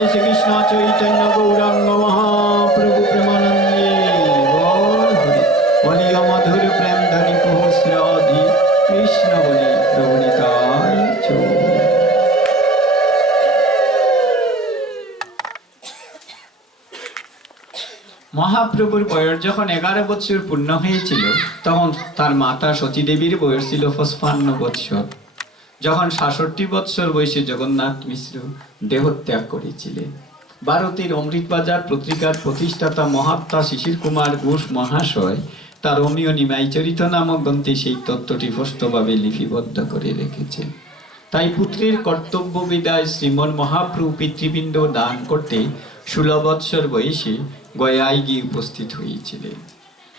শ্রীকৃষ্ণ চৈতন্য গৌরাঙ্গ মহাপ্রভু প্রেমানন্দে গৌর হরি বলি অমধুর প্রেম ধনী কুহস্রাধি কৃষ্ণ বলি প্রভু নিতাই চোর। মহাপ্রভুর বয়স যখন 11 বৎসর পূর্ণ হয়েছিল তখন তার মাতা সতী দেবীর বয়স ছিল 55 বৎসর। যখন 66 বৎসর বয়সে জগন্নাথ মিশ্র দেহত্যাগ করেছিলেন, ভারতের অমৃতবাজার পত্রিকার প্রতিষ্ঠাতা মহাত্মা শিশির কুমার ঘোষ মহাশয় তার অমীয় নিমাই চরিত নামক গ্রন্থে সেই তত্ত্বটি স্পষ্টভাবে লিপিবদ্ধ করে রেখেছেন। তাই পুত্রের কর্তব্য বিদায় শ্রীমন মহাপ্রভু পিতৃবৃন্দ দান করতে 16 বৎসর বয়সে গয়ায় গিয়ে উপস্থিত হয়েছিলেন।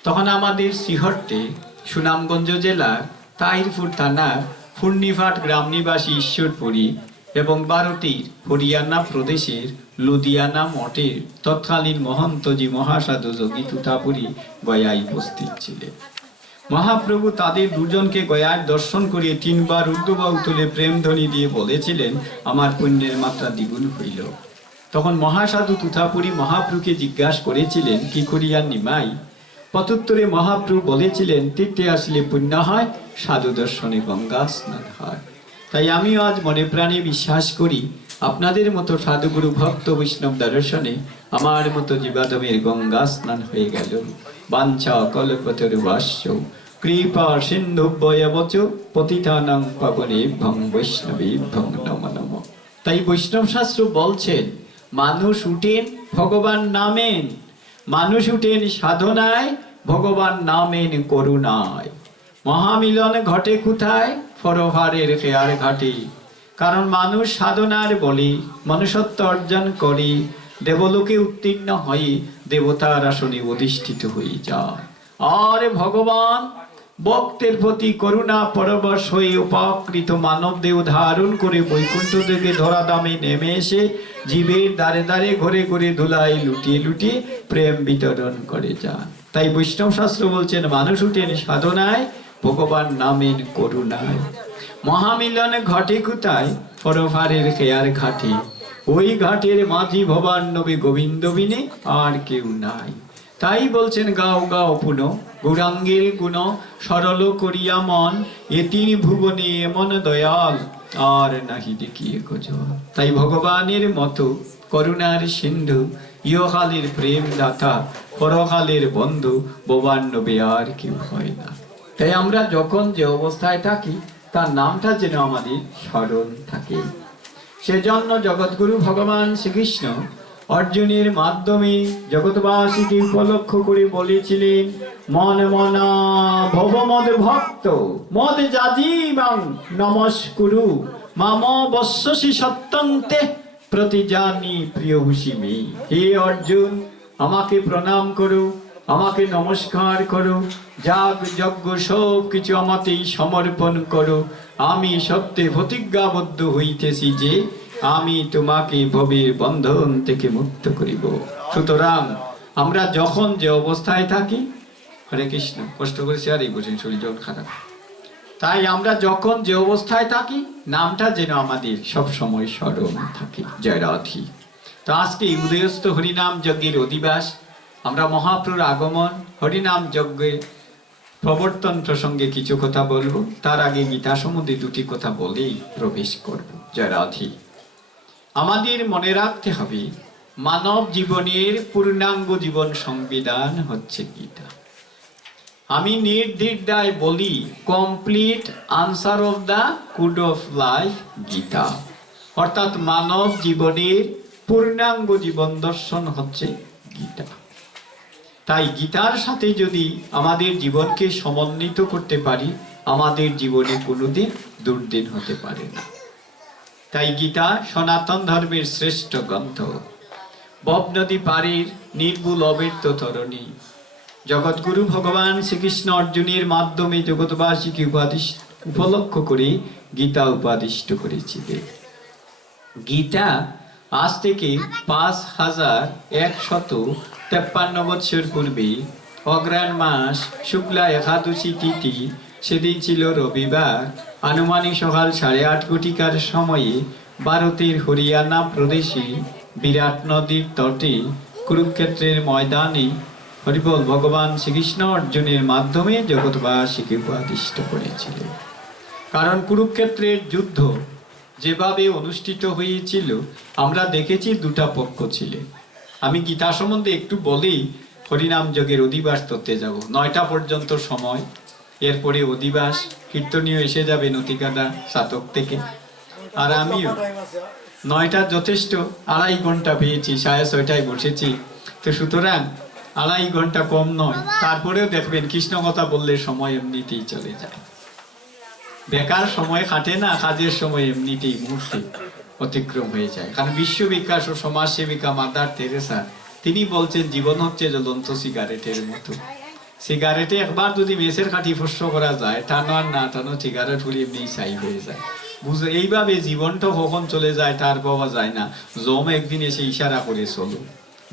তখন আমাদের শ্রীহট্টে সুনামগঞ্জ জেলার তাহিরপুর থানার পূর্ণিঘাট গ্রাম নিবাসী ঈশ্বরপুরী এবং ভারতের হরিয়ানা প্রদেশের লুধিয়ানা মঠের তৎকালীন মহন্তজি মহাসাধু যোগী তুতাপুরী গয়ায় উপস্থিত ছিলেন। মহাপ্রভু তাদের দুজনকে গয়ার দর্শন করিয়ে 3 বার ঊর্ধ্ববাহু তুলে প্রেমধ্বনি দিয়ে বলেছিলেন, আমার পুণ্যের মাত্রা দ্বিগুণ হইল। তখন মহাসাধু তুতাপুরী মহাপ্রভুকে জিজ্ঞাসা করেছিলেন, কি করিয়া নিমাই? প্রত্যুত্তরে মহাপ্রভু বলেছিলেন, তীর্থে আসলে পুণ্য হয়, সাধু দর্শনে গঙ্গা স্নান হয়। তাই আমি আজ মনে প্রাণে বিশ্বাস করি, আপনাদের মতো সাধুগুরু ভক্ত বৈষ্ণব দর্শনে আমার মতো জীবাদমের গঙ্গা স্নান হয়ে গেল। বাঞ্ছা কল্পতরুবাস্য কৃপা সিন্ধুভ্যবচ পতিতানাং পাবনেভ্যং বৈষ্ণবেভ্যং নমো নমঃ। তাই বৈষ্ণব শাস্ত্র বলছেন, মানুষ উঠেন ভগবান নামেন, মানুষ উঠেন সাধনায়, ভগবান নামেন করুণায়। মহামিলন ঘটে কোথায়? ফরহারের খেয়ার ঘাটে। কারণ মানুষ সাধনার বলে মনুষ্যত্ব অর্জন করে দেবলোকে উত্তীর্ণ হয়ে দেবতার আসনে অধিষ্ঠিত হয়ে যায়। আর ভগবান ভক্তের প্রতি করুণা পরবশ হয়ে উপকৃত মানব দেহ ধারণ করে বৈকুণ্ঠ থেকে ধরা দামে নেমে এসে জীবের দ্বারে দ্বারে ঘরে ঘরে ধুলায় লুটিয়ে লুটিয়ে প্রেম বিতরণ করে যান। তাই বৈষ্ণব শাস্ত্র বলছেন, মানুষ উঠেন সাধনায়, ভগবান নামেন করুণায়। মহামিলন ঘটে কোথায়? ফরফারের খেয়ার ঘাটে। ওই ঘাটের মাঝি ভবান নবী গোবিন্দ বিনে আর কেউ নাই। তাই বলছেন, গাও গাও পুন গৌরাঙ্গের গুণ সরল করিয়া মন, এ 3 ভুবনে এমন দয়াল আর নাহি দেখিয়ে গোজল। তাই ভগবানের মতো করুণার সিন্ধু, ইহকালের প্রেম দাতা, পরকালের বন্ধু ভবান নবী আর কেউ হয় না। তাই আমরা যখন যে অবস্থায় থাকি তার নামটা যেন আমাদের স্মরণ থাকে। সেজন্য জগৎগুরু ভগবান শ্রীকৃষ্ণ অর্জুনের মাধ্যমে জগৎবাসীকে উপলক্ষ করে বলেছিলেন, মন মনা ভব মদ ভক্ত মদ যাজীবং নমস্কুরু মাম বশ্যসি সত্যন্তে প্রতিজানি প্রিয় হুসিমি। হে অর্জুন, আমাকে প্রণাম করো, আমাকে নমস্কার করো, যাগ যজ্ঞ সব কিছু আমাতেই সমর্পণ করো। আমি সত্যে প্রতিজ্ঞাবদ্ধ হইতেছি যে আমি তোমাকে ভবের বন্ধন থেকে মুক্ত করিব। সুতরাং আমরা যখন যে অবস্থায় থাকি, হরে কৃষ্ণ, কষ্ট করেছি আর এই বসে শরীর যখন খারাপ, তাই আমরা যখন যে অবস্থায় থাকি নামটা যেন আমাদের সব সময় স্মরণ থাকে। জয় রাধি। তো আজকে উদয়স্থ হরিনাম যজ্ঞের অধিবাস, আমরা মহাপ্রভুর আগমন হরিনাম যজ্ঞে প্রবর্তন প্রসঙ্গে কিছু কথা বলবো। তার আগে গীতা সম্বন্ধে 2টি কথা বলেই প্রবেশ করব। জয় রাধি। আমাদের মনে রাখতে হবে, মানব জীবনের পূর্ণাঙ্গ জীবন সংবিধান হচ্ছে গীতা। আমি নির্দ্বিধায় বলি, complete answer of the code of life Gita. অর্থাৎ মানব জীবনের পূর্ণাঙ্গ জীবন দর্শন হচ্ছে গীতা। তাই গীতার সাথে যদি আমাদের জীবনকে সমন্বিত করতে পারি, আমাদের জীবনে কোনোদিন দুর্দিন হতে পারে না। তাই গীতা সনাতন ধর্মের শ্রেষ্ঠ গ্রন্থ। বব নদী পারের নির্ভুল অব্যর্থ তরণী। জগৎগুরু ভগবান শ্রীকৃষ্ণ অর্জুনের মাধ্যমে জগৎবাসীকে উপলক্ষ করে গীতা উপাদিষ্ট করেছিলেন। গীতা আজ থেকে 5153 বৎসর পূর্বে অগ্রহায়ণ মাস শুক্লা একাদশী তিথি, সেদিন ছিল রবিবার, আনুমানিক সকাল 8:30 ঘটিকার সময়ে ভারতের হরিয়ানা প্রদেশে বিরাট নদীর তটে কুরুক্ষেত্রের ময়দানে হরিবল ভগবান শ্রীকৃষ্ণ অর্জুনের মাধ্যমে জগৎবাসীকে উপদিষ্ট করেছিলেন। কারণ কুরুক্ষেত্রের যুদ্ধ যেভাবে অনুষ্ঠিত হয়েছিল আমরা দেখেছি দুটা পক্ষ ছিলেন। আমি গীতা সম্বন্ধে একটু বলেই হরিনাম যোগের অধিবাস করতে যাব। 9টা পর্যন্ত সময়, এরপরে অধিবাস কীর্তনীয় এসে যাবে নতিকাদা সাতক থেকে। আর আমিও 9টা যথেষ্ট, 2.5 ঘন্টা পেয়েছি, 6:30টায় বসেছি। তো সুতরাং 2.5 ঘন্টা কম নয়। তারপরেও দেখবেন কৃষ্ণ কথা বললে সময় এমনিতেই চলে যায়, বেকার সময় কাটে না, কাজের সময় এমনিতেই মুহূর্তে অতিক্রম হয়ে যায়। কারণ বিশ্ববিখ্যাত ও সমাজসেবিকা মাদার তেরেসা তিনি বলছেন জীবন হচ্ছে জ্বলন্ত সিগারেটের মতো। সিগারেটে একবার যদি মেসের কাঠি ফস্য করা যায়, টানো আর না টানো সিগারেট ফুলি এমনি ছাই হয়ে যায়। বুঝো এইভাবে জীবনটা কখন চলে যায় তার পাওয়া যায় না। জম একদিন এসে ইশারা করে চলো,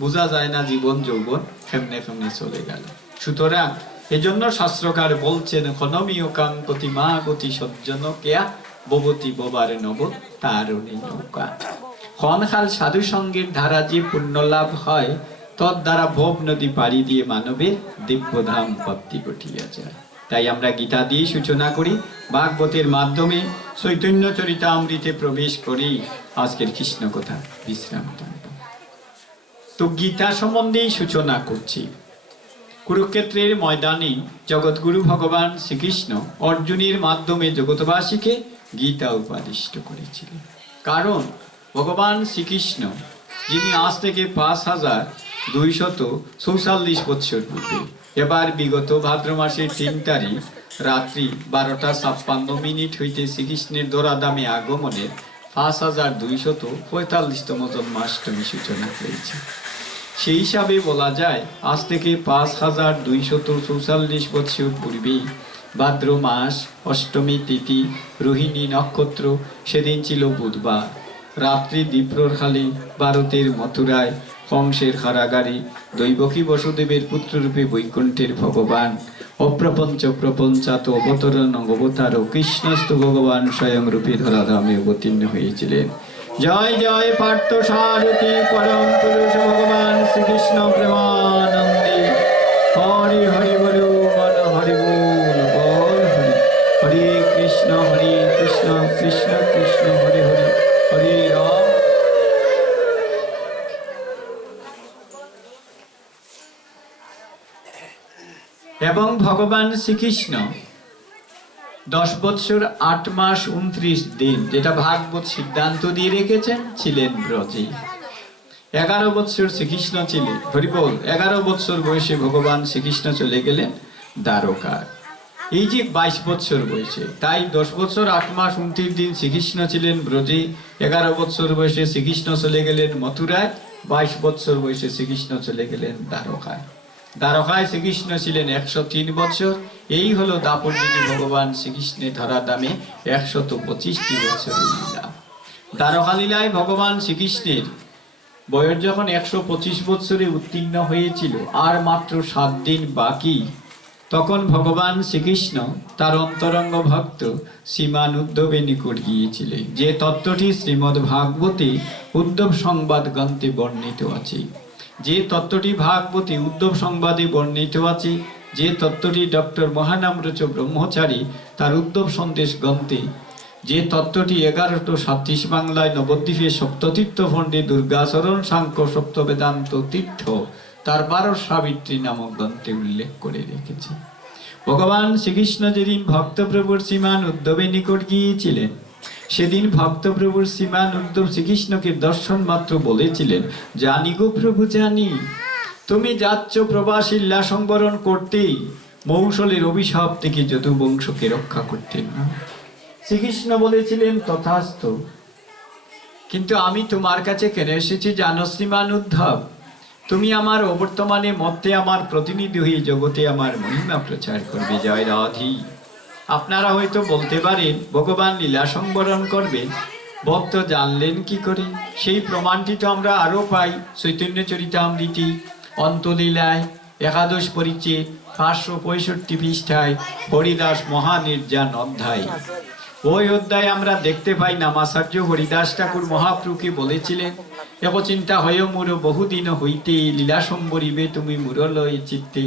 বোঝা যায় না জীবন যৌবন কেমনে কেমনে চলে গেল। সুতরাং এজন্য শাস্ত্রকার বলছেন ক্ষণমীয় কাং গতি মা গতি সজ্জন কেয়া ববতি ববার নব তারণী নৌকা। ক্ষণকাল সাধু সঙ্গের ধারা যে পুণ্য লাভ হয়, তদ দ্বারা ভব নদী পাড়ি দিয়ে মানবের দিব্যধাম প্রাপ্তি ঘটিয়া যায়। তাই আমরা গীতা দিয়ে সূচনা করি, ভাগবতের মাধ্যমে চৈতন্য চরিতামৃতে প্রবেশ করি আজকের কৃষ্ণ কথা বিশ্রাম টানব। তো গীতা সম্বন্ধেই সূচনা করছি। কুরুক্ষেত্রের ময়দানে জগৎগুরু ভগবান শ্রীকৃষ্ণ অর্জুনের মাধ্যমে জগৎবাসীকে গীতা উপদিষ্ট করেছিলেন। কারণ ভগবান শ্রীকৃষ্ণ যিনি আজ থেকে 5244 বৎসর পূর্বে, এবার বিগত ভাদ্র মাসের 3 তারিখ রাত্রি 12:56 হইতে শ্রীকৃষ্ণের দোরাদামে আগমনের 5245তম জন্মাষ্টমী সূচনা হয়েছে। সেই হিসাবে বলা যায় আজ থেকে 5244 বৎসর পূর্বে ভাদ্র মাস অষ্টমী তিথি রোহিণী নক্ষত্র, সেদিন ছিল বুধবার। রাত্রি দ্বীপ্রখালে ভারতের মথুরায় কংসের কারাগারে দৈবকী বসুদেবের পুত্ররূপে বৈকুণ্ঠের ভগবান অপ্রপঞ্চ প্রপঞ্চাত অবতরণ অবতার কৃষ্ণস্থ ভগবান স্বয়ং রূপে ধরাধামে অবতীর্ণ হয়েছিলেন। জয় জয় পার্থ সারথি পরম পুরুষ ভগবান শ্রীকৃষ্ণ প্রেমানন্দে। হরি হরি বল মন হরি বল বল হরি। হরে কৃষ্ণ কৃষ্ণ কৃষ্ণ হরে হরে হরে রাম। এবং ভগবান শ্রীকৃষ্ণ 10 বৎসর 8 মাস 29 দিন, যেটা ভাগবত সিদ্ধান্ত দিয়ে রেখেছেন, ছিলেন ব্রজে। 11 বৎসর শ্রীকৃষ্ণ ছিলেন হরিবল। 11 বৎসর বয়সে ভগবান শ্রীকৃষ্ণ চলে গেলেন দ্বারকায়। এই যে 22 বৎসর বয়সে, তাই 10 বৎসর 8 মাস 29 দিন শ্রীকৃষ্ণ ছিলেন ব্রজে। 11 বৎসর বয়সে শ্রীকৃষ্ণ চলে গেলেন মথুরায়। 22 বৎসর বয়সে শ্রীকৃষ্ণ চলে গেলেন দ্বারকায়। দ্বারকায় শ্রীকৃষ্ণ ছিলেন 103 বছর। এই হলো দাপর যুগে ভগবান শ্রীকৃষ্ণের ধরাধামে 125টি বছরের লীলা। দ্বারকা লীলায় ভগবান শ্রীকৃষ্ণের বয়স যখন 125 বছরে উত্তীর্ণ হয়েছিল, আর মাত্র 7 দিন বাকি, তখন ভগবান শ্রীকৃষ্ণ তার অন্তরঙ্গ ভক্ত শ্রীমান উদ্ধবের নিকট গিয়েছিলেন। যে তত্ত্বটি শ্রীমদ্ ভাগবতে উদ্ধব সংবাদ গ্রন্থে বর্ণিত আছে, যে তত্ত্বটি ভাগবতী উদ্ধব সংবাদে বর্ণিত আছে, যে তত্ত্বটি ডক্টর মহানামরচ ব্রহ্মচারী তার উদ্ধব সন্দেশ গ্রন্থে, যে তত্ত্বটি 1136 বাংলায় নবদ্বীপে সপ্ততীর্থ ফণ্ডে দুর্গাচরণ সাংখ্য সপ্ত বেদান্ত তীর্থ তার 12 সাবিত্রী নামক গ্রন্থে উল্লেখ করে রেখেছে। ভগবান শ্রীকৃষ্ণ যেদিন ভক্তপ্রভুর শ্রীমান উদ্ধবের নিকট গিয়েছিলেন, সেদিন ভক্তপ্রভুর শ্রীমান উদ্ধব শ্রীকৃষ্ণকে দর্শন মাত্র বলেছিলেন, জানি গো প্রভু জানি, তুমি যাচ্ছ প্রবাসী লীলা সংবরণ করতে, মৌসলের অভিশাপ থেকে যদুবংশকে রক্ষা করতে না। শ্রীকৃষ্ণ বলেছিলেন তথাস্তু, কিন্তু আমি তোমার কাছে কেন এসেছি জানো শ্রীমান উদ্ধব? তুমি আমার অবর্তমানে মধ্যে আমার প্রতিনিধি হয়ে জগতে আমার মহিমা প্রচার করবে। জয় রাধি। আপনারা হয়তো বলতে পারেন ভগবান লীলা সংবরণ করবেন, ভক্ত জানলেন কি করে? সেই প্রমাণটি তো আমরা আরো পাই চৈতন্য চরিতামৃতে অন্তলীলায় 11 পরিচ্ছেদ 565 পৃষ্ঠায় হরিদাস মহানির্যান অধ্যায়। ওই অধ্যায়ে আমরা দেখতে পাই নামাচার্য হরিদাস ঠাকুর মহাপ্রভুকে বলেছিলেন, এক চিন্তা হয় মোর বহুদিন হইতে লীলা সম্বরিবে তুমি মুরলয় চিত্তে,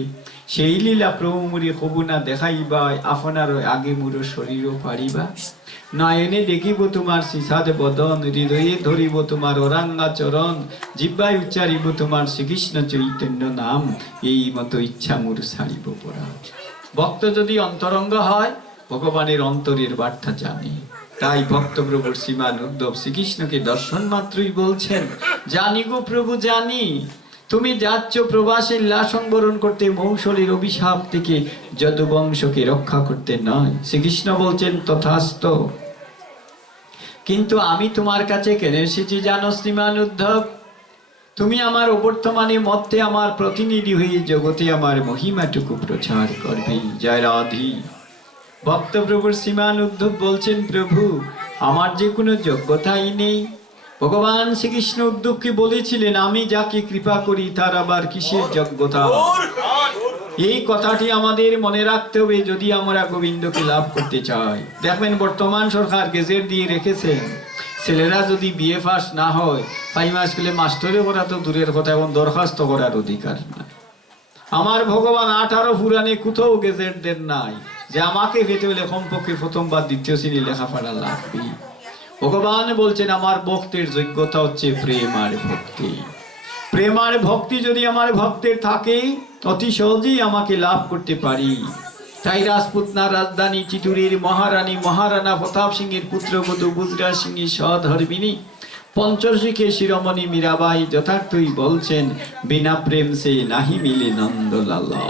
সেই লীলা প্রভু মুরি হবু না দেখাইবা, আপনার আগে মোর শরীর পারিবা। নয়নে দেখিব তোমার সিসাদ বদন, হৃদয়ে ধরিব তোমার অরাঙ্গা চরণ, জিব্বায় উচ্চারিব তোমার শ্রীকৃষ্ণ চৈতন্য নাম, এই মতো ইচ্ছা মোর ছাড়িব পরা। ভক্ত যদি অন্তরঙ্গ হয় ভগবানের অন্তরের বার্তা জানে। তাই ভক্ত প্রভুর শ্রীমান উদ্ধব শ্রীকৃষ্ণকে দর্শন মাত্রই বলছেন, জানি গো প্রভু জানি, তুমি যাচ্ছ প্রবাসে লীলা সংবরণ করতে, মৌসলের অভিশাপ থেকে যদুবংশকে রক্ষা করতে নয়। শ্রীকৃষ্ণ বলছেন তথাস্ত, কিন্তু আমি তোমার কাছে কেন এসেছি জানো শ্রীমান উদ্ধব? তুমি আমার অবর্তমানে মধ্যে আমার প্রতিনিধি হয়ে জগতে আমার মহিমাটুকু প্রচার করবে। জয় রাধি। ভক্ত প্রভুর শ্রীমান উদ্ধব বলছেন, প্রভু আমার যে কোনো যোগ্যতাই নেই। ভগবান শ্রীকৃষ্ণ উদ্ধবকে বলেছিলেন, আমি যাকে কৃপা করি তার আবার কিসের যোগ্যতা। এই কথাটি আমাদের মনে রাখতে হবে যদি আমরা গোবিন্দকে লাভ করতে চাই। দেখবেন বর্তমান সরকার গেজেট দিয়ে রেখেছেন, ছেলেরা যদি বিএ পাস না হয় প্রাইমারি স্কুলে মাস্টারে করা তো দূরের কথা, এবং দরখাস্ত করার অধিকার না। আমার ভগবান 18 পুরাণে কোথাও গেজেট দেন নাই যে আমাকে পেতে হলে কমপক্ষে প্রথমবার দ্বিতীয় শ্রেণী লেখাপড়া লাগবে। ভগবান বলছেন আমার ভক্তের যোগ্যতা হচ্ছে প্রেম আর ভক্তি। প্রেম আর ভক্তি যদি আমার ভক্তের থাকে অতি সহজেই আমাকে লাভ করতে পারি। তাই রাজপুতনার রাজধানী চিতুরের মহারানী মহারানা প্রতাপ সিংহের পুত্রবধূ গুজরাট সিংহের সহধর্মিনী পঞ্চশিখে শিরোমণি মীরাবাই যথার্থই বলছেন, বিনা প্রেম সে নাহি মিলে নন্দলালা।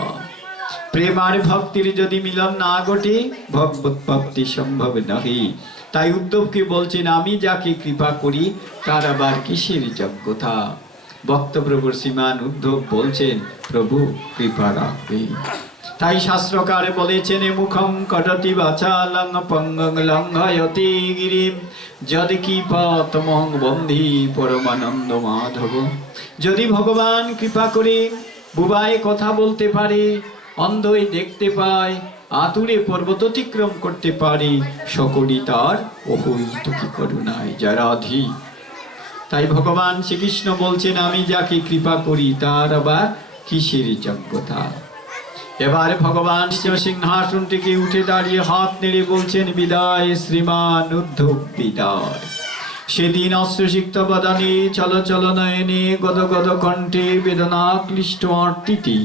প্রেম আর ভক্তির যদি মিলন না ঘটে ভগবত প্রাপ্তি সম্ভব নহে। তাই উদ্ধবকে বলছেন, আমি যাকে কৃপা করি তার আবার কিসের যোগ্যতা। ভক্ত প্রভুর শ্রীমান উদ্ধব বলছেন, প্রভু কৃপা রাখবে। তাই শাস্ত্রকার বলেছেন, মুখং কটতি বাচালং পঙ্গং লঙ্ঘয়তি গিরিম যদ কৃপাতমং বন্ধি পরমানন্দ মাধব। যদি ভগবান কৃপা করে বুবায় কথা বলতে পারে, অন্ধই দেখতে পায়, আতুরে পর্বত অতিক্রম করতে পারে, সকলই তার অহৈতুকী করুণায়। জয় রাধি। তাই ভগবান শ্রীকৃষ্ণ বলছেন, আমি যাকে কৃপা করি তার আবার কিসের যোগ্যতা। এবার ভগবান সিংহাসন থেকে উঠে দাঁড়িয়ে হাত নেড়ে বলছেন, বিদায় শ্রীমান উদ্ধব বিদায়। সেদিন অশ্রুসিক্ত বদনে চল চল নয়নে গদ গদ কণ্ঠে বেদনা ক্লিষ্ট আর্তিটি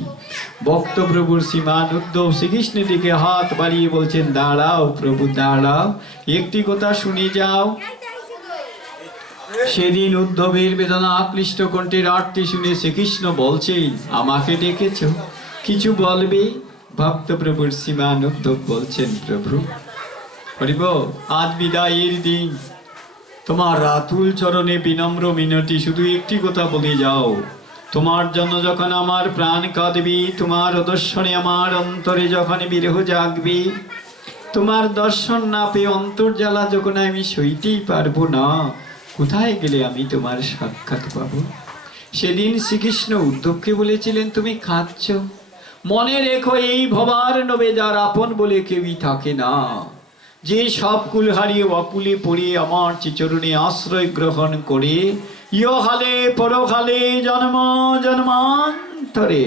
ভক্ত প্রভুর শ্রীমান উদ্ধব শ্রীকৃষ্ণের দিকে হাত বাড়িয়ে বলছেন, দাঁড়াও প্রভু দাঁড়াও, একটি কথা শুনে যাও। সেদিন উদ্ধবের বেদনা ক্লিষ্ট কণ্ঠের আরতি শুনে শ্রীকৃষ্ণ বলছেন, আমাকে ডেকেছ, কিছু বলবে? ভক্ত প্রভুর শ্রীমান উদ্ধব বলছেন, প্রভু হরিব, আজ বিদায়ের দিন, তোমার রাতুল চরণে বিনম্র মিনতি, শুধু একটি কথা বলে যাও। তোমার জন্য যখন আমার প্রাণ কাঁদবে, তোমার দর্শনে আমার অন্তরে যখন বিরহ জাগবে, তোমার দর্শন না পেয়ে অন্তর্জ্বালা যখন আমি সইতেই পারবো না, কোথায় গেলে আমি তোমার সাক্ষাৎ পাবো? সেদিন শ্রীকৃষ্ণ উদ্ধবকে বলেছিলেন, তুমি কাঁদছ, মনে রেখো এই ভবার নবে যার আপন বলে কেউই থাকে না। যে সব কুল হারিয়ে অকুলে পড়ে আমার চরণে আশ্রয় গ্রহণ করে, ইহকালে পরকালে জন্ম জন্মান্তরে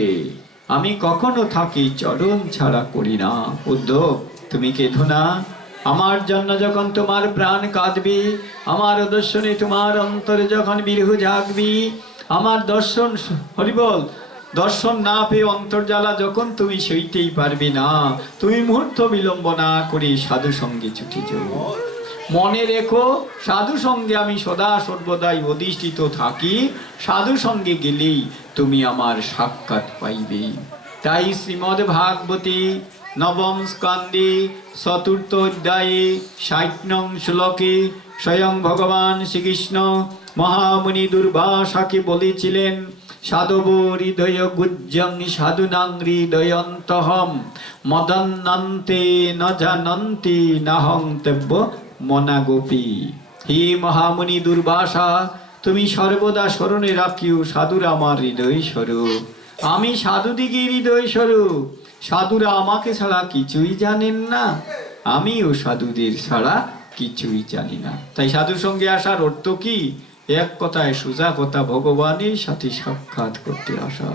আমি কখনো থাকি চরণ ছাড়া করি না। উদ্ধব তুমি কেঁদো না, আমার জন্য যখন তোমার প্রাণ কাঁদবে, আমার দর্শনে তোমার অন্তরে যখন বিরহ জাগবি, আমার দর্শন হরিবল দর্শন না পেয়ে অন্তর্জালা যখন তুমি সইতেই পারবে না, তুমি মুহূর্ত বিলম্ব না করে সাধু সঙ্গে ছুটে যাও। মনে রেখো, সাধু সঙ্গে আমি সদা সর্বদাই অধিষ্ঠিত থাকি, সাধু সঙ্গে গেলেই তুমি আমার সাক্ষাৎ পাইবে। তাই শ্রীমদ্ ভাগবতী নবম স্কন্ধে চতুর্থ অধ্যায়ে 60 নং শ্লোকে স্বয়ং ভগবান শ্রীকৃষ্ণ মহামুনি দুর্বাসাকে বলেছিলেন, সাধব হৃদয় গুজ্জং সাধুনাং হৃদয়ন্তহম মদন্নন্তে ন জানন্তি নাহং তেব্য মনাগোপী। হে মহামুনি দুর্বাসা, তুমি সর্বদা স্মরণে রাখিও সাধুরা আমার হৃদয় স্বরূপ, আমি সাধুদিগের হৃদয় স্বরূপ। সাধুরা আমাকে ছাড়া কিছুই জানেন না, আমিও সাধুদের ছাড়া কিছুই জানি না। তাই সাধুর সঙ্গে আসার অর্থ কি? এক কথায় সোজা কথা, ভগবানের সাথে সাক্ষাৎ করতে আসা।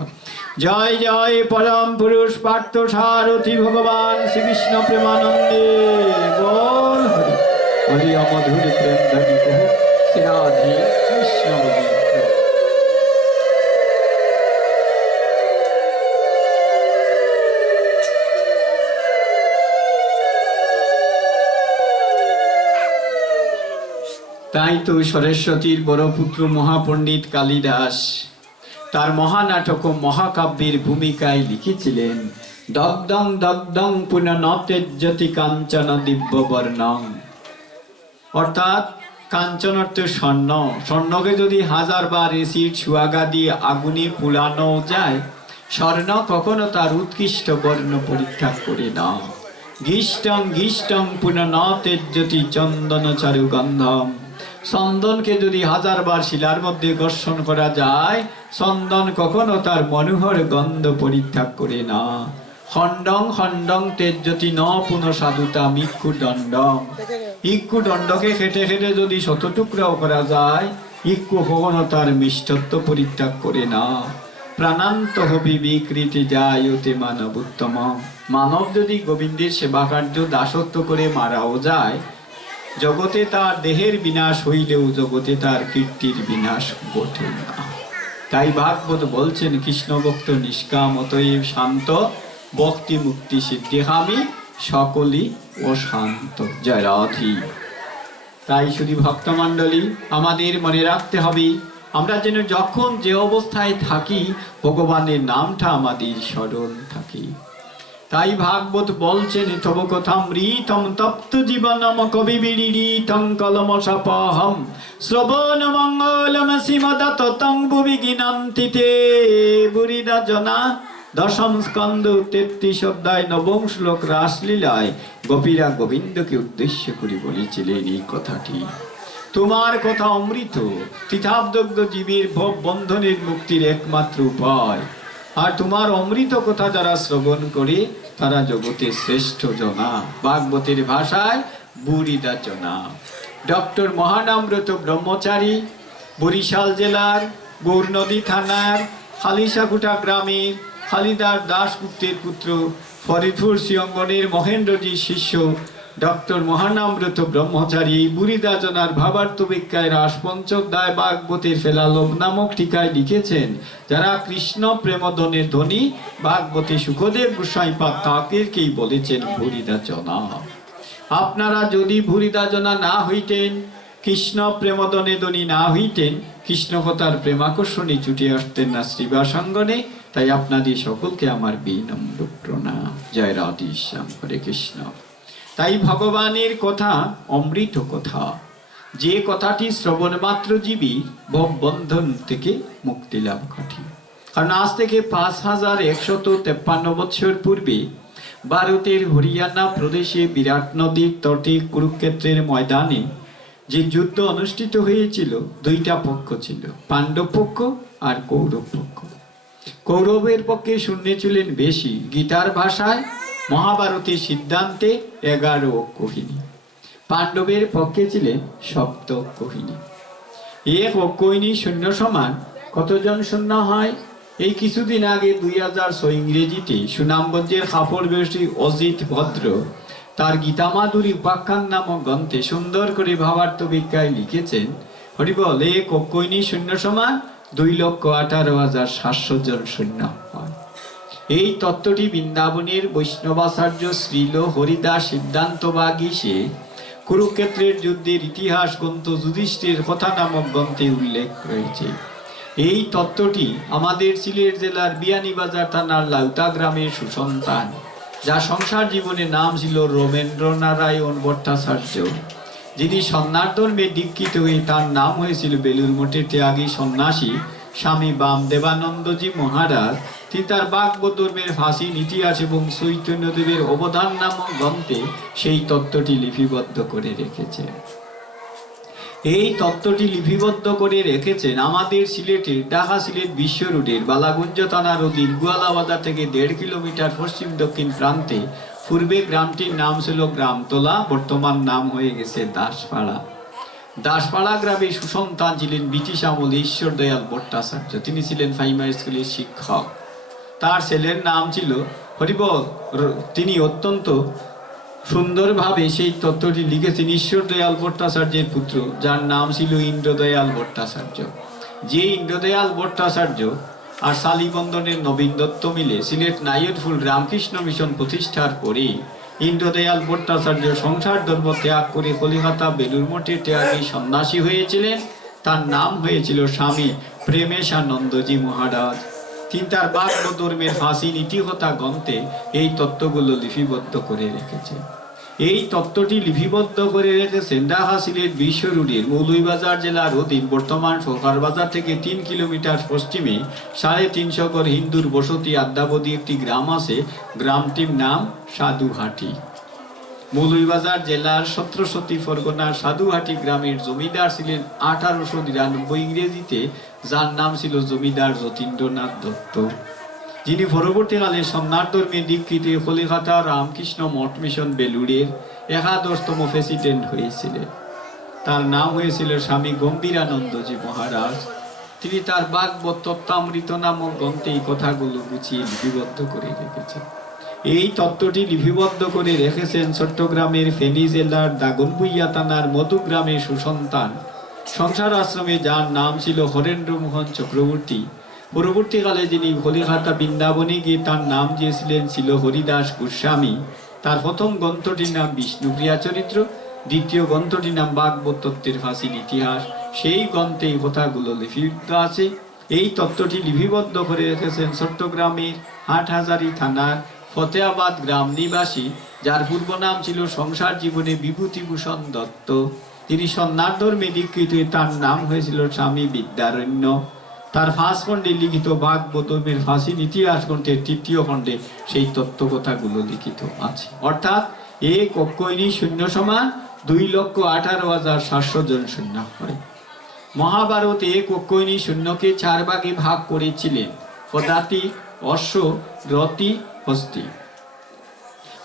জয় জয় পরম পুরুষ পার্থ সারথি ভগবান শ্রীকৃষ্ণ প্রেমানন্দে বল হরি হরি। অমধুর প্রেম ধ্বনি কহু শ্রী রাধে কৃষ্ণ গোবিন্দ। তাই তো সরস্বতীর বড় পুত্র মহাপণ্ডিত কালিদাস তার মহানাটক ও মহাকাব্যের ভূমিকায় লিখেছিলেন, দগ্ধং দগ্ধং পুনঃনতেজ্জতি কাঞ্চন দিব্যবর্ণং। অর্থাৎ কাঞ্চন অর্থ স্বর্ণ, স্বর্ণকে যদি 1000 বার এসিড সুয়াগা দিয়ে আগুনে পুড়ানো যায়, স্বর্ণ কখনো তার উৎকৃষ্ট বর্ণ পরীক্ষা করে না। ঘিষ্টং ঘিষ্টং পুনঃনতেজ্জতি চন্দন চারু গন্ধম। চন্দনকে যদি 1000 বার শিলার মধ্যে ঘর্ষণ করা যায়, চন্দন কখনো তার মনোহর গন্ধ পরিত্যাগ করে না। খণ্ডং খণ্ডং তেজ্জতি ন পুনঃ সাধুতা ইক্ষু দণ্ডং। ইক্ষু দণ্ডকে খেটে খেটে যদি 100 টুকরাও করা যায়, ইক্ষু কখনো তার মিষ্টত্ব পরিত্যাগ করে না। প্রাণান্ত হবি বিকৃতি যায়তে মানব উত্তম। মানব যদি গোবিন্দের সেবা কার্য দাসত্ব করে মারাও যায়, জগতে তার দেহের বিনাশ হইলেও জগতে তার কীর্তির বিনাশ ঘটে না। তাই ভাগবত বলছেন, কৃষ্ণ ভক্ত নিষ্কাম অতএব শান্ত, ভক্তি মুক্তি সিদ্ধিহামি সকলই ও শান্ত। জয় রাধি। তাই শুধু ভক্তমণ্ডলী, আমাদের মনে রাখতে হবে, আমরা যেন যখন যে অবস্থায় থাকি ভগবানের নামটা আমাদের স্মরণ থাকি। তাই ভাগবত বলছেন, তব কথামৃতম তপ্ত জীবনম কবি বিড়িতং কলমশাপহম শ্রবণ মঙ্গলম শ্রীমদত তং ভুবি গিনন্তি তে বুরিদা জনা। 10ম স্কন্ধ 33 অধ্যায় 9ম শ্লোক রাসলীলায় গোপীরা গোবিন্দকে উদ্দেশ্য করে বলেছিলেন এই কথাটি। তোমার কথা অমৃত, তিতাবদগ্ধ জীবের ভব বন্ধনের মুক্তির একমাত্র উপায়। আর তোমার অমৃত কথা যারা শ্রবণ করে তারা জগতে শ্রেষ্ঠ জনা। ভাগবতের ভাষায় বুড়িদা জনা। ডক্টর মহানামব্রত ব্রহ্মচারী বরিশাল জেলার গৌরনদী থানার খালিশাকুটা গ্রামের খালিদার দাশগুপ্তের পুত্র ফরিদপুর শ্রীঅঙ্গনের মহেন্দ্রজির শিষ্য ডক্টর মহানামব্রত ব্রহ্মচারী বুড়িদা জনার ভাবার্থ বিজ্ঞায় রাস পঞ্চোধ্যায় ভাগবতের ফেলালোভ নামক টিকায় লিখেছেন, যারা কৃষ্ণ প্রেমধনের ধ্বনি ভাগবতী সুখদেব গোস্বাইপাদ তাঁকেই বলেছেন বুড়িদা জনা। আপনারা যদি বুড়িদা জনা না হইতেন, কৃষ্ণ প্রেমধনে ধ্বনি না হইতেন, কৃষ্ণ কথার প্রেমাকর্ষণী ছুটে আসতেন না শ্রীবাসাঙ্গনে। তাই আপনাদের সকলকে আমার বিনম্র প্রণাম। জয় রাধে শ্যাম, হরে কৃষ্ণ। তাই ভগবানের কথা অমৃত কথা, যে কথাটি শ্রবণ মাত্র জীবী ভব বন্ধন থেকে মুক্তি লাভ ঘটে। কারণ আজ থেকে 5153 বছর পূর্বে ভারতের হরিয়ানা প্রদেশে বিরাট নদীর তটে কুরুক্ষেত্রের ময়দানে যে যুদ্ধ অনুষ্ঠিত হয়েছিল, 2টা পক্ষ ছিল, পাণ্ডব পক্ষ আর কৌরব পক্ষ। কৌরবের পক্ষে শূন্য ছিলেন বেশি, গীতার ভাষায় মহাভারতের সিদ্ধান্তে 11 অক্ষৌহিনী। পাণ্ডবের পক্ষে ছিলেন 7 অক্ষৌহিনী। 1 অক্ষৌহিনী শূন্য সমান কতজন শূন্য হয়? এই কিছুদিন আগে 2006 ইংরেজিতে সুনামগঞ্জের কাপড় ব্যবসায়ী অজিত ভদ্র তার গীতামাধুরী উপাখ্যান নামক গ্রন্থে সুন্দর করে ভাবার্থ বিজ্ঞায় লিখেছেন, হরিবল 1 অক্ষৌহিনী শূন্য সমান 2,18,700 জন শূন্য হয়। এই তত্ত্বটি বৃন্দাবনের বৈষ্ণবাচার্য শ্রীল হরিদাস সিদ্ধান্তবাগী সে কুরুক্ষেত্রের যুদ্ধের ইতিহাস গ্রন্থ যুধিষ্ঠির কথা নামক গ্রন্থে উল্লেখ রয়েছে। এই তত্ত্বটি আমাদের সিলেট জেলার বিয়ানীবাজার থানার লাউতা গ্রামের সুসন্তান, যা সংসার জীবনে নাম ছিল রমেন্দ্র নারায়ণ ভট্টাচার্য, যিনি সন্ন্যাস ধর্মে দীক্ষিত হয়ে তার নাম হয়েছিল বেলুর মঠের ত্যাগী সন্ন্যাসী স্বামী বামদেবানন্দজি মহারাজ। তিনি তার ভাগবত ধর্মের ফাঁসির ইতিহাস এবং চৈতন্যদেবের অবদান নামক গ্রন্থে সেই তত্ত্বটি লিপিবদ্ধ করে রেখেছেন। এই তত্ত্বটি লিপিবদ্ধ করে রেখেছেন আমাদের সিলেটের ঢাকা সিলেট বিশ্ব রোডের বালাগঞ্জ থানার অধীন গোয়ালা বাজার থেকে 1.5 কিলোমিটার পশ্চিম দক্ষিণ প্রান্তে। পূর্বে গ্রামটির নাম ছিল গ্রামতলা, বর্তমান নাম হয়ে গেছে দাসপাড়া। দাসপাড়া গ্রামে সুসন্তান ছিলেন ব্রিটিশ আমলে ঈশ্বর দয়াল ভট্টাচার্য। তিনি ছিলেন প্রাইমারি স্কুলের শিক্ষক। তার ছেলের নাম ছিল হরিবল। তিনি অত্যন্ত সুন্দরভাবে সেই তত্ত্বটি লিখেছেন ঈশ্বর দয়াল ভট্টাচার্যের পুত্র, যার নাম ছিল ইন্দ্রদয়াল ভট্টাচার্য। যে ইন্দ্রদয়াল ভট্টাচার্য আর শালীবন্ধনের নবীন দত্ত মিলে সিলেট নাইয়রফুল রামকৃষ্ণ মিশন প্রতিষ্ঠার পরে ইন্দ্রদয়াল ভট্টাচার্য সংসার ধর্ম ত্যাগ করে কলিকাতা বেলুর মঠে ত্যাগী সন্ন্যাসী হয়েছিলেন। তার নাম হয়েছিল স্বামী প্রেমেশানন্দজি মহারাজ। তিনি তার বাক্য ধর্মের ফাঁসি নীতিকথা গ্রন্থে এই তত্ত্বগুলো লিপিবদ্ধ করে রেখেছেন। এই তত্ত্বটি লিপিবদ্ধ করে রেখেছেন ঢাকা সিলেট বিশ্ব রোডের মৌলভীবাজার জেলার অধীন বর্তমান সরকার বাজার থেকে ৩ কিলোমিটার পশ্চিমে ৩৫০ ঘর হিন্দুর বসতি আদ্যাবধি একটি গ্রাম আছে। গ্রামটির নাম সাধুহাটি। মৌলভীবাজার জেলার ১৭০০ পরগনার সাধুহাটি গ্রামের জমিদার ছিলেন ১৮৯৯ ইংরেজিতে, যার নাম ছিল জমিদার যতীন্দ্রনাথ দত্ত, যিনি পরবর্তীকালে সন্ন্যাস ধর্মে দীক্ষিত কলিকাতা রামকৃষ্ণ মঠ মিশন বেলুড়ের ১১তম প্রেসিডেন্ট হয়েছিলেন। তার নাম হয়েছিল স্বামী গম্ভীরানন্দজি মহারাজ। তিনি তার ভাগবত তত্ত্বামৃত নামক গ্রন্থে এই কথাগুলো গুছিয়ে লিপিবদ্ধ করে রেখেছেন। এই তত্ত্বটি লিপিবদ্ধ করে রেখেছেন চট্টগ্রামের ফেনী জেলার দাগনভূঞা থানার মধুগ্রামের সুসন্তান সংসার আশ্রমে, যার নাম ছিল হরেন্দ্রমোহন চক্রবর্তী। পরবর্তীকালে যিনি কলিকাতা বৃন্দাবনে গিয়ে তার নাম দিয়েছিলেন ছিল হরিদাস গোস্বামী। তার প্রথম গ্রন্থটির নাম বিষ্ণুপ্রিয়া চরিত্র, দ্বিতীয় গ্রন্থটির নাম ভাগবত তত্ত্বের ফাঁসির ইতিহাস। সেই গ্রন্থে এই কথাগুলো লিপিবদ্ধ আছে। এই তত্ত্বটি লিপিবদ্ধ করে রেখেছেন চট্টগ্রামের হাটহাজারী থানার ফতেহাবাদ গ্রাম নিবাসী, যার পূর্ব নাম ছিল সংসার জীবনে বিভূতিভূষণ দত্ত। তিনি সন্ন্যাস ধর্মে দীক্ষিত। তার নাম হয়েছিল স্বামী বিদ্যারণ্য। তার ৫ খণ্ডে লিখিত ভাগবত ধর্মের ফাঁসির ইতিহাস গ্রন্থের ৩য় খণ্ডে সেই তত্ত্বকথাগুলো লিখিত আছে। অর্থাৎ এক অক্ষয়নী শূন্য সমান ২,১৮,৭০০ জন শূন্য হয়। মহাভারতে এক অক্ষয়নী শূন্যকে ৪ ভাগে ভাগ করেছিলেন: পদাতিক, অশ্ব, রথি, হস্তি।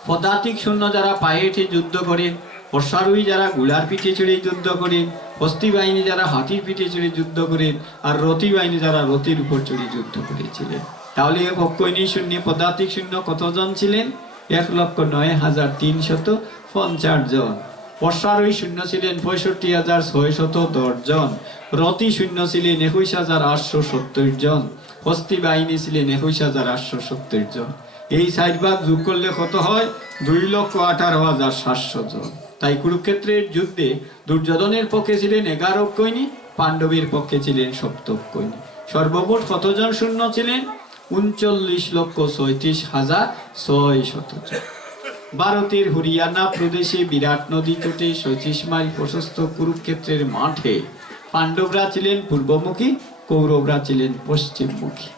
পদাতিক শূন্য যারা পায়ে হেঁটে যুদ্ধ করেন, অশ্বারোহী যারা ঘোড়ার পিঠে চড়ে যুদ্ধ করেন, হস্তি বাহিনী যারা হাতির পিঠে চড়ে যুদ্ধ করেন, আর রথি বাহিনী যারা রথের উপর চড়ে যুদ্ধ করেছিলেন। তাহলে এক অক্ষয়নী শূন্য পদাতিক শূন্য কতজন ছিলেন? ১,০৯,৩৫০ জন। অশ্বারোহী শূন্য ছিলেন ৬৫,৬১০ জন। রথি শূন্য ছিলেন ২১,৮৭০ জন। হস্তি বাহিনী ছিলেন ২১,৮৭০ জন। এই ৪ ভাগ যোগ করলে কত হয়? ২,১৮,৭০০ জন। তাই কুরুক্ষেত্রের যুদ্ধে দুর্যোধনের পক্ষে ছিলেন ১১ অক্ষয়নী, পাণ্ডবের পক্ষে ছিলেন ৭ অক্ষয়নী। সর্বমোট কতজন শূন্য ছিলেন? ৩৯,৩৬,৬০০ জন। ভারতের হরিয়ানা প্রদেশে বিরাট নদী তটে ২৬ মাইল প্রশস্ত কুরুক্ষেত্রের মাঠে পাণ্ডবরা ছিলেন পূর্বমুখী, কৌরবরা ছিলেন পশ্চিমমুখী।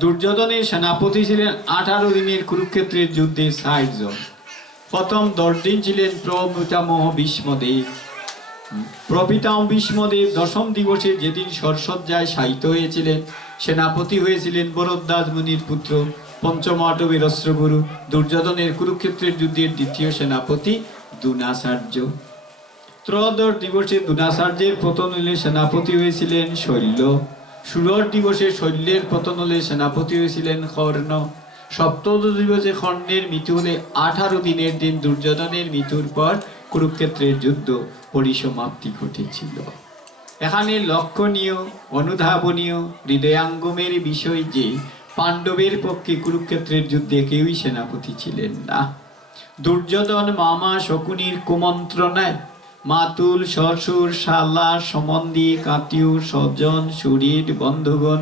দুর্যোধনের সেনাপতি ছিলেন ১৮ দিনের কুরুক্ষেত্রের যুদ্ধে ৬০ জন। প্রথম ১০ দিন ছিলেন প্রপিতামহ ভীষ্মদেব। ভীষ্মদেব ১০ম দিবসে যেদিন সরসজ্জায় শায়িত হয়েছিলেন, সেনাপতি হয়েছিলেন ভরদ্বাজ মুনির পুত্র পঞ্চমাটবের অস্ত্রগুরু। দুর্যোধনের কুরুক্ষেত্রের যুদ্ধের দ্বিতীয় সেনাপতি দ্রোণাচার্য। ত্রয়োদশ দিবসে দ্রোণাচার্যের পতন হলে সেনাপতি হয়েছিলেন শৈল্য। ষোড়শ দিবসে শৈল্যের পতন হলে সেনাপতি হয়েছিলেন কর্ণ। সপ্তদশ দিবসে কর্ণের মৃত্যু হলে ১৮ দিনের দিন দুর্যোধনের মৃত্যুর পর কুরুক্ষেত্রের যুদ্ধ পরিসমাপ্তি ঘটেছিল। এখানে লক্ষণীয়, অনুধাবনীয়, হৃদয়াঙ্গমের বিষয় যে পাণ্ডবের পক্ষে কুরুক্ষেত্রের যুদ্ধে কেউই সেনাপতি ছিলেন না। দুর্যোধন মামা শকুনির কুমন্ত্রণায় মাতুল, শ্বশুর, শালা, সম্বন্ধী, আত্মীয়, স্বজন, শরীর, বন্ধুগণ,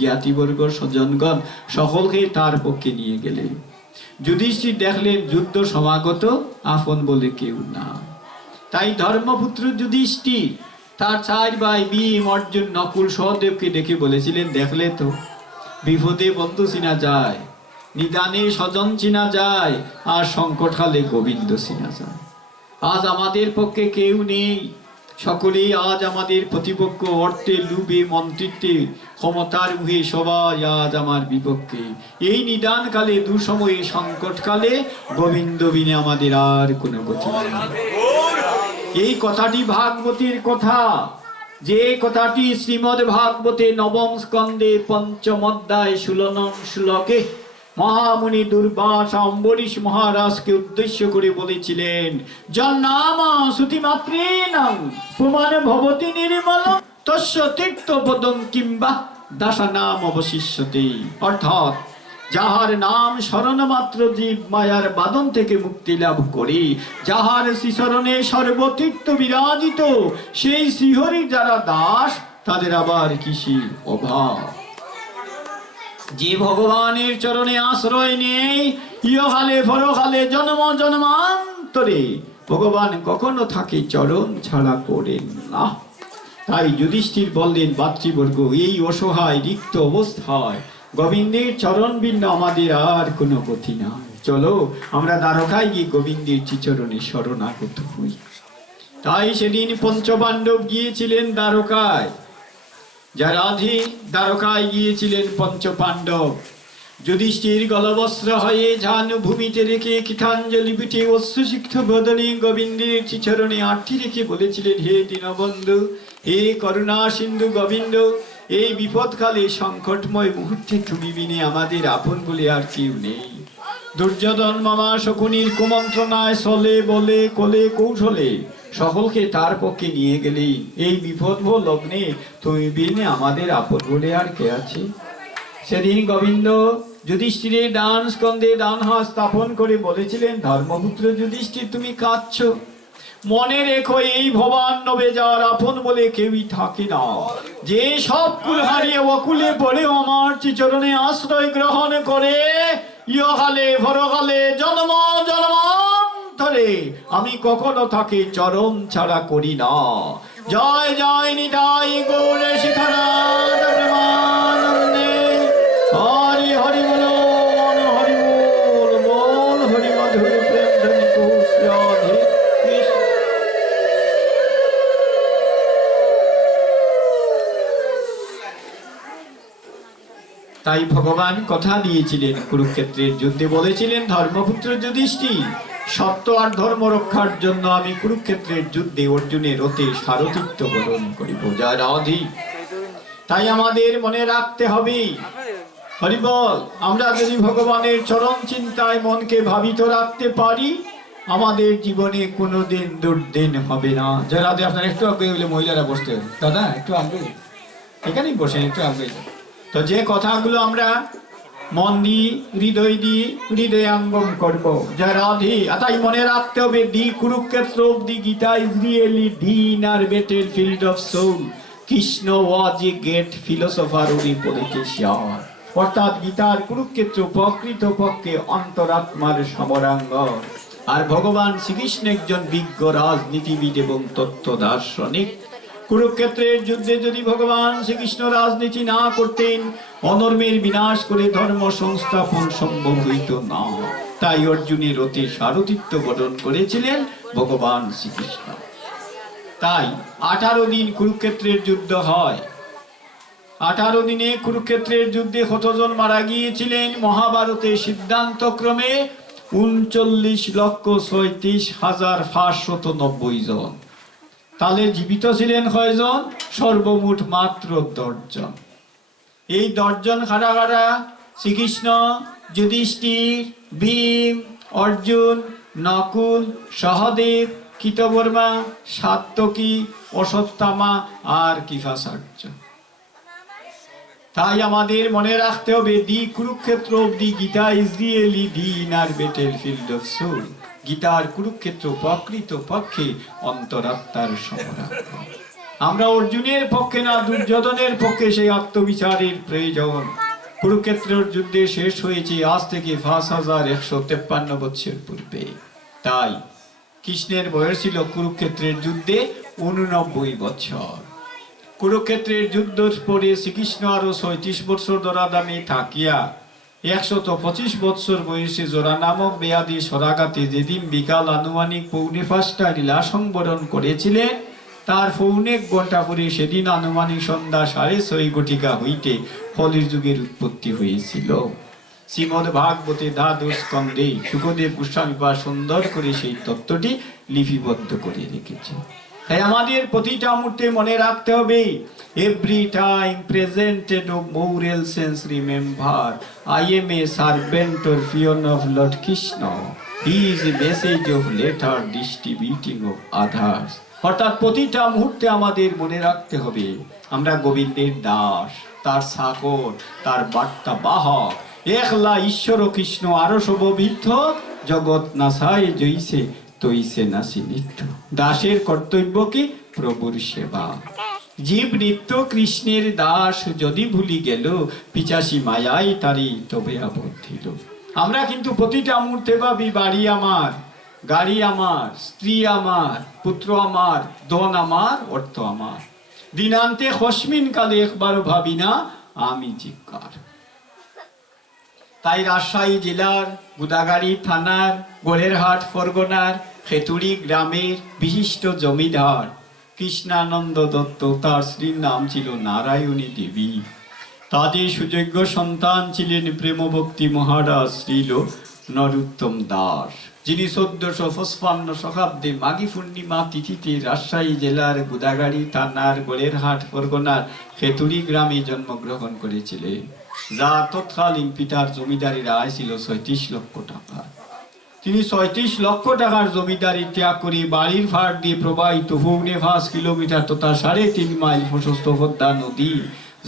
জ্ঞাতিবর্গ, স্বজনগণ সকলকে তার পক্ষে নিয়ে গেলেন। যুধিষ্ঠির দেখলেন যুদ্ধ সমাগত, আপন বলে কেউ না। তাই ধর্মপুত্র যুধিষ্ঠির তার ৪ ভাই ভীম, অর্জুন, নকুল, সহদেবকে ডেকে বলেছিলেন, দেখলে তো বিপদে বন্ধু চিনা যায়, নিদানে স্বজন চিনা যায়, আর সংকটকালে গোবিন্দ চিনা যায়। আজ আমাদের পক্ষে কেউ নেই, সকলেই আজ আমাদের প্রতিপক্ষ। অর্থে, লুভে, মন্ত্রিত্বে, ক্ষমতার মুহে সবাই আজ আমার বিপক্ষে। এই নিদান কালে, দুঃসময়ে, সংকটকালে গোবিন্দ বিনে আমাদের আর কোনো গতি নেই। এই কথাটি ভাগবতীর কথা, যে কথাটি শ্রীমদ্ ভাগবতে নবম স্কন্ধে পঞ্চম অধ্যায় 16 নং শ্লোকে মহামুনি দুর্বাস অম্বরীশ মহারাজকে উদ্দেশ্য করে বলেছিলেন, জন্নামা শ্রুতিমাত্রেণাং পুমান ভবতি নির্মল তস্য তীর্থপদং কিংবা দাসানাম অবশিষ্যতে। অর্থাৎ যাহার নাম স্মরণ মাত্র জীব মায়ার বাঁধন থেকে মুক্তি লাভ করে, যাহার শ্রীচরণে সর্বতীর্থ বিরাজিত, সেই শ্রীহরি যারা দাস, তাদের আবার কিসের অভাব? যে ভগবানের চরণে আশ্রয় নেই, ইহকালে পরকালে জন্ম জন্মান্তরে ভগবান কখনো থাকে চরণ ছাড়া করেন না। তাই যুধিষ্ঠির বললেন, ভাতৃবর্গ, এই অসহায় রিক্ত অবস্থায় গোবিন্দের চরণ ভিন্ন আমাদের আর কোনো গতি নাই। চলো আমরা দ্বারকায় গিয়ে গোবিন্দের শ্রীচরণে শরণাগত হই। তাই সেদিন পঞ্চপাণ্ডব গিয়েছিলেন দ্বারকায়, যারাধি দ্বারকায় গিয়েছিলেন পঞ্চপাণ্ডব। যুধিষ্ঠির গলবস্ত্র হয়ে ঝান ভূমিতে রেখে কৃতাঞ্জলি পিঠে অশ্রুসিক্ত বদনে গোবিন্দের শ্রীচরণে আর্থি রেখে বলেছিলেন, হে দীনবন্ধু, হে করুণা সিন্ধু গোবিন্দ, এই বিপদকালে সংকটময় মুহূর্তে তুমি বিনে আমাদের আপন বলে আর কেউ নেই। দুর্যোধন মামা শকুনির কুমন্ত্রণায় চলে বলে কোলে কৌশলে সকলকে তার পক্ষে নিয়ে গেলেই এই বিপদভো লগ্নে তুমি বিনে আমাদের আপন বলে আর কে আছে? সেদিন গোবিন্দ যুধিষ্ঠিরের ডান স্কন্ধে ডান হাত স্থাপন করে বলেছিলেন, ধর্মপুত্র যুধিষ্ঠির, তুমি কাঁদছ। মনে রেখো, এই ভবান নবে যার আপন বলে কেউই থাকে না। যে সব কুল হারিয়ে অকুলে পড়ে আমার শ্রীচরণে আশ্রয় গ্রহণ করে, ইহকালে পরকালে জন্ম জন্মান্তরে আমি কখনো তাকে চরণ ছাড়া করি না। জয় জয় নিতাই গৌর শিখরাত প্রেমানন্দে। হরি হরি বল, মন হরি বল, বল হরি মধুর প্রেম ধ্বনি কুশ রাধে কৃষ্ণ। তাই ভগবান কথা দিয়েছিলেন, কুরুক্ষেত্রের যুদ্ধে বলেছিলেন, ধর্মপুত্র যুধিষ্ঠির, সত্য আর ধর্ম রক্ষার জন্য আমি কুরুক্ষেত্রের যুদ্ধে অর্জুনের রথে সারথিত্ব বরণ করিব। যা রাধি, তাই আমাদের মনে রাখতে হবে, হরিবল, আমরা যদি ভগবানের চরণ চিন্তায় মনকে ভাবিত রাখতে পারি, আমাদের জীবনে কোনোদিন দুর্দিন হবে না। যারা আপনারা একটু আগে হইলে মহিলারা বসতে, দাদা একটু আগে, এখানেই বসেন, একটু আগে। তো যে কথাগুলো আমরা মন দিয়ে হৃদয় দিয়ে হৃদয়াঙ্গম করব, যা রাধে। তাই মনে রাখতে হবে, the Kurukshetra of the Gita is really the inner battlefield of soul. Krishna was a great philosopher উনি পলিটিশিয়ান। অর্থাৎ গীতার কুরুক্ষেত্র প্রকৃত পক্ষে অন্তরাত্মার সমরাঙ্গ, আর ভগবান শ্রীকৃষ্ণ একজন বিজ্ঞ রাজনীতিবিদ এবং তত্ত্ব দার্শনিক। কুরুক্ষেত্রের যুদ্ধে যদি ভগবান শ্রীকৃষ্ণ রাজনীতি না করতেন, অধর্মের বিনাশ করে ধর্ম সংস্থাপন সম্ভব হইত না। তাই অর্জুনের রথে সারথিত্ব বরণ করেছিলেন ভগবান শ্রীকৃষ্ণ। তাই 18 দিন কুরুক্ষেত্রের যুদ্ধ হয়। 18 দিনে কুরুক্ষেত্রের যুদ্ধে কতজন মারা গিয়েছিলেন? মহাভারতে সিদ্ধান্তক্রমে 39,36,590 জন। তাহলে জীবিত ছিলেন কয়জন? সর্বমোট মাত্র 10 জন। এই 10 জন কারা কারা? শ্রীকৃষ্ণ, যুধিষ্ঠির, ভীম, অর্জুন, নকুল, সহদেব, কৃতবর্মা, সাত্যকী, অশ্বত্থামা আর কৃপাচার্য। তাই আমাদের মনে রাখতে হবে, the Kurukshetra of the Gita is really the inner battlefield of soul. গীতার কুরুক্ষেত্র প্রকৃত পক্ষে অন্তরাত্মার সমরাঙ্গ। আমরা অর্জুনের পক্ষে না, দুর্যোধনের পক্ষে সেই আত্মবিচারের প্রয়োজন। কুরুক্ষেত্রের যুদ্ধে শেষ হয়েছে আজ থেকে 5153 বছর পূর্বে। তাই কৃষ্ণের বয়স ছিল কুরুক্ষেত্রের যুদ্ধে 89 বছর। কুরুক্ষেত্রের যুদ্ধ পরে শ্রীকৃষ্ণ আরো 36 বছর ধরাধামে থাকিয়া 125 বছর বয়সে জোড়া নামক বেয়াদি সরাগাতে যেদিন বিকাল আনুমানিক 4:45টায় লীলা সংবরণ করেছিলেন, তার 1.25 ঘন্টা পরে সেদিন আনুমানিক সন্ধ্যা 6:30 ঘটিকা হইতে কলির যুগের উৎপত্তি হয়েছিল। শ্রীমদ ভাগবতে দ্বাদশ স্কন্ধে শুকদেব গোস্বামী বা সুন্দর করে সেই তত্ত্বটি লিপিবদ্ধ করে রেখেছে। তাই আমাদের প্রতিটা মুহূর্তে মনে রাখতে হবে, every time presented of moral sense remember I am a servant or peon of Lord Krishna. He is a message of letter distributing of others. অর্থাৎ প্রতিটা মুহূর্তে আমাদের মনে রাখতে হবে আমরা গোবিন্দের দাস, তার চাকর, তার বার্তা বাহক। একলা ঈশ্বর কৃষ্ণ আরো শোভিত জগৎ নাসায় জইছে তৈছে নাসি নিত্য। দাসের কর্তব্য কি? প্রভুর সেবা। জীব নিত্য কৃষ্ণের দাস, যদি ভুলি গেল পিচাসি মায়াই তারি তবে আবদ্ধিল। আমরা কিন্তু প্রতিটা মুহূর্তে ভাবি বাড়ি আমার, গাড়ি আমার, স্ত্রী আমার, পুত্র আমার, ধন আমার, অর্থ আমার। দিনান্তে হস্মিন কালে একবারও ভাবি না আমি জিজ্ঞার। তাই রাজশাহী জেলার গুদাগাড়ি থানার গোড়েরহাট পরগনার খেতুড়ি গ্রামের বিশিষ্ট জমিদার কৃষ্ণানন্দ দত্ত, তার স্ত্রীর নাম ছিল নারায়ণী দেবী। তাদের সুযোগ্য সন্তান ছিলেন প্রেমভক্তি মহারাজ শ্রীল নরোত্তম দাস, যিনি 1455 শতাব্দে মাঘী পূর্ণিমা তিথিতে রাজশাহী জেলার গুদাগাড়ি থানার গোড়েরহাট পরগনার খেতুড়ি গ্রামে জন্মগ্রহণ করেছিলেন, যা তৎকালীন পিতার জমিদারির আয় ছিল 36 লক্ষ টাকা। তিনি 36 লক্ষ টাকার জমিদারি ত্যাগ করে বাড়ির ফাট দিয়ে প্রবাহিত পৌনে 5 কিলোমিটার তথা 3.5 মাইল প্রশস্ত পদ্মা নদী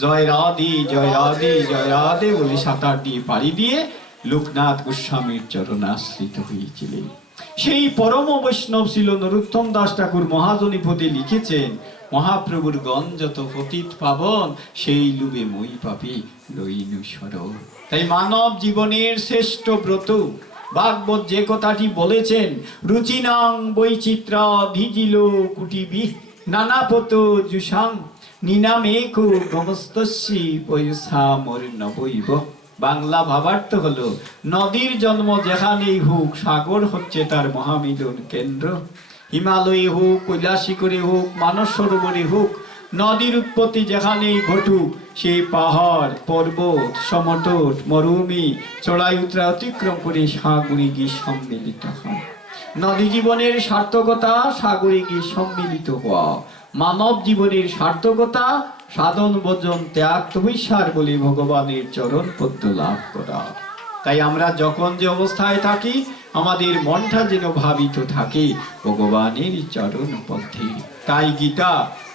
জয় রাধে জয় রাধে জয় রাধে বলে সাঁতার দিয়ে পাড়ি দিয়ে লোকনাথ গোস্বামীর চরণাশ্রিত হয়েছিলেন। সেই পরম বৈষ্ণব ছিল নরোত্তম দাস ঠাকুর মহাজনী পদে লিখেছেন, মহাপ্রভুর গণ যত পতিত পাবন সেই লুবে মই পাপি লইনু সরল। তাই মানব জীবনের শ্রেষ্ঠ ব্রত ভাগবত যে কথাটি বলেছেন, রুচিনাং বৈচিত্রা ধিজিল কুটিবি নানাপত জুসাং নিনামেকো গমস্তস্যি পয়সা মর নবৈব। বাংলা ভাবার্থ হলো, নদীর জন্ম যেখানেই হোক সাগর হচ্ছে তার মহামিলন কেন্দ্র। হিমালয়ে হোক, কৈলাসিকরে হোক, মানস সরোবরে হোক, নদীর উৎপত্তি যেখানেই ঘটুক সেই পাহাড় পর্বত সমতট মরুভূমি চড়াই উতরা অতিক্রম করে সাগরে গিয়ে সম্মিলিত হয়। নদী জীবনের সার্থকতা সাগরে গিয়ে সম্মিলিত হওয়া, মানব জীবনের সার্থকতা সাধন ভজন ত্যাগ তপস্যার বলে ভগবানের চরণ পদ্ম লাভ করা। তাই আমরা যখন যে অবস্থায় থাকি আমাদের মনটা যেন ভাবিত থাকে ভগবানের চরণ পথে। তাই গীতা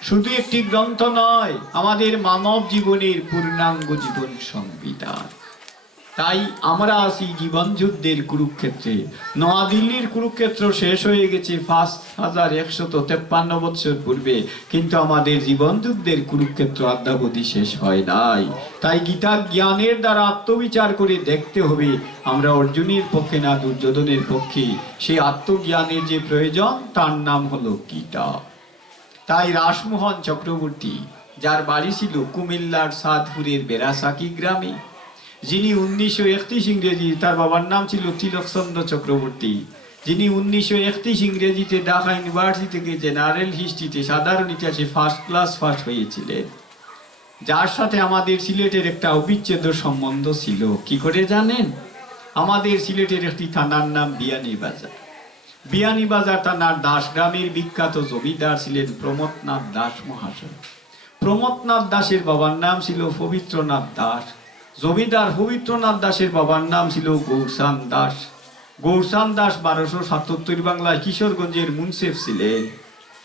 শুধু একটি গ্রন্থ নয়, আমাদের মানব জীবনের পূর্ণাঙ্গ জীবন সংবিধান। তাই আমরা আসি জীবন যুদ্ধের কুরুক্ষেত্রে। নয়াদিল্লির কুরুক্ষেত্র শেষ হয়ে গেছে 5153 বছর পূর্বে, কিন্তু আমাদের জীবন যুদ্ধের কুরুক্ষেত্র আদ্যাবধি শেষ হয় নাই। তাই গীতা জ্ঞানের দ্বারা আত্মবিচার করে দেখতে হবে আমরা অর্জুনের পক্ষে না দুর্যোধনের পক্ষে। সেই আত্মজ্ঞানের যে প্রয়োজন তার নাম হলো গীতা। তাই রাসমোহন চক্রবর্তী, যার বাড়ি ছিল কুমিল্লার সাদপুরের বেরাসাকি গ্রামে, যিনি 1931 ইংরেজি, তার বাবার নাম ছিল তিলকচন্দ্র চক্রবর্তী, যিনি 1931 ইংরেজিতে ঢাকা ইউনিভার্সিটি থেকে জেনারেল হিস্ট্রিতে সাধারণ ইতিহাসে ফার্স্ট ক্লাস ফার্স্ট হয়েছিলেন, যার সাথে আমাদের সিলেটের একটা অবিচ্ছেদ্য সম্বন্ধ ছিল। কি করে জানেন? আমাদের সিলেটের একটি থানার নাম বিয়ানীবাজার। বিয়ানীবাজার থানার দাস গ্রামের বিখ্যাত জমিদার ছিলেন প্রমথনাথ দাস মহাশয়। প্রমথনাথ দাসের বাবার নাম ছিল পবিত্রনাথ দাস। জমিদার পবিত্রনাথ দাসের বাবার নাম ছিল গৌরচাঁদ দাস। গৌরচাঁদ দাস 1277 বাংলায় কিশোরগঞ্জের মুন্সেফ ছিলেন।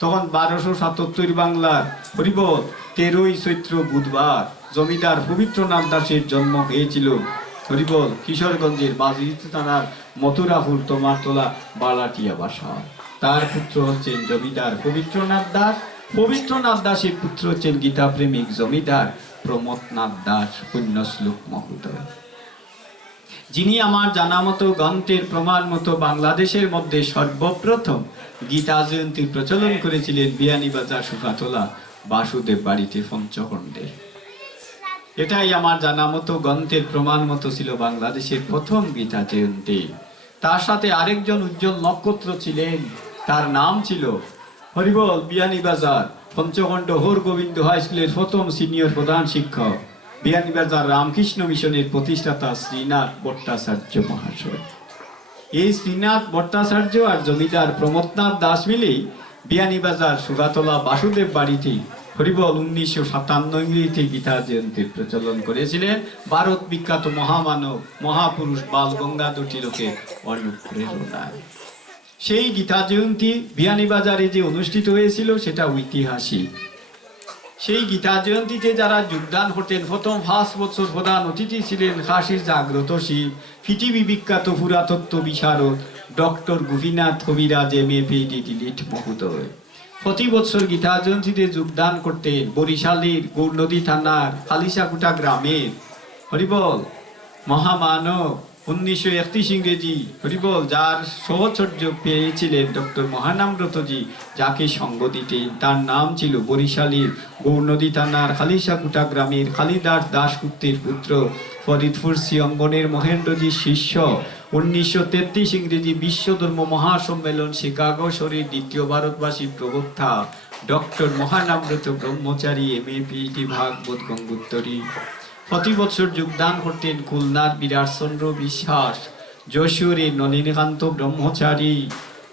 তখন 1277 বাংলার হরিবল 13ই চৈত্র বুধবার জমিদার পবিত্রনাথ দাসের জন্ম হয়েছিল হরিবল কিশোরগঞ্জের বাজিত থানার মথুরাপুর তোমারতলা বালাটিয়া বাসা। তার পুত্র হচ্ছেন জমিদার পবিত্রনাথ দাস। পবিত্রনাথ দাসের পুত্র হচ্ছেন গীতা প্রেমিক জমিদার প্রমথনাথ দাস পুণ্যশ্লোক মহোদয়, যিনি আমার জানা মতো গ্রন্থের প্রমাণ মতো বাংলাদেশের মধ্যে সর্বপ্রথম গীতা জয়ন্তী প্রচলন করেছিলেন বিয়ানীবাজার সুফাতলা বাসুদেব বাড়িতে পঞ্চখণ্ডে। এটাই আমার জানা মতো গ্রন্থের প্রমাণ মতো ছিল বাংলাদেশের প্রথম গীতা জয়ন্তী। তার সাথে আরেকজন উজ্জ্বল নক্ষত্র ছিলেন, তার নাম ছিল হরিবল বিয়ানীবাজার পঞ্চখণ্ড হর গোবিন্দ হাই স্কুলের প্রথম সিনিয়র প্রধান শিক্ষক বিয়ানীবাজার রামকৃষ্ণ মিশনের প্রতিষ্ঠাতা শ্রীনাথ ভট্টাচার্য মহাশয়। এই শ্রীনাথ ভট্টাচার্য আর জমিদার প্রমথনাথ দাস মিলেই বিয়ানীবাজার সুগাতলা বাসুদেব বাড়িতে হরিবল 1957 ইংরেজিতে গীতা জয়ন্তীর প্রচলন করেছিলেন ভারত বিখ্যাত মহামানব মহাপুরুষ বাল গঙ্গাধর তিলকের অনুপ্রেরণায়। সেই গীতা জয়ন্তী বিয়ানীবাজারে যে অনুষ্ঠিত হয়েছিল সেটা ঐতিহাসিক। সেই গীতা জয়ন্তীতে যারা যোগদান করতেন, প্রথম 5 বছর প্রধান অতিথি ছিলেন কাশীর জাগ্রত শিব পৃথিবী বিখ্যাত পুরাতত্ত্ব বিশারদ ডক্টর গোপীনাথ কবিরাজ MA PhD ডিলিট মহোদয়। প্রতি বছর গীতা জয়ন্তীতে যোগদান করতেন বরিশালের গৌরনদী থানার খালিশাকুটা গ্রামের হরিবল মহামানব 1931 ইংরেজি হরিবল, যার সহচর্য পেয়েছিলেন ডক্টর মহানামব্রতজি, যাকে সঙ্গ দিতেন। তার নাম ছিল বরিশালের গৌরনদী থানার খালিশাকুটা গ্রামের কালিদাস দাশগুপ্তের পুত্র ফরিদপুর শ্রী অঙ্গনের মহেন্দ্রজির শিষ্য। 1933 ইংরেজি বিশ্ব ধর্ম মহাসম্মেলন শিকাগো শহরের দ্বিতীয় ভারতবাসী প্রবক্তা ডক্টর মহানামব্রত ব্রহ্মচারী MA PhD ভাগবত গঙ্গোত্তরী। প্রতি বছর যোগদান করতেন খুলনার বিরাটচন্দ্র বিশ্বাস, যশোরের নলিনীকান্ত ব্রহ্মচারী,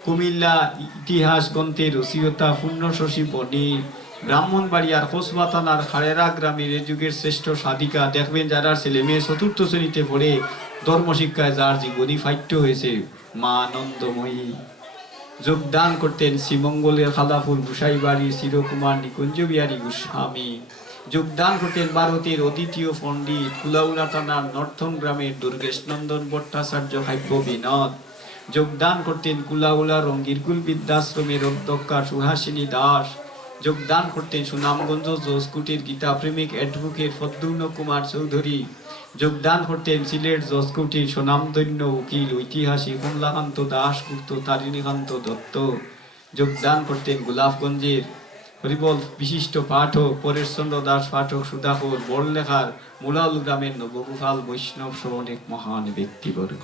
কুমিল্লা ইতিহাস গ্রন্থের রসিকতা পূর্ণশশী বণিক, ব্রাহ্মণবাড়িয়ার কসবা থানার খাড়েরা গ্রামের এ যুগের শ্রেষ্ঠ সাধিকা। দেখবেন যারা ছেলে মেয়ে 4th শ্রেণীতে পড়ে ধর্মশিক্ষায় যার জীবনী ফাইট্য হয়েছে মা আনন্দময়ী। যোগদান করতেন শ্রীমঙ্গলের খালাফুল গোসাইবাড়ি চিরকুমার নিকুঞ্জ বিহারী গোস্বামী। যোগদান করতেন ভারতের অদ্বিতীয় পণ্ডিত কুলাউড়া থানার নর্থন গ্রামের দুর্গেশ নন্দন ভট্টাচার্য কাব্য বিনোদ। যোগদান করতেন কুলাউড়া রঙ্গিরকুল বৃদ্ধাশ্রমের অধ্যক্ষা সুহাসিনী দাস। যোগদান করতেন সুনামগঞ্জ জজকুটির গীতা প্রেমিক অ্যাডভোকেট ফদ্দুর্ণ কুমার চৌধুরী। যোগদান করতেন সিলেট জজকুটির সুনামধন্য উকিল ঐতিহাসিক কমলাকান্ত দাশগুপ্ত তারিণীকান্ত দত্ত। যোগদান করতেন গোলাপগঞ্জের হরিবল বিশিষ্ট পাঠক পরেশচন্দ্র দাস পাঠক সুধাকর বড়লেখার মুলাল গ্রামের নবগোপাল বৈষ্ণব সহ অনেক মহান ব্যক্তিবর্গ।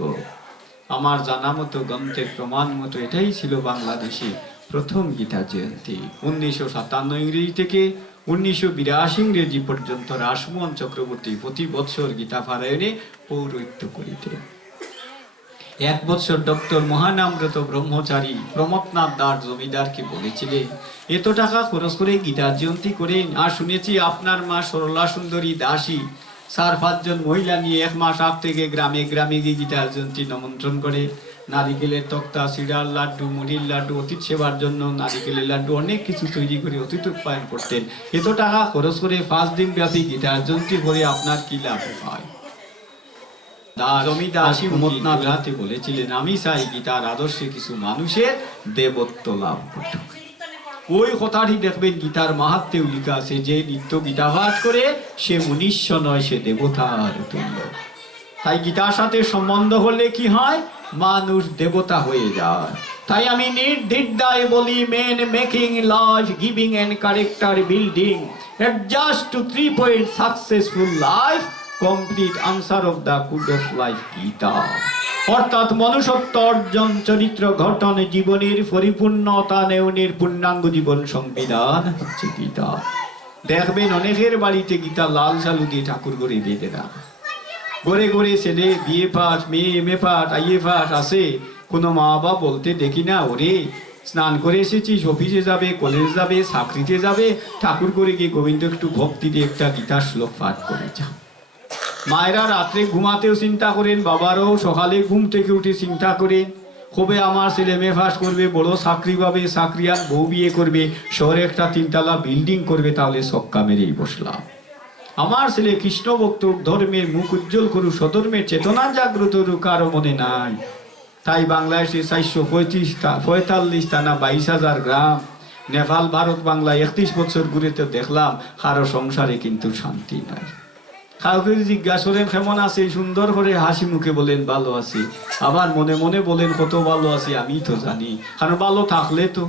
আমার জানা মতো গ্রন্থের প্রমাণ মতো এটাই ছিল বাংলাদেশে প্রথম গীতা জয়ন্তী। 1957 ইংরেজি থেকে 1982 ইংরেজি পর্যন্ত রাসমোহন চক্রবর্তী প্রতি বছর গীতা পারায়ণে পৌরোহিত্য করিতেন। 1 বছর ডক্টর মহানামব্রত ব্রহ্মচারী প্রমথনাথ দাস জমিদারকে বলেছিলেন, এত টাকা খরচ করে গীতা জয়ন্তী করেন, আর শুনেছি আপনার মা সরলা সুন্দরী দাসী 4-5 জন মহিলা নিয়ে 1 মাস আগ থেকে গ্রামে গ্রামে গিয়ে গীতা জয়ন্তী নিমন্ত্রণ করে। নারিকেলের তক্তা, সিডার লাড্ডু, মুড়ির লাড্ডু, অতিথি সেবার জন্য নারিকেলের লাড্ডু অনেক কিছু তৈরি করে অতিথি উৎপাদন করতেন। এত টাকা খরচ করে 5 দিন ব্যাপী গীতা জয়ন্তী করে আপনার কি লাভ হয়? জমিদার বলেছিলেন, আমি চাই গীতার আদর্শে কিছু মানুষের দেবত্ব লাভ করতে। ওই কথাটি দেখবেন গীতার মাহাত্ম্যে লেখা আছে যে নিত্য গীতা পাঠ করে সে মনুষ্য নয়, সে দেবতার তুল্য। তাই গীতার সাথে সম্বন্ধ হলে কি হয়? মানুষ দেবতা হয়ে যায়। তাই আমি নির্দ্বিধায় বলি, man making life giving and character building adjust to 3 point successful life complete answer of the code of life Gita. অর্থাৎ মনুষ্যত্ব অর্জন, চরিত্র গঠন, জীবনের পরিপূর্ণতা নেওয়ার পূর্ণাঙ্গ জীবন সংবিধান হচ্ছে গীতা। দেখবেন অনেকের বাড়িতে গীতা লাল সালু দিয়ে ঠাকুর করে বেঁধে না, গড়ে গড়ে ছেলে বিয়ে পাস, মেয়ে MA পাস, IA পাস আছে, কোনো মা বাবা বলতে দেখি না, ওরে স্নান করে এসেছিস, অফিসে যাবে, কলেজ যাবে, চাকরিতে যাবে, ঠাকুর করে গিয়ে গোবিন্দ একটু ভক্তি দিয়ে একটা গীতার শ্লোক পাঠ করে যা। মায়েরা রাত্রে ঘুমাতেও চিন্তা করেন, বাবারাও সকালে ঘুম থেকে উঠে চিন্তা করেন, কবে আমার ছেলে MA পাস করবে, বড় চাকরি পাবে, চাকরিয়ান বউ বিয়ে করবে, শহরে একটা 3 তলা বিল্ডিং করবে, তাহলে ছক্কা মেরেই বসলাম। আমার ছেলে কৃষ্ণ ভক্ত ধর্মের মুখ উজ্জ্বল করুক, সধর্মের চেতনা জাগ্রত হোক, কারো মনে নাই। তাই বাংলাদেশে 445 থানা, 22,000 গ্রাম, নেপাল ভারত বাংলা 31 বছর ঘুরে তো দেখলাম কারো সংসারে কিন্তু শান্তি নাই। কাউকে জিজ্ঞাসা করেন কেমন আছে, সুন্দর করে হাসি মুখে বলেন ভালো আছি, আবার মনে মনে বলেন কত ভালো আছি আমি তো জানি। কারণ ভালো থাকলে তো,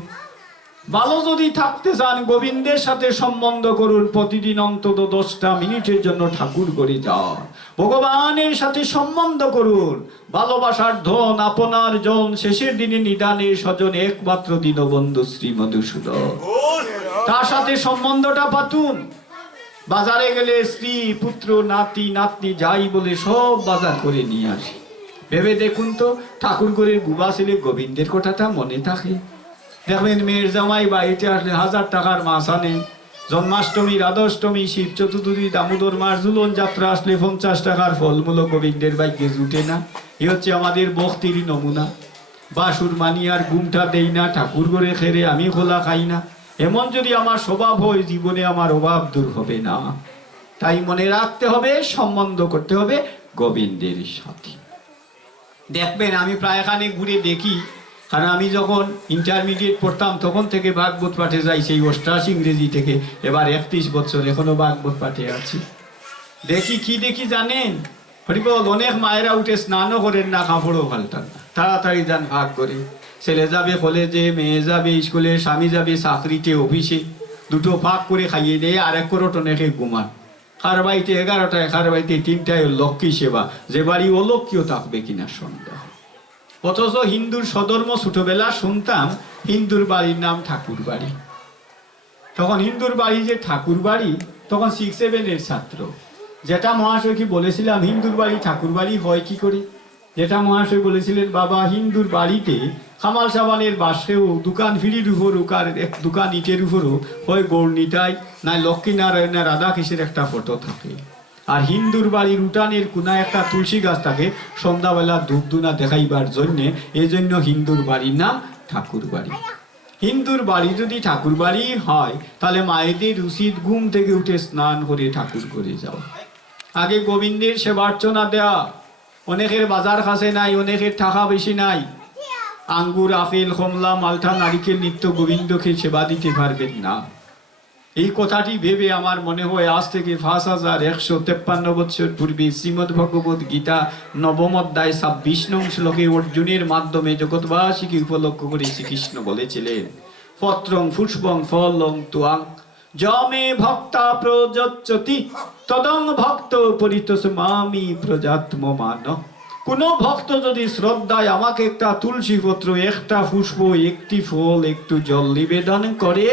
ভালো যদি থাকতে চান গোবিন্দের সাথে সম্বন্ধ করুন, প্রতিদিন অন্তত 10টা মিনিটের জন্য ঠাকুর করে যান, ভগবানের সাথে সম্বন্ধ করুন। ভালোবাসার ধন আপনার জন, শেষের দিনে নিদানের স্বজন, একমাত্র দীনবন্ধু শ্রী মধুসূদন, তার সাথে সম্বন্ধটা পাতুন। বাজারে গেলে স্ত্রী পুত্র নাতি নাতনি যাই বলে সব বাজার করে নিয়ে আসে। ভেবে দেখুন তো, ঠাকুর ঘরের বুবা ছেলে গোবিন্দের কথাটা মনে থাকে? দেখবেন মেয়ের জামাই বাড়িতে আসলে 1000 টাকার মাছ আনে, জন্মাষ্টমী রাধাষ্টমী শিব চতুর্থী দামোদর মাস ঝুলন যাত্রা আসলে 50 টাকার ফলমূল গোবিন্দের বাইকে জুটে না। এ হচ্ছে আমাদের ভক্তির নমুনা। বাসুর মানি আর ঘুমটা দেই না, ঠাকুর ঘরে খেরে আমি খোলা খাই না, এমন যদি আমার স্বভাব হয়, জীবনে আমার অভাব দূর হবে না। তাই মনে রাখতে হবে, সম্বন্ধ করতে হবে গোবিন্দের সাথে। দেখবেন আমি প্রায় এখানে ঘুরে দেখি, কারণ আমি যখন ইন্টারমিডিয়েট পড়তাম তখন থেকে ভাগবত পাঠে যাই, সেই 88 ইংরেজি থেকে, এবার 31 বছর এখনো ভাগবত পাঠে আছি। দেখি কি দেখি জানেন? হরিবল, অনেক মায়েরা উঠে স্নানও করেন না, কাপড়ও পাল্টান না, তাড়াতাড়ি যান ভাগ করে। ছেলে যাবে কলেজে, মেয়ে যাবে স্কুলে, স্বামী যাবে চাকরিতে অফিসে, দুটো ভাগ করে খাইয়ে দেয়, আর এক করোট অনেকে ঘুমান। কার বাড়িতে 11টায়, কার বাড়িতে 3টায় লক্ষ্মী সেবা, যে বাড়ি অলক্ষ্মীও থাকবে কিনা সন্দেহ। অথচ হিন্দুর সধর্ম ছোটবেলা শুনতাম হিন্দুর বাড়ির নাম ঠাকুর বাড়ি। তখন হিন্দুর বাড়ি যে ঠাকুর বাড়ি, তখন 6-7 ছাত্র। যেটা মহাশয়কে বলেছিলাম হিন্দুর বাড়ি ঠাকুর বাড়ি হয় কি করে, যেটা মহাশয় বলেছিলেন, বাবা হিন্দুর বাড়িতে কামাল সাবানের বাসেও দোকান ফিরির উপরও, কার এক দোকান ইটের উপরও হয় গৌরনীতাই না লক্ষ্মীনারায়ণ না রাধাকৃষ্ণের একটা ফটো থাকে। আর হিন্দুর বাড়ির উঠানের কোনায় একটা তুলসী গাছ থাকে, সন্ধ্যাবেলা ধূপধুনা দেখাইবার জন্যে, এই জন্য হিন্দুর বাড়ির নাম ঠাকুর বাড়ি। হিন্দুর বাড়ি যদি ঠাকুর বাড়ি হয়, তাহলে মায়েদের উচিত ঘুম থেকে উঠে স্নান করে ঠাকুর করে যাও, আগে গোবিন্দের সেবার্চনা দেওয়া। অনেকের বাজার কাছে নাই, অনেকের টাকা বেশি নাই, আঙ্গুর আপেল কমলা মালটা নারিকেল নিত্য গোবিন্দকে সেবা দিতে পারবেন না। এই কথাটি ভেবে আমার মনে হয় আজ থেকে 5153 বছর পূর্বে শ্রীমদ্ ভগবত গীতা নবম অধ্যায় 26 নং শ্লোকে অর্জুনের মাধ্যমে জগৎবাসীকে উপলক্ষ করে শ্রীকৃষ্ণ বলেছিলেন, পত্রং পুষ্পং ফলং ত্বং যমে ভক্তা প্রযচ্ছতি তদং ভক্ত পরিতস্মামি প্রজাত্মমান। কোন ভক্ত যদি শ্রদ্ধায় আমাকে একটা তুলসী পত্র, একটা পুষ্প, একটি ফল, একটু জল নিবেদন করে,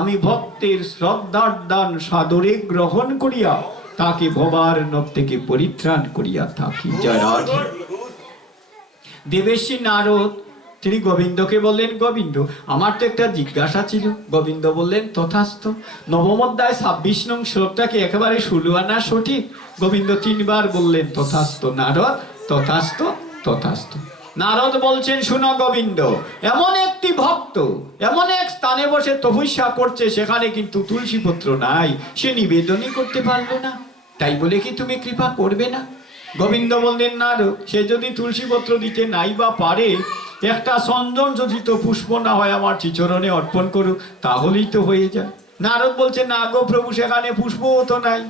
আমি ভক্তের শ্রদ্ধার দান সাদরে গ্রহণ করিয়া তাকে ভবার নব থেকে পরিত্রাণ করিয়া থাকি। জয় রাধে। দেবেশী নারদ তিনি গোবিন্দকে বললেন, গোবিন্দ আমার তো একটা জিজ্ঞাসা ছিল। গোবিন্দ বললেন, তথাস্তু। নবম অধ্যায় 26 নং শ্লোকটাকে একেবারে 16 আনা সঠিক। গোবিন্দ 3 বার বললেন, তথাস্তু নারদ, তথাস্তু, তথাস্তু। নারদ বলছেন, শুনো গোবিন্দ, এমন একটি ভক্ত এমন এক স্থানে বসে তপস্যা করছে, সেখানে কিন্তু তুলসী পত্র নাই, সে নিবেদনই করতে পারলো না, তাই বলে কি তুমি কৃপা করবে না? গোবিন্দ বললেন, নারদ সে যদি তুলসী পত্র দিতে নাই বা পারে, একটা চন্দন যোজিত পুষ্প না হয় আমার চিচরণে অর্পণ করুক, তাহলেই তো হয়ে যায়। নারদ বলছে, না গো প্রভু, সেখানে পুষ্পও তো নাই।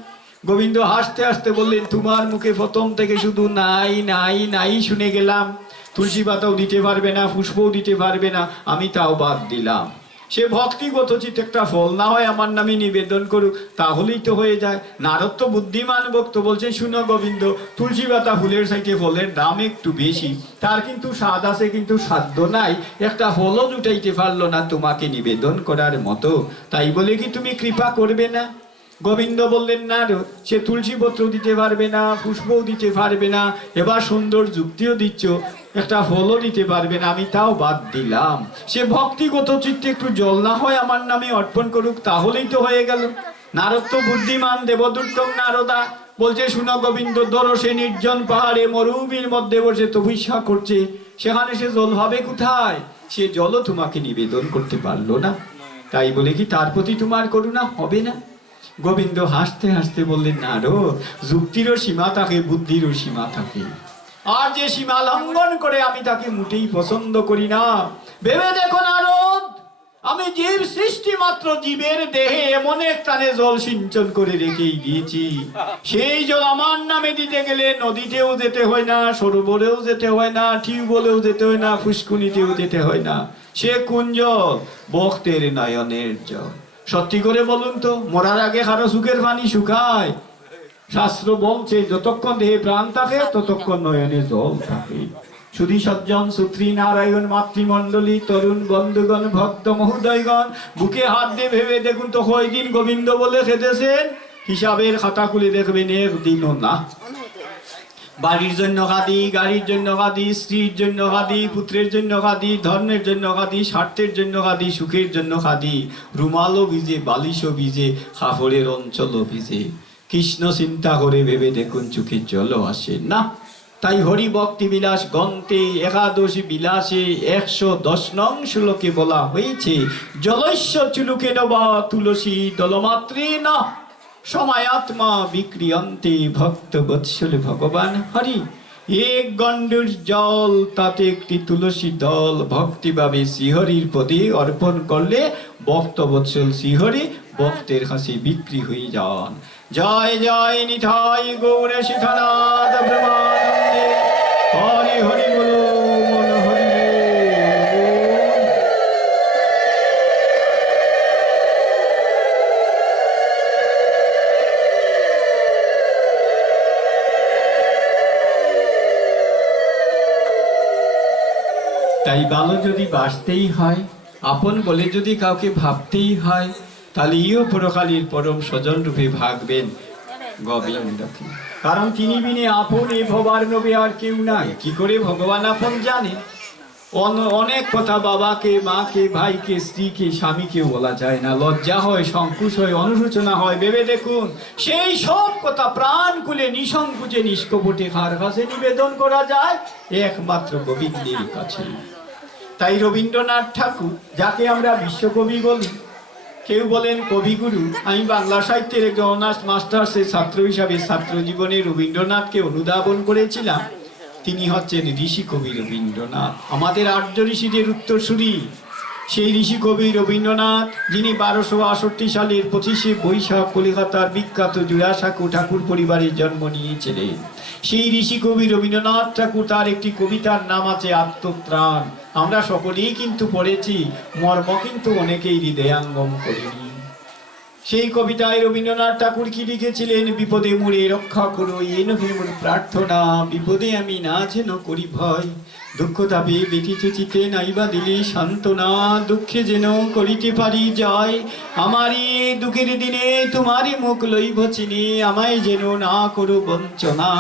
গোবিন্দ হাসতে হাসতে বললেন, তোমার মুখে প্রথম থেকে শুধু নাই নাই নাই শুনে গেলাম, তুলসী পাতাও দিতে পারবে না, পুষ্পও দিতে পারবে না, আমি তাও বাদ দিলাম। সে ভক্তিগত চিত একটা ফল না হয় আমার নামে নিবেদন করুক, তাহলেই তো হয়ে যায়। নারদ তো বুদ্ধিমান ভক্ত, বলছে, শুনো গোবিন্দ, তুলসী পাতা ফুলের সাইতে ফলের দাম একটু বেশি, তার কিন্তু স্বাদ আছে, কিন্তু সাধ্য নাই, একটা ফলও জুটাইতে পারলো না তোমাকে নিবেদন করার মতো, তাই বলে কি তুমি কৃপা করবে না? গোবিন্দ বললেন, নারদ সে তুলসী পত্র দিতে পারবে না, পুষ্পও দিতে পারবে না, এবার সুন্দর যুক্তিও দিচ্ছ, একটা ফলও দিতে পারবে না, আমি তাও বাদ দিলাম। সে ভক্তিগত চিত্তে একটু জল না হয় আমার নামে অর্পণ করুক, তাহলেই তো হয়ে গেল। নারদ তো বুদ্ধিমান দেবদূতম নারদা, বলছে, শুনো গোবিন্দ, ধরো সে নির্জন পাহাড়ে মরুভূমির মধ্যে বসে তপস্যা করছে, সেখানে সে জল হবে কোথায়? সে জলও তোমাকে নিবেদন করতে পারলো না, তাই বলে কি তার প্রতি তোমার করুণা হবে না? গোবিন্দ হাসতে হাসতে বললেন, নারদ যুক্তিরও সীমা থাকে, বুদ্ধিরও সীমা থাকে, আর যে সীমা লঙ্ঘন করে আমি তাকে মোটেই পছন্দ করি না। ভেবে দেখো নারদ, আমি জীব সৃষ্টি মাত্র, জীবের দেহে এমন এক স্থানে জল সিঞ্চন করে রেখেই দিয়েছি, সেই জল আমার নামে দিতে গেলে নদীতেও যেতে হয় না, সরোবরেও যেতে হয় না, টিউবওয়েলেও যেতে হয় না, ফুসকুনিতেও যেতে হয় না। সে কোন জল? ভক্তের নয়নের জল। সত্যি করে বলুন তো, মরার আগে কারো চোখের পানি শুকায়? শাস্ত্র বলছে, যতক্ষণ দেহে প্রাণ থাকে ততক্ষণ নয়নে জল থাকে। সুধী সজ্জন সুত্রী নারায়ণ মাতৃমণ্ডলী তরুণ বন্ধুগণ ভক্ত মহোদয়গণ, বুকে হাত দিয়ে ভেবে দেখুন তো কয়দিন গোবিন্দ বলে খেতেছেন? হিসাবের খাতা খুলে দেখবেন একদিনও না। বাড়ির জন্য কাঁদি, গাড়ির জন্য কাঁদি, স্ত্রীর জন্য কাঁদি, পুত্রের জন্য কাঁদি, ধর্মের জন্য কাঁদি, স্বার্থের জন্য কাঁদি, সুখের জন্য কাঁদি। রুমালও ভিজে, বালিশও ভিজে, কাপড়ের অঞ্চলও ভিজে। কৃষ্ণ চিন্তা করে ভেবে দেখুন চোখে জলও আসে না। তাই হরি ভক্তি বিলাস গ্রন্থে একাদশী বিলাসে 110 নং শ্লোকে বলা হয়েছে, জলস্য চুলুকে নবা তুলসী দলমাত্রে না সময়াত্মা বিক্রিয়ন্তে ভক্ত বৎসল ভগবান হরি। এক গণ্ডুর জল তাতে একটি তুলসী দল ভক্তিভাবে শ্রীহরির পদে অর্পণ করলে ভক্ত বৎসল শ্রীহরি ভক্তের কাছে বিক্রি হয়ে যান। জয় জয় নিতাই গৌর শিখনাথ ব্রহ্মানন্দে হরি হরি বলো মন হরি বল। তাই ভালো যদি বাসতেই হয়, আপন বলে যদি কাউকে ভাবতেই হয়, তাহলে ইও পরকালীর পরম স্বজন রূপে ভাগবেন গোবিন্দকে। কারণ তিনি বিনে আপন এ ভবার নবে আর কেউ নাই। কি করে ভগবান আপন জানে? অনেক কথা বাবাকে, মাকে, ভাইকে, স্ত্রীকে, স্বামীকে বলা যায় না। লজ্জা হয়, সংকোচ হয়, অনুশোচনা হয়। ভেবে দেখুন, সেই সব কথা প্রাণ খুলে নিঃসংকোচে নিষ্কপটে কার কাছে নিবেদন করা যায়? একমাত্র গোবিন্দের কাছে। তাই রবীন্দ্রনাথ ঠাকুর, যাকে আমরা বিশ্বকবি বলি, কেউ বলেন কবিগুরু, আমি বাংলা সাহিত্যের একজন অনার্স মাস্টার্সের ছাত্র হিসাবে ছাত্র জীবনে রবীন্দ্রনাথকে অনুধাবন করেছিলাম। তিনি হচ্ছেন ঋষি কবি রবীন্দ্রনাথ, আমাদের আর্য ঋষিদের উত্তরসূরি। সেই ঋষি কবি রবীন্দ্রনাথ, যিনি 1268 সালের 25শে বৈশাখ কলিকাতার বিখ্যাত জোড়াসাঁকো ঠাকুর পরিবারে জন্ম নিয়েছিলেন। সেই ঋষি কবি রবীন্দ্রনাথ ঠাকুর, তার একটি কবিতার নাম আছে আত্মত্রাণ। আমরা সকলেই কিন্তু পড়েছি, মর্ম কিন্তু অনেকেই হৃদয়াঙ্গম করেনি। সেই কবিতায় রবীন্দ্রনাথ ঠাকুর কি লিখেছিলেন? বিপদে মুড়ে রক্ষা করো এই নহে মোর প্রার্থনা, বিপদে আমি না যেন করি ভয়, দুঃখ তাপে ব্যথিত চিতে নাইবা দিলে সান্ত্বনা, দুঃখে যেন করিতে পারি জয়, আমারই দুঃখের দিনে তোমারই মুখ লইব চিনি, আমায় যেন না করো বঞ্চনা,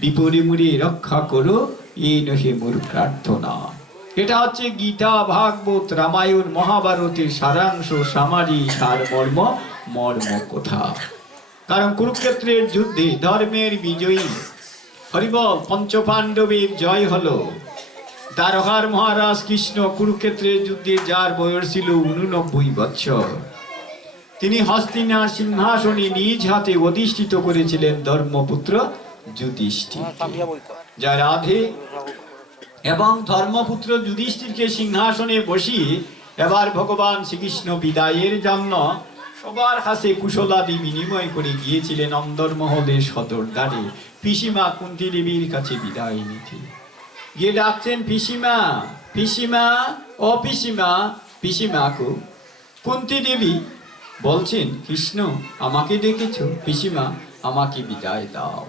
বিপদে মুড়ে রক্ষা করো এই নহে মোর প্রার্থনা। এটা হচ্ছে গীতা, ভাগবত, রামায়ণ, মহাভারতের সারাংশ, সামারি, সারমর্ম, মর্ম কথা। কারণ কুরুক্ষেত্রের যুদ্ধে ধর্মের বিজয়ী হরিবল পঞ্চপাণ্ডবের জয় হলো। দ্বারকার মহারাজ কৃষ্ণ কুরুক্ষেত্রের যুদ্ধে যার বয়স ছিল 89 বছর, তিনি হস্তিনার সিংহাসনে নিজ হাতে অধিষ্ঠিত করেছিলেন ধর্মপুত্র যুধিষ্ঠির। যা রাধে এবং ধর্মপুত্র যুধিষ্ঠিরকে সিংহাসনে বসিয়ে এবার ভগবান শ্রীকৃষ্ণ বিদায়ের জন্য সবার কাছে কুশলাদি বিনিময় করে গিয়েছিলেন অন্দরমহলের সদর দ্বারে পিসিমা কুন্তী দেবীর কাছে বিদায় নিতে। গিয়ে ডাকছেন, পিসিমা, পিসিমা, ও পিসিমা, পিসিমাকু। কুন্তী দেবী বলছেন, কৃষ্ণ আমাকে ডেকেছো? পিসিমা, আমাকে বিদায় দাও।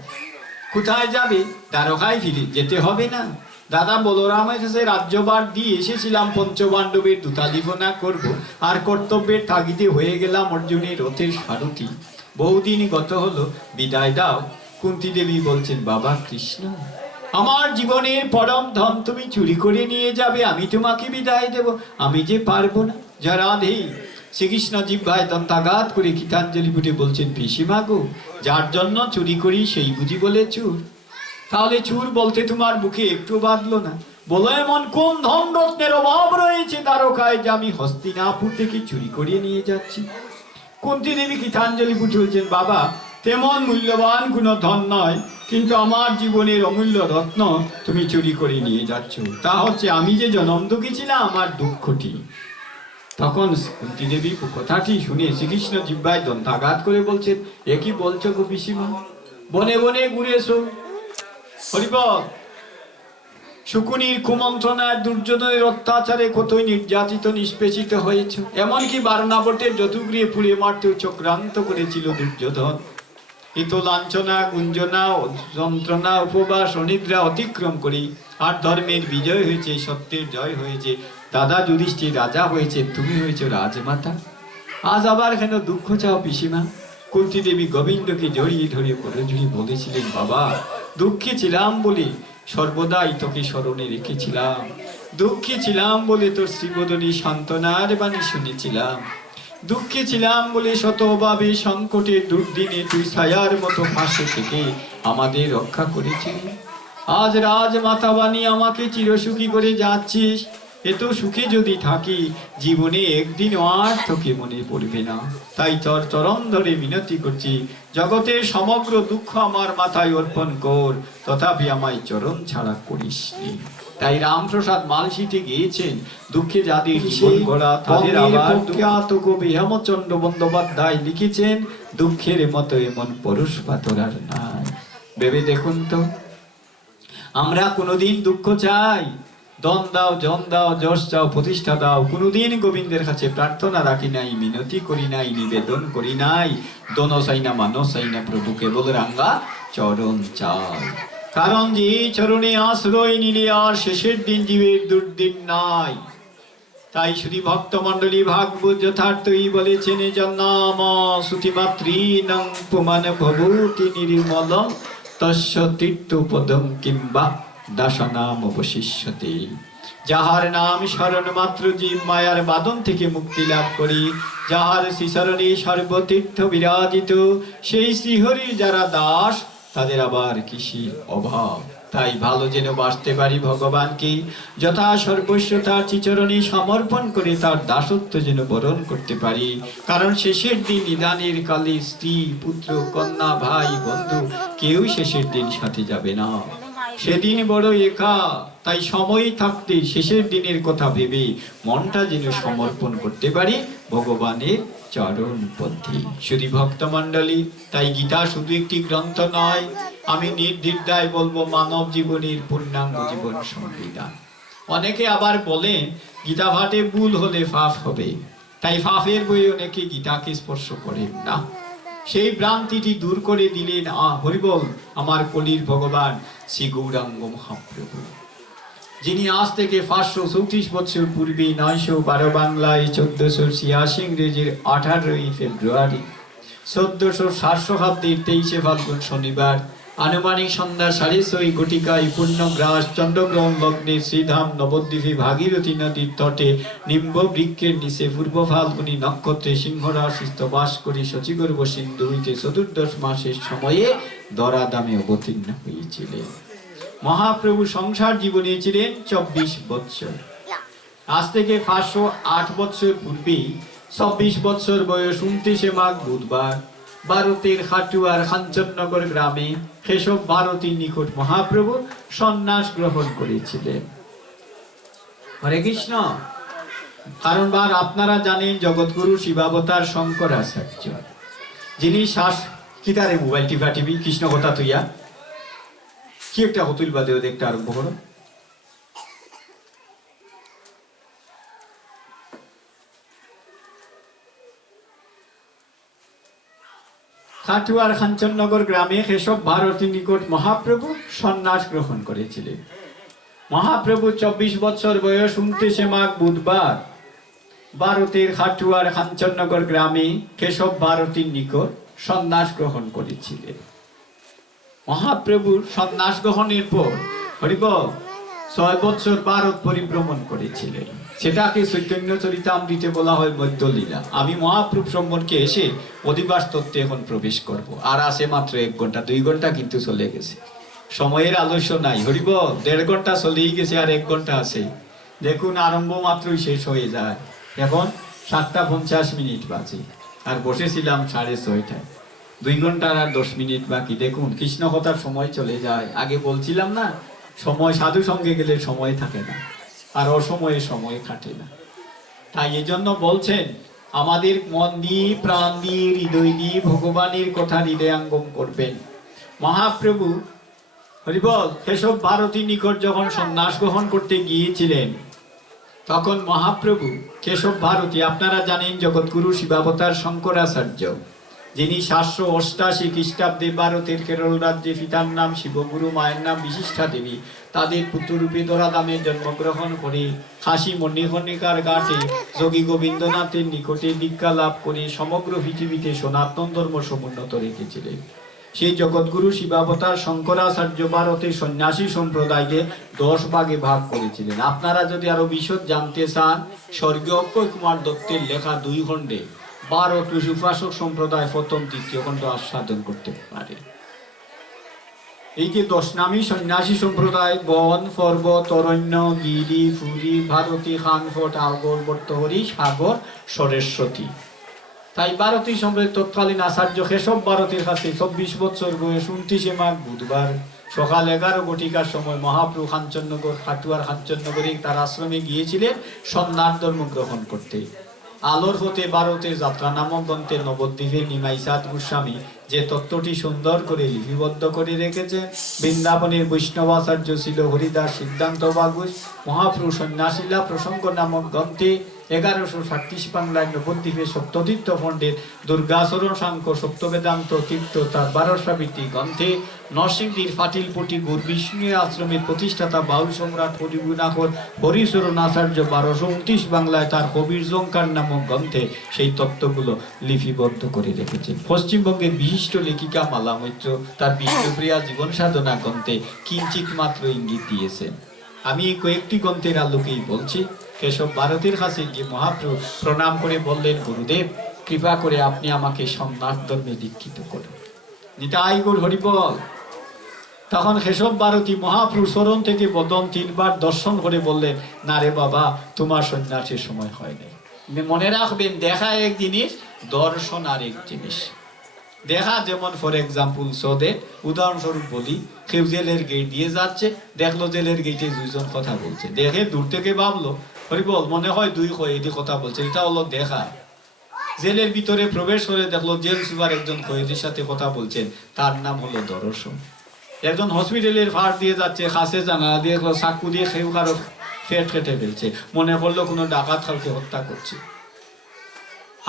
কোথায় যাবে? দ্বারকায় ফিরে যেতে হবে না? দাদা বলরামের কাছে রাজ্যভার দিয়ে এসেছিলাম, পঞ্চপাণ্ডবের দূতাধিপনা করব, আর কর্তব্যের তাগিদে হয়ে গেলাম অর্জুনের রথের সারথি। বহুদিন গত হলো, বিদায় দাও। কুন্তী দেবী বলছেন, বাবা কৃষ্ণ, আমার জীবনের পরম ধন তুমি চুরি করে নিয়ে যাবে, আমি তোমাকে বিদায় দেব? আমি যে পারবো না। যা রাধে শ্রীকৃষ্ণ জিহ্বায় দন্তাঘাত করে গীতাঞ্জলি ফুটে বলছেন, পিসিমা গো, যার জন্য চুরি করি সেই বুঝি বলে চুর? তাহলে চুর বলতে তোমার মুখে একটু বাঁধলো না? বলো, এমন কোন ধন রত্নের অভাব রয়েছে দ্বারকায় যে আমি হস্তিনাপুর থেকে চুরি করিয়ে নিয়ে যাচ্ছি? কুন্তী দেবী গীতাঞ্জলি ফুটে বলছেন, বাবা তেমন মূল্যবান কোনো ধন নয়, কিন্তু আমার জীবনের অমূল্য রত্ন তুমি চুরি করে নিয়ে যাচ্ছ। তা হচ্ছে আমি যে জনম দুঃখী ছিলাম, আমার দুঃখটি। তখন কুন্তী দেবী কথাটি শুনে শ্রীকৃষ্ণ জিহ্বায় দন্তাঘাত করে বলছেন, এ কি বলছো গো পিসিমা? বনে বনে ঘুরেছো, হরিবল শকুনির কুমন্ত্রণায়, দুর্যোধনের অত্যাচারে কতই নির্যাতিত নিষ্পেষিত হয়েছে। এমনকি বারণাবটের যতুগৃহে পুড়ে মারতেও চক্রান্ত করেছিল দুর্যোধন। এত লাঞ্ছনা, গুঞ্জনা, যন্ত্রণা, উপবাস, অনিদ্রা অতিক্রম করি আর ধর্মের বিজয় হয়েছে, সত্যের জয় হয়েছে। দাদা যুধিষ্ঠির রাজা হয়েছে, তুমি হয়েছে রাজমাতা। আজ আবার কেন দুঃখ চাও পিসিমা? কুন্তী দেবী গোবিন্দকে জড়িয়ে ধরে করজোড়ে বলেছিলেন, বাবা দুঃখী ছিলাম বলে সর্বদাই তোকে স্মরণে রেখেছিলাম, দুঃখী ছিলাম বলে তোর শ্রীবদনী সান্ত্বনার বাণী শুনেছিলাম, দুঃখী ছিলাম বলে শত অভাবে সংকটে দুর্দিনে তুই ছায়ার মতো পাশে থেকে আমাদের রক্ষা করেছিলি। আজ রাজমাতা বাণী আমাকে চিরসুখী করে যাচ্ছিস, এত সুখে যদি থাকি জীবনে একদিন আর তোকে মনে পড়বে না। তাই তোর চরণ ধরে মিনতি করছি, জগতের সমগ্র দুঃখ আমার মাথায় অর্পণ কর, তথাপি আমায় চরণ ছাড়া করিস নি। তাই রামপ্রসাদ মালসিতে গিয়েছেন, দুঃখে যাদের জীবন গড়া তাদের আবার প্রখ্যাত কবি হেমচন্দ্র বন্দ্যোপাধ্যায় লিখেছেন, দুঃখের মতো এমন পরশ পাথর আর নাই। ভেবে দেখুন তো, আমরা কোনোদিন দুঃখ চাই? দন দাও, জন দাও, যশ চাও, প্রতিষ্ঠা দাও, কোনোদিন গোবিন্দের কাছে প্রার্থনা রাখি নাই, মিনতি করি নাই, নিবেদন করি নাই। দন চাই না, মান চাই না, প্রভু কেবল রাঙ্গা চরণ চাই। কারণ যে চরণে আশ্রয় নিলে আর শেষের দিন জীবের দুর্দিন নাই। তাই শ্রী ভক্ত মন্ডলী ভাগবত যথার্থই বলেছেন, জন্নাম শ্রুতিমাত্রীণং পুমান ভবতি নির্মলম তস্য তীর্থপদম কিংবা দাসনাম অবশিষ্যতে। যাহার নাম স্মরণ মাত্র জীব মায়ার বাঁধন থেকে মুক্তি লাভ করি, যাহার শ্রীচরণে সর্বতীর্থ বিরাজিত, সেই শ্রীহরির যারা দাস তাদের আবার কিসের অভাব। তাই ভালো যেন বাঁচতে পারি ভগবানকে যথা সর্বস্ব তার শ্রীচরণে সমর্পণ করে তার দাসত্ব যেন বরণ করতে পারি। কারণ শেষের দিন নিদানের কালে স্ত্রী, পুত্র, কন্যা, ভাই, বন্ধু কেউ শেষের দিন সাথে যাবে না, সেদিন বড় একা। তাই সময় থাকতে শেষের দিনের কথা ভেবে মনটা যেন সমর্পণ করতে পারি ভগবানের চরণ পথে। শুধু ভক্ত মন্ডলী, তাই গীতা শুধু একটি গ্রন্থ নয়, আমি নির্দ্বিধায় বলবো মানব জীবনের পূর্ণাঙ্গ জীবন সংবিধান। অনেকে আবার বলেন গীতা পাঠে ভুল হলে পাপ হবে, তাই পাপের বই অনেকে গীতাকে স্পর্শ করেন না। সেই ভ্রান্তিটি দূর করে দিলেন হরিবল আমার কলির ভগবান শ্রী গৌরাঙ্গ মহাপ্রভু, যিনি আজ থেকে 534 বছর পূর্বে 912 বাংলায় 1486 ইংরেজির 18 ফেব্রুয়ারি 1460 শতাব্দীর 23 ফাল্গুন শনিবার আনুমানিক সন্ধ্যা 6:30 ঘটিকায় পূর্ণগ্রাস চন্দ্রগ্রহণ লগ্নে শ্রীধাম নবদ্বীপে ভাগীরথী নদীর তটে নিম্ব বৃক্ষের নিচে পূর্ব ফাল্গুনী নক্ষত্রে সিংহ রাশিস্থ বাস করে শচীগর্ভ সিন্ধু হইতে 14 মাসের সময়ে ধরাধামে অবতীর্ণ হয়েছিলেন। মহাপ্রভু সংসার জীবনে ছিলেন 24 বৎসর। আজ থেকে 508 বছর পূর্বে 24 বছর বয়স 29 মাঘ বুধবার ভারতের হাটুয়ার কাঞ্চননগর গ্রামে কেশব ভারতীর নিকট মহাপ্রভু সন্ন্যাস গ্রহণ করেছিলেন। হরে কৃষ্ণ। কারণ আপনারা জানেন জগৎগুরু শিবাবতার শঙ্করাচার্য, যিনি শ্বাস কিতারে মোবাইল টিভা টিভি কৃষ্ণ কথা তুইয়া কি একটা হতুল বাদেও দেখতে আরম্ভ করো। কাটুয়ার কাঞ্চননগর গ্রামে কেশব ভারতীর নিকট মহাপ্রভু সন্ন্যাস গ্রহণ করেছিলেন। মহাপ্রভু 24 বছর বয়স 29 মাঘ বুধবার ভারতের কাটুয়ার কাঞ্চননগর গ্রামে কেশব ভারতীর নিকট সন্ন্যাস গ্রহণ করেছিলেন। মহাপ্রভুর সন্ন্যাস গ্রহণের পর হরিবল 6 বছর ভারত পরিভ্রমণ করেছিলেন। সেটাকে চৈতন্য চরিতামৃতে বলা হয় মধ্যলীলা। আমি মহাপ্রভু সম্পর্কে এসে অধিবাস তত্ত্বে এখন প্রবেশ করব। আর আছে মাত্র 1 ঘন্টা, 2 ঘন্টা কিন্তু চলে গেছে, সময়ের আলস্য নাই। হরিবল 1.5 ঘন্টা চলেই গেছে, আর 1 ঘন্টা আছে। দেখুন আরম্ভ মাত্রই শেষ হয়ে যায়। এখন 7:50 বাজে, আর বসেছিলাম 6:30টায়। 2 ঘন্টার আর 10 মিনিট বাকি। দেখুন কৃষ্ণ কথার সময় চলে যায়। আগে বলছিলাম না, সময় সাধু সঙ্গে গেলে সময় থাকে না, আর অসময়ে সময় কাটে না। তাই এজন্য বলছেন আমাদের মন দিয়ে, প্রাণ দিয়ে, হৃদয় দিয়ে ভগবানের কথা হৃদয়াঙ্গম করবেন। মহাপ্রভু হরিবল কেশব ভারতীর নিকট যখন সন্ন্যাস গ্রহণ করতে গিয়েছিলেন, তখন মহাপ্রভু কেশব ভারতী, আপনারা জানেন জগৎগুরু শিবাবতার শঙ্করাচার্য, যিনি 788 খ্রিস্টাব্দে ভারতের কেরল রাজ্যে পিতার নাম শিবগুরু, মায়ের নাম বিশিষ্ঠা দেবী, তাদের পুত্ররূপে ধরাধামে জন্মগ্রহণ করে কাশী মণিকর্ণিকার ঘাটে যোগী গোবিন্দনাথের নিকটে দীক্ষা লাভ করে সমগ্র পৃথিবীতে সনাতন ধর্ম সমুন্নত রেখেছিলেন। সেই জগৎগুরু শিবাবতার শঙ্করাচার্য ভারতের সন্ন্যাসী সম্প্রদায়কে 10 ভাগে ভাগ করেছিলেন। আপনারা যদি আরো বিশদ জানতে চান, স্বর্গীয় অক্ষয় কুমার দত্তের লেখা 2 খণ্ডে ভারত উপাসক সম্প্রদায় প্রথম 3য় খণ্ড আস্বাদন করতে পারে। এই যে 10 নামী সন্ন্যাসী সম্প্রদায় বন, পর্বত, অরণ্য, গিরি, ফুরি, ভারতী, খানফট, আগর, বর্তহরি, সাগর, সরেস্বতী। তাই ভারতী সম্প্রদায়ের তৎকালীন আচার্য কেশব ভারতীর কাছে 24 বছর বয়স 29 মাঘ বুধবার সকাল 11 ঘটিকার সময় মহাপ্রভু খাঞ্চননগর, খাটুয়ার খাঞ্চননগরে তার আশ্রমে গিয়েছিলেন সন্ন্যাস ধর্ম গ্রহণ করতে। আলোর পথে ভারতে যাত্রা নামক গ্রন্থের নবদ্বীপের নিমাইচাঁদ গোস্বামী যে তত্ত্বটি সুন্দর করে লিপিবদ্ধ করে রেখেছেন, বৃন্দাবনের বৈষ্ণবাচার্য ছিল হরিদাস সিদ্ধান্ত বাগুস মহাপ্রভু সন্ন্যাসীলা প্রসঙ্গ নামক গ্রন্থে 1136 বাংলায় নবদ্বীপের সপ্ততীর্থ পণ্ডিত দুর্গাচরণ সাংখ্য সপ্তবেদান্ত তীর্থ তার 1200 গ্রন্থে নরসিংদীর ফাটিলপটি গুর বিষ্ণু আশ্রমের প্রতিষ্ঠাতা বাউল সম্রাট হরিগুণাকর হরিচরণ আচার্য 1229 বাংলায় তার কবির জঙ্কার নামক গ্রন্থে সেই তত্ত্বগুলো লিপিবদ্ধ করে রেখেছেন। পশ্চিমবঙ্গের বিশিষ্ট লেখিকা মালা মৈত্র তার বিষ্ণুপ্রিয়া জীবন সাধনা গ্রন্থে কিঞ্চিত মাত্র ইঙ্গিত দিয়েছেন। আমি কয়েকটি গ্রন্থের আলোকেই বলছি। কেশব ভারতীর কাছে গিয়ে মহাপ্রভু প্রণাম করে বললেন, গুরুদেব কৃপা করে আপনি আমাকে সন্ন্যাস ধর্মে দীক্ষিত করুন। নিতাই গৌর হরিবল। তখন কেশব ভারতী মহাপ্রভু চরণ থেকে বদন 3 বার দর্শন করে বললেন, না রে বাবা, তোমার সন্ন্যাসের সময় হয়নি। মনে রাখবেন, দেখা এক জিনিস, দর্শন আর এক জিনিস। দেখা যেমন ফর এক্সাম্পল সদে উদাহরণস্বরূপ বলি, কেউ জেলের গেট দিয়ে যাচ্ছে, দেখলো জেলের গেটে 2 জন কথা বলছে, দেখে দূর থেকে ভাবলো হরিবল মনে হয় 2 কয়েদি কথা বলছে, এটা হলো দেখা। জেলের ভিতরে প্রবেশ করে দেখলো জেল সুপার একজন কয়েদির সাথে কথা বলছেন, তার নাম হলো দর্শন। একজন হসপিটালের ফাঁড় দিয়ে যাচ্ছে, খাসে জানালা দিয়ে চাকু দিয়ে কেউ কারো পেট কেটে ফেলছে, মনে করলো কোনো ডাকাত কাউকে হত্যা করছে।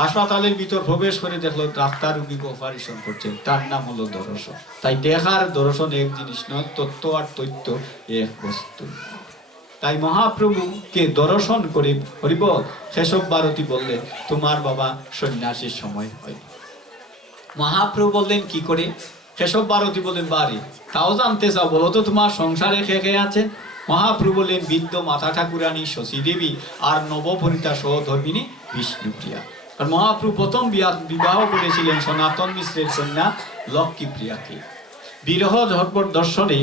হাসপাতালের ভিতর প্রবেশ করে দেখলো ডাক্তার রোগীকে অপারেশন করছেন, তার নাম হলো দর্শন। তাই দেখার দর্শন এক জিনিস নয়, তত্ত্ব আর তথ্য এক বস্তু। তাই মহাপ্রভুকে দর্শন করে হরিবল কেশব ভারতী বললেন, তোমার বাবা সন্ন্যাসীর সময় হয়নি। মহাপ্রভু বললেন, কি করে? কেশব ভারতী বললেন, বাড়ি তাও জানতে চাও, বলো তো তোমার সংসারে কে কে আছে? মহাপ্রভু বললেন, বৃদ্ধ মাতা ঠাকুরানী শশী দেবী আর নবপরিতা সহধর্মিনী বিষ্ণুপ্রিয়া। আর মহাপ্রভু প্রথম বিবাহ করেছিলেন সনাতন মিশ্রের কন্যা লক্ষ্মীপ্রিয়াকে। বিরহ ধর্মর দর্শনে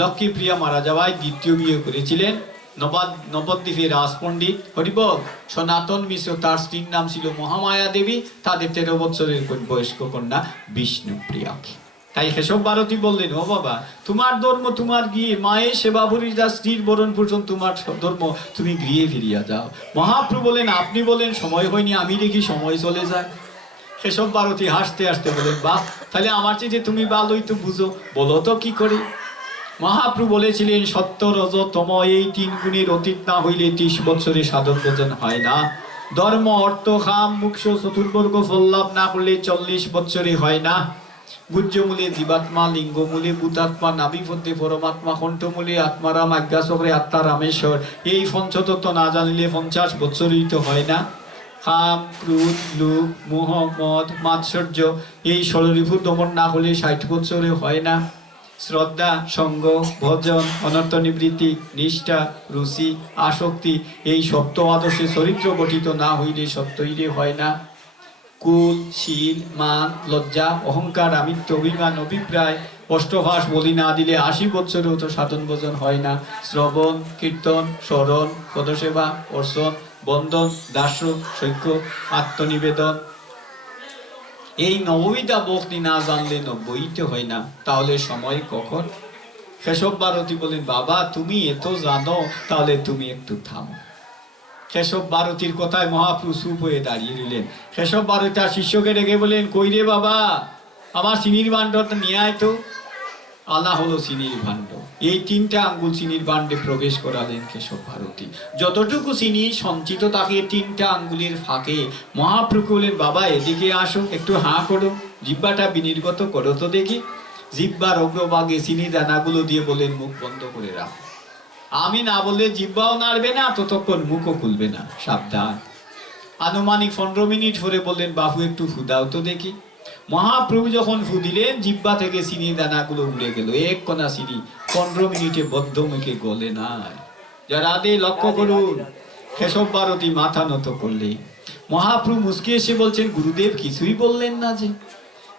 লক্ষ্মীপ্রিয়া মারা যাওয়ায় দ্বিতীয় বিয়ে করেছিলেন নবদ্বীপের রাজপণ্ডিত হরিবল সনাতন মিশ্র। তার স্ত্রীর নাম ছিল মহামায়া দেবী, তাদের 13 বছরের বয়স্ক কন্যা বিষ্ণুপ্রিয়াকে। তাই কেশব ভারতী বললেন, ও বাবা, তোমার ধর্ম তোমার গিয়ে মায়ের সেবা ভরিয়া স্ত্রীর বরণ পোষণ তোমার ধর্ম, তুমি গৃহে ফিরিয়া যাও। মহাপ্রভু বলেন, আপনি বলেন সময় হয়নি, আমি দেখি সময় চলে যায়। কেশব ভারতী হাসতে হাসতে বলেন, বাহ, তাহলে আমার চেয়ে তুমি ভালোই তো বুঝো, বলো তো কি করে? মহাপ্রভু বলেছিলেন, সত্য রজ তম এই 3 গুণের অতীত না হইলে 30 বছরে সাধন ভোজন হয় না। ধর্ম অর্থ কাম মোক্ষ চতুর্বর্গ ফল লাভ না করলে 40 বছরে হয় না। গুজ্জমূলে জীবাত্মা, লিঙ্গমূলে ভূতাত্মা, নাভিপথে পরমাত্মা, কণ্ঠমূলে আত্মারাম, আজ্ঞাচক্রে আত্মা রামেশ্বর। এই পঞ্চতত্ত্ব না জানিলে 50 বছরই তো হয় না। কাম, ক্রোধ, লোভ, মোহ, মদ, মাৎসর্য এই ষড়রিপু দমন না হলে 60 বছরে হয় না। শ্রদ্ধা, সঙ্গ, ভজন, অনর্থ নিবৃত্তি, নিষ্ঠা, রুচি, আসক্তি এই সপ্ত আদর্শে চরিত্র গঠিত না হইলে সত্যই হয় না। কুল, শীল, মান, লজ্জা, অহংকার, আমিত্ব, অভিমান, অভিপ্রায়, অষ্টভাস বলি না দিলে 80 বছরেও তো সাধন ভোজন হয় না। শ্রবণ, কীর্তন, স্মরণ, পদসেবা, অর্চন, বন্ধন, দাস্য, সৈক্য, আত্মনিবেদন এই নববিধা ভক্তি না জানলে 90তে হয় না। তাহলে সময় কখন? কেশব ভারতী বলেন, বাবা তুমি এত জানো, তাহলে তুমি একটু থামো। কেশব ভারতীর কথায় মহাপ্রভু চুপ হয়ে দাঁড়িয়ে রইলেন। কেশব ভারতী তার শিষ্যকে ডেকে বলেন, কই রে বাবা, আমার চিনির ভাণ্ডারটা নিয়ে আয় তো। আনা হলো চিনির ভাণ্ড। এই 3টা আঙ্গুল চিনির ভাণ্ডে প্রবেশ করালেন কেশব ভারতী। যতটুকু চিনি সঞ্চিত তাকে 3টা আঙ্গুলের ফাঁকে মহাপ্রভু বললেন, বাবা এদিকে আসো, একটু হাঁ করো, জিহ্বাটা বিনির্গত করো তো দেখি। জিহ্বার অগ্রভাগে চিনি দানাগুলো দিয়ে বলেন, মুখ বন্ধ করে রাখো। আমি না বললে জিহ্বাও নাড়বে না, ততক্ষণ মুখও খুলবে না, সাবধান। আনুমানিক 15 মিনিট পরে বললেন, বাবু একটু ফুদাও তো দেখি। মহাপ্রভু যখন ফু দিলেন, জিহ্বা থেকে চিনি দানাগুলো উড়ে গেল। এক কণা চিনি 15 মিনিটে বদ্ধ মুখে গলে নাই। যারা দে লক্ষ্য করুন। কেশব ভারতী মাথা নত করলে। মহাপ্রভু মুস্কি এসে বলছেন, গুরুদেব কিছুই বললেন না যে?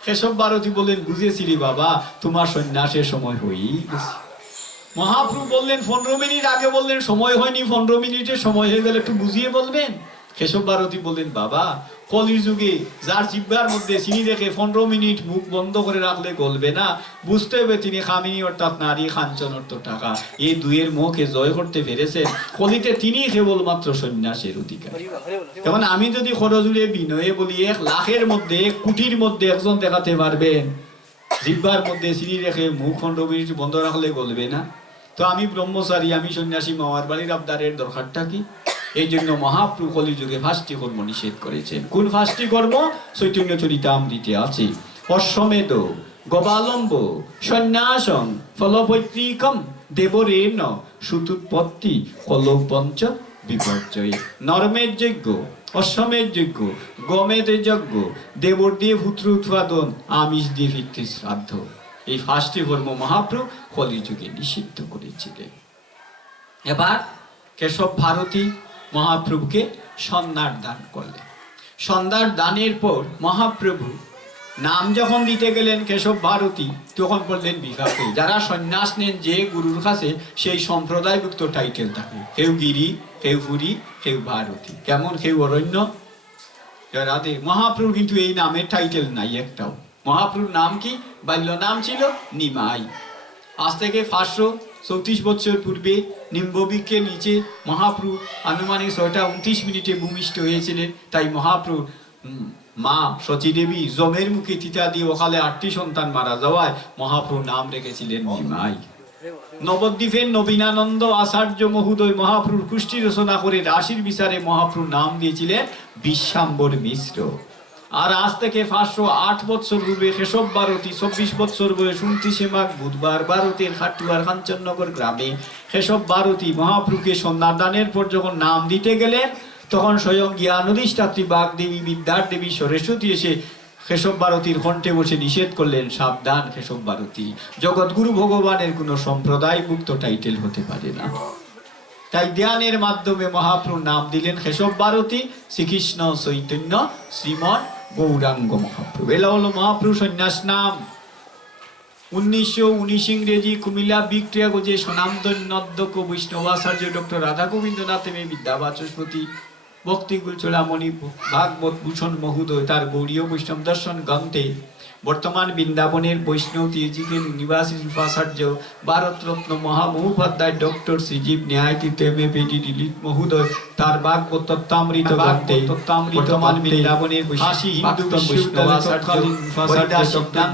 কেশব ভারতী বললেন, বুঝেছি রে বাবা, তোমার সন্ন্যাসের সময় হয়েই গেছে। মহাপ্রভু বললেন, 15 মিনিট আগে বললেন সময় হয়নি, 15 মিনিটের সময় হয়ে গেলে একটু বুঝিয়ে বলবেন। কেশব ভারতী বললেন, বাবা কলির যুগে যার জিহ্বার মধ্যে চিনি রেখে 15 মিনিট মুখ বন্ধ করে রাখলে গলবে না, বুঝতে হবে তিনি কামিনী অর্থাৎ নারী, কাঞ্চন অর্থাৎ টাকা, এই দুইয়ের মুখে জয় করতে পেরেছেন। কলিতে তিনি কেবলমাত্র সন্ন্যাসের অধিকারী। এখন আমি যদি খরজুড়ে বিনয়ে বলি, 1 লাখের মধ্যে 1 কোটির মধ্যে একজন দেখাতে পারবেন জিহ্বার মধ্যে চিনি রেখে মুখ 15 মিনিট বন্ধ রাখলে গলবে না? তো আমি ব্রহ্মচারী, আমি সন্ন্যাসী, মামার বাড়ির আবদারের দরকারটা কি? এই জন্য মহাপ্রভু কলি যুগে ফাঁসটি কর্ম নিষেধ করেছেন। কোন ফাঁসটি কর্ম? চৈতন্য চরিতামৃতে আছে। অশ্বমেধ গবালম্ব সন্ন্যাসং ফলপৈতৃকম দেবরেণ সুতুৎপত্তি কলৌপঞ্চ বিপর্যয়। নরমের যজ্ঞ, অশ্বমের যজ্ঞ, গমেদের যজ্ঞ, দেবর দিয়ে পুত্র উৎপাদন, আমিষ দিয়ে পিতৃ শ্রাদ্ধ। এই ফাঁসটি কর্ম মহাপ্রভু কলি যুগে নিষিদ্ধ করেছিলেন। এবার কেশব ভারতী মহাপ্রভুকে সন্ন্যাস দান করলেন। সন্ন্যাস দানের পর মহাপ্রভু নাম যখন দিতে গেলেন কেশব ভারতী, তখন বললেন বিভাগে যারা সন্ন্যাস নেন যে গুরুর কাছে, সেই সম্প্রদায়ভুক্ত টাইটেল থাকে। কেউ গিরি, কেউ পুরী, কেউ ভারতী, কেমন কেউ অরণ্য। রাধে মহাপ্রভু কিন্তু এই নামের টাইটেল নাই একটাও। মহাপ্রভুর নাম কি? বাল্য নাম ছিল নিমাই। আজ থেকে 534 বছর পূর্বে নিম্ববৃক্ষের নিচে মহাপ্রভু আনুমানিক 6টা 29 মিনিটে ভূমিষ্ঠ হয়েছিলেন। তাই মহাপ্রভু মা সচী দেবী জমের মুখে চিতা দিয়ে ওখানে 8টি সন্তান মারা যাওয়ায় মহাপ্রভু নাম রেখেছিলেন নিমাই। নবদ্বীপের নবীনানন্দ আচার্য মহোদয় মহাপ্রভুর কুষ্টি রচনা করে রাশির বিচারে মহাপ্রভুর নাম দিয়েছিলেন বিশ্বাম্বর মিশ্র। আর আজ থেকে 508 বছর পূর্বে কেশব ভারতী 24 বছর বয়স 29 মাঘ বুধবার ভারতের খাটুয়ার কাঞ্চননগর গ্রামে কেশব ভারতী মহাপ্রভুকে সন্ন্যাস দানের পর যখন নাম দিতে গেলেন, তখন স্বয়ং জ্ঞান অধিষ্ঠাত্রী বাগদেবী বিদ্যার দেবী সরস্বতী এসে কেশব ভারতীর কণ্ঠে বসে নিষেধ করলেন, সাবধান কেশব ভারতী, জগৎগুরু ভগবানের কোন সম্প্রদায় মুক্ত টাইটেল হতে পারে না। তাই ধ্যানের মাধ্যমে মহাপ্রভু নাম দিলেন কেশব ভারতী শ্রীকৃষ্ণ চৈতন্য শ্রীমন গৌরাঙ্গ মহাপ্রভু। এলা হলো মহাপ্রভু সন্ন্যাস নাম। 1919 ইংরেজি কুমিল্লা ভিক্টোরিয়া গজে স্বনামধন্য অধ্যক্ষ বৈষ্ণবাচার্য doctor Radha Gobindanath M A বিদ্যাবাচস্পতি ভক্তিকুল Churamani ভাগবত ভূষণ মহোদয় তার গৌড়ীয় বৈষ্ণব দর্শন গ্রন্থে বর্তমান বৃন্দাবনের বৈষ্ণব তীর্থিকের নিবাসী উপাচার্য ভারতরত্ন মহামহোপাধ্যায় doctor Srijib Nyayatirtha M A PD Dilip মহোদয় তার ভাগবত তত্ত্বামৃত গ্রন্থে বর্তমান বৃন্দাবনের কাশী হিন্দু বিশ্ববিদ্যালয়ের তৎকালীন উপাচার্য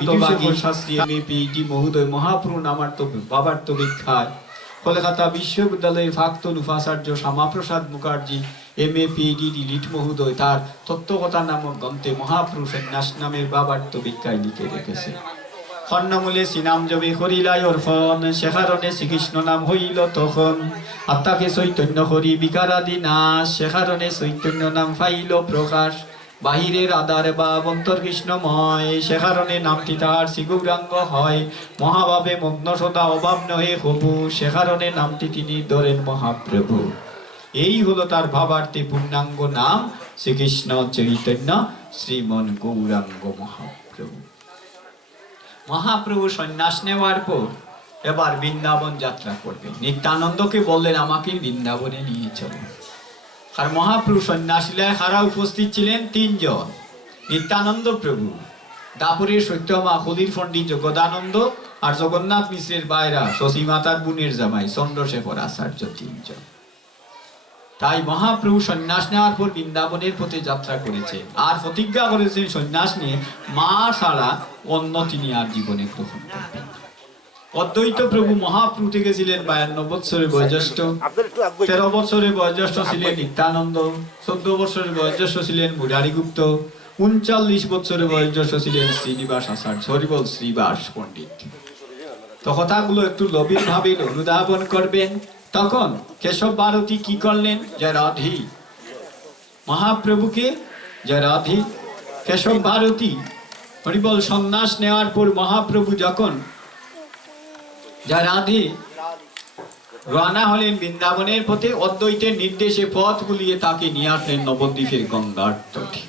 doctor Shastri M A PD মহোদয় মহাপ্রভু নামার্থ বাবার্থ বিখ্যাত। কলকাতা বিশ্ববিদ্যালয়ের প্রাক্তন উপাচার্য Shyamaprasad Mukherjee M A PD Dilip মহোদয় তার তত্ত্বকথা নামক গ্রন্থে মহাপ্রভু সন্ন্যাস নামের বাবার্থ বিজ্ঞায় লিখে রেখেছে। খন্ডমূলে শ্রীনাম জবে হরিলাই অর্পণ, সেখারণে শ্রীকৃষ্ণ নাম হইল তখন, আত্মাকে চৈতন্য হরি বিকারাদি নাশ, সেখারণে চৈতন্য নাম পাইল প্রকাশ, বাহিরের আধার বা অন্তর কৃষ্ণময়, সে কারণে নামটি তাহার শ্রী গৌরাঙ্গ হয়, মহাভাবে মগ্ন সদা অভাব নহে হবু, সে কারণে নামটি তিনি ধরেন মহাপ্রভু। এই হলো তার ভাবার্থে পূর্ণাঙ্গ নাম শ্রীকৃষ্ণ চৈতন্য শ্রীমন গৌরাঙ্গ মহাপ্রভু। মহাপ্রভু সন্ন্যাস নেওয়ার পর এবার বৃন্দাবন যাত্রা করবে। নিত্যানন্দকে বললেন, আমাকে বৃন্দাবনে নিয়ে চলো। আর মহাপ্রভু সন্ন্যাসীলায় কারা উপস্থিত ছিলেন? 3 জন। নিত্যানন্দ প্রভু, দাপুরের সত্যমা হলির পণ্ডিত জগদানন্দ, আর জগন্নাথ মিশ্রের বাইরা শশী মাতার বোনের জামাই চন্দ্রশেখর আচার্য 3 জন। তাই মহাপ্রভু সন্ন্যাস নেওয়ার পর বৃন্দাবনের পথে যাত্রা করেছেন আর প্রতিজ্ঞা করেছেন সন্ন্যাস নিয়ে মা ছাড়া অন্য তিনি আর জীবনে গ্রহণ করবেন। অদ্বৈত প্রভু মহাপ্রভু থেকে ছিলেন 52 বছরের বয়োজ্যেষ্ঠ, 13 বছরের বয়োজ্যেষ্ঠ ছিলেন নিত্যানন্দ, 14 বছরের বয়োজ্যেষ্ঠ ছিলেন মুরারিগুপ্ত, 39 বছরের বয়োজ্যেষ্ঠ ছিলেন শ্রীনিবাস আচার্য, হরিবল শ্রীবাস পণ্ডিত। তো কথাগুলো একটু গভীর ভাবে অনুধাবন করবেন। তখন কেশব ভারতী কি করলেন? জয়রাধি মহাপ্রভুকে, জয়রাধি কেশব ভারতী হরিবল সন্ন্যাস নেওয়ার পর মহাপ্রভু যখন জয়রাধি রওনা হলেন বৃন্দাবনের পথে, অদ্বৈতের নির্দেশে পথ বুলিয়ে তাকে নিয়ে আসলেন নবদ্বীপের গঙ্গার তটে।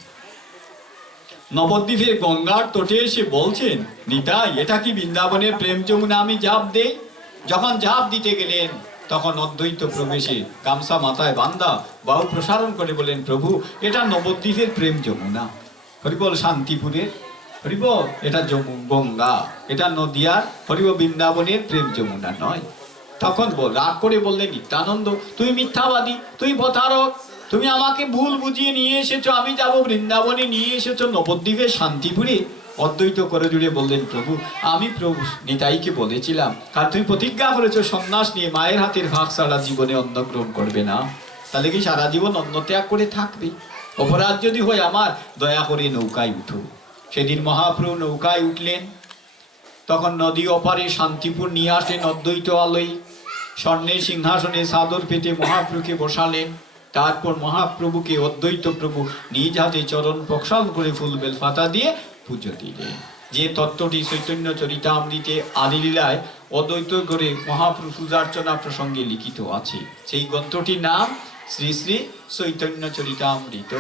নবদ্বীপের গঙ্গার তটে এসে বলছেন, নিতাই এটা কি বৃন্দাবনের প্রেম যমুনা আমি ঝাঁপ দেই? যখন ঝাঁপ দিতে গেলেন তখন অদ্বৈত প্রবেশে গামছা মাথায় বান্দা বাহু প্রসারণ করে বলেন, প্রভু এটা নবদ্বীপের প্রেম যমুনা, হরিবল শান্তিপুরের, হরিবল এটা গঙ্গা, এটা নদিয়ার, হরিবল বৃন্দাবনের প্রেম যমুনা নয়। তখন রাগ করে বললেন, নিত্যানন্দ তুমি মিথ্যাবাদী, তুমি প্রতারক, তুমি আমাকে ভুল বুঝিয়ে নিয়ে এসেছো, আমি যাব বৃন্দাবনে, নিয়ে এসেছো নবদ্বীপের শান্তিপুরে। অদ্বৈত করে জুড়ে বললেন, প্রভু আমি প্রভু নিতাইকে বলেছিলাম, আর তুমি প্রতিজ্ঞা করেছো সন্ন্যাস নিয়ে মায়ের হাতের ভাগ সারা জীবনে অন্ন গ্রহণ করবে না, তাহলে কি সারা জীবন অন্ন ত্যাগ করে থাকবে? অপরাধ যদি হয় আমার, দয়া করে নৌকায় উঠো। সেদিন মহাপ্রভু নৌকায় উঠলেন। তখন নদী অপারে শান্তিপুর নিয়ে আসলেন অদ্বৈত আলয়, স্বর্ণের সিংহাসনে চাদর পেতে মহাপ্রভুকে বসালেন। তারপর মহাপ্রভুকে অদ্বৈত প্রভু নিজ হাতে চরণ প্রক্ষালন করে ফুল বেল পাতা দিয়ে পুজো দিলেন। যে তত্ত্বটি চৈতন্য চরিতামৃতে আদিলীলায় অদ্বৈত করে মহাপ্রভু পূজার্চনা প্রসঙ্গে লিখিত আছে, সেই গ্রন্থটির নাম শ্রী শ্রী চৈতন্য চরিতামৃত।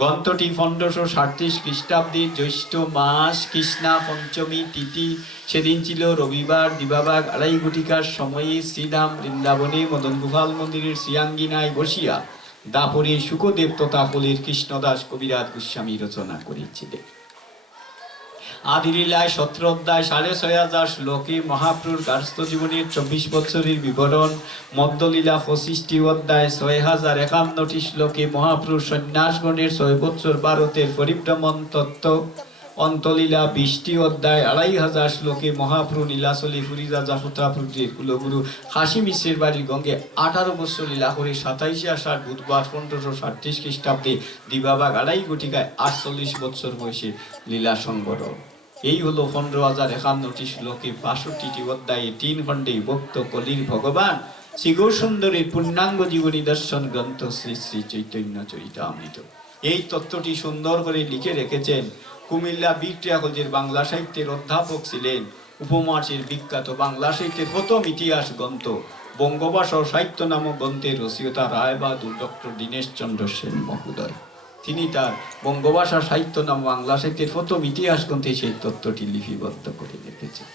গ্রন্থটি 1537 খ্রিস্টাব্দে জ্যৈষ্ঠ মাস কৃষ্ণা পঞ্চমী তিথি, সেদিন ছিল রবিবার, দিবাভাগ 2:30 ঘটিকার সময়ে শ্রীধাম বৃন্দাবনে মদন গোপাল মন্দিরের শ্রীয়াঙ্গিনায় বসিয়া দাপরে শুকদেব তথা কলির কৃষ্ণদাস কবিরাজ গোস্বামী রচনা করেছিলেন। আদিলীলায় 17 অধ্যায় 6500 শ্লোকে মহাপ্রভুর গার্হস্থ্য জীবনের 24 বছরের বিবরণ, মধ্যলীলা 25টি অধ্যায় 6051টি শ্লোকে মহাপ্রভুর সন্ন্যাসগণের 6 বছর ভারতের পরিভ্রমণ তত্ত্ব, অন্তলীলা 20টি অধ্যায় 2500 শ্লোকে মহাপ্রভু লীলাচলী ফুরিজা জাফুতাপুরের কুলগুরু হাসি মিশ্রের বাড়ির গঙ্গে 18 বছর লীলা করে 27 আষাঢ় বুধবার 1537 খ্রিস্টাব্দে দিবাভাগ 2:30 ঘটিকায় 48 বছর বয়সে লীলা সংবরণ। এই হলো 15,051টি শ্লোকে 62টি অধ্যায়ে 3 খণ্ডে ভক্ত কলির ভগবান শ্রী গৌরসুন্দরের পূর্ণাঙ্গ জীবনী দর্শন গ্রন্থ শ্রী শ্রী চৈতন্য চরিতামৃত। এই তত্ত্বটি সুন্দর করে লিখে রেখেছেন কুমিল্লা ভিক্টোরিয়া কলেজের বাংলা সাহিত্যের অধ্যাপক ছিলেন, উপমহাদেশের বিখ্যাত বাংলা সাহিত্যের প্রথম ইতিহাস গ্রন্থ বঙ্গভাষা ও সাহিত্য নামক গ্রন্থের রচয়িতা রায়বাহাদুর ডক্টর দীনেশ চন্দ্র সেন মহোদয়। তিনি তার বঙ্গভাষা সাহিত্য নাম বাংলা সাহিত্যের প্রথম ইতিহাস গ্রন্থে সেই তত্ত্বটি লিপিবদ্ধ করে রেখেছেন।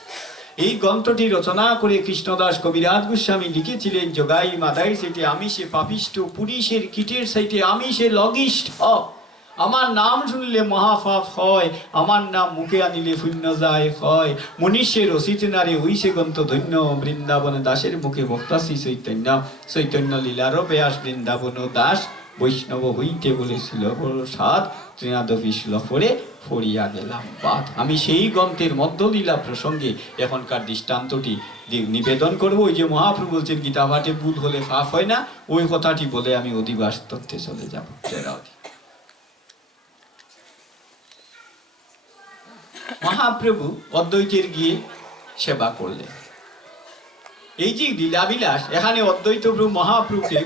এই গ্রন্থটি রচনা করে কৃষ্ণদাস কবিরাজ গোস্বামী লিখেছিলেন, যোগাই মাদাই সেটে আমি সে পাপিষ্ঠ, পুরুষের কীটের সাইটে আমি সে লঘিষ্ঠ, আমার নাম শুনলে মহাপাপ হয়, আমার নাম মুখে আনিলে শূন্য যায় হয়, মনীষের রচিত নারে হইছে গ্রন্থ ধন্য, বৃন্দাবন দাসের মুখে ভক্তাশ্রী চৈতন্য, চৈতন্য লীলারও ব্যাস বৃন্দাবন দাস, বৈষ্ণব হইতে বলেছিল সাত, ত্রিনাদবী শ্লোক পড়ে ফরিয়া গেলাম বাদ। আমি সেই গ্রন্থের মধ্যলীলা প্রসঙ্গে এখনকার দৃষ্টান্তটি নিবেদন করবো। ওই যে মহাপ্রভু বলছেন গীতা পাঠে ভুল হলে পাপ হয় না, ওই কথাটি বলে আমি অধিবাস তত্ত্বে চলে যাব। মহাপ্রভু অদ্বৈতের গিয়ে সেবা করলেন। এই যে লীলাবিলাস, এখানে অদ্বৈত প্রভু মহাপ্রভুকে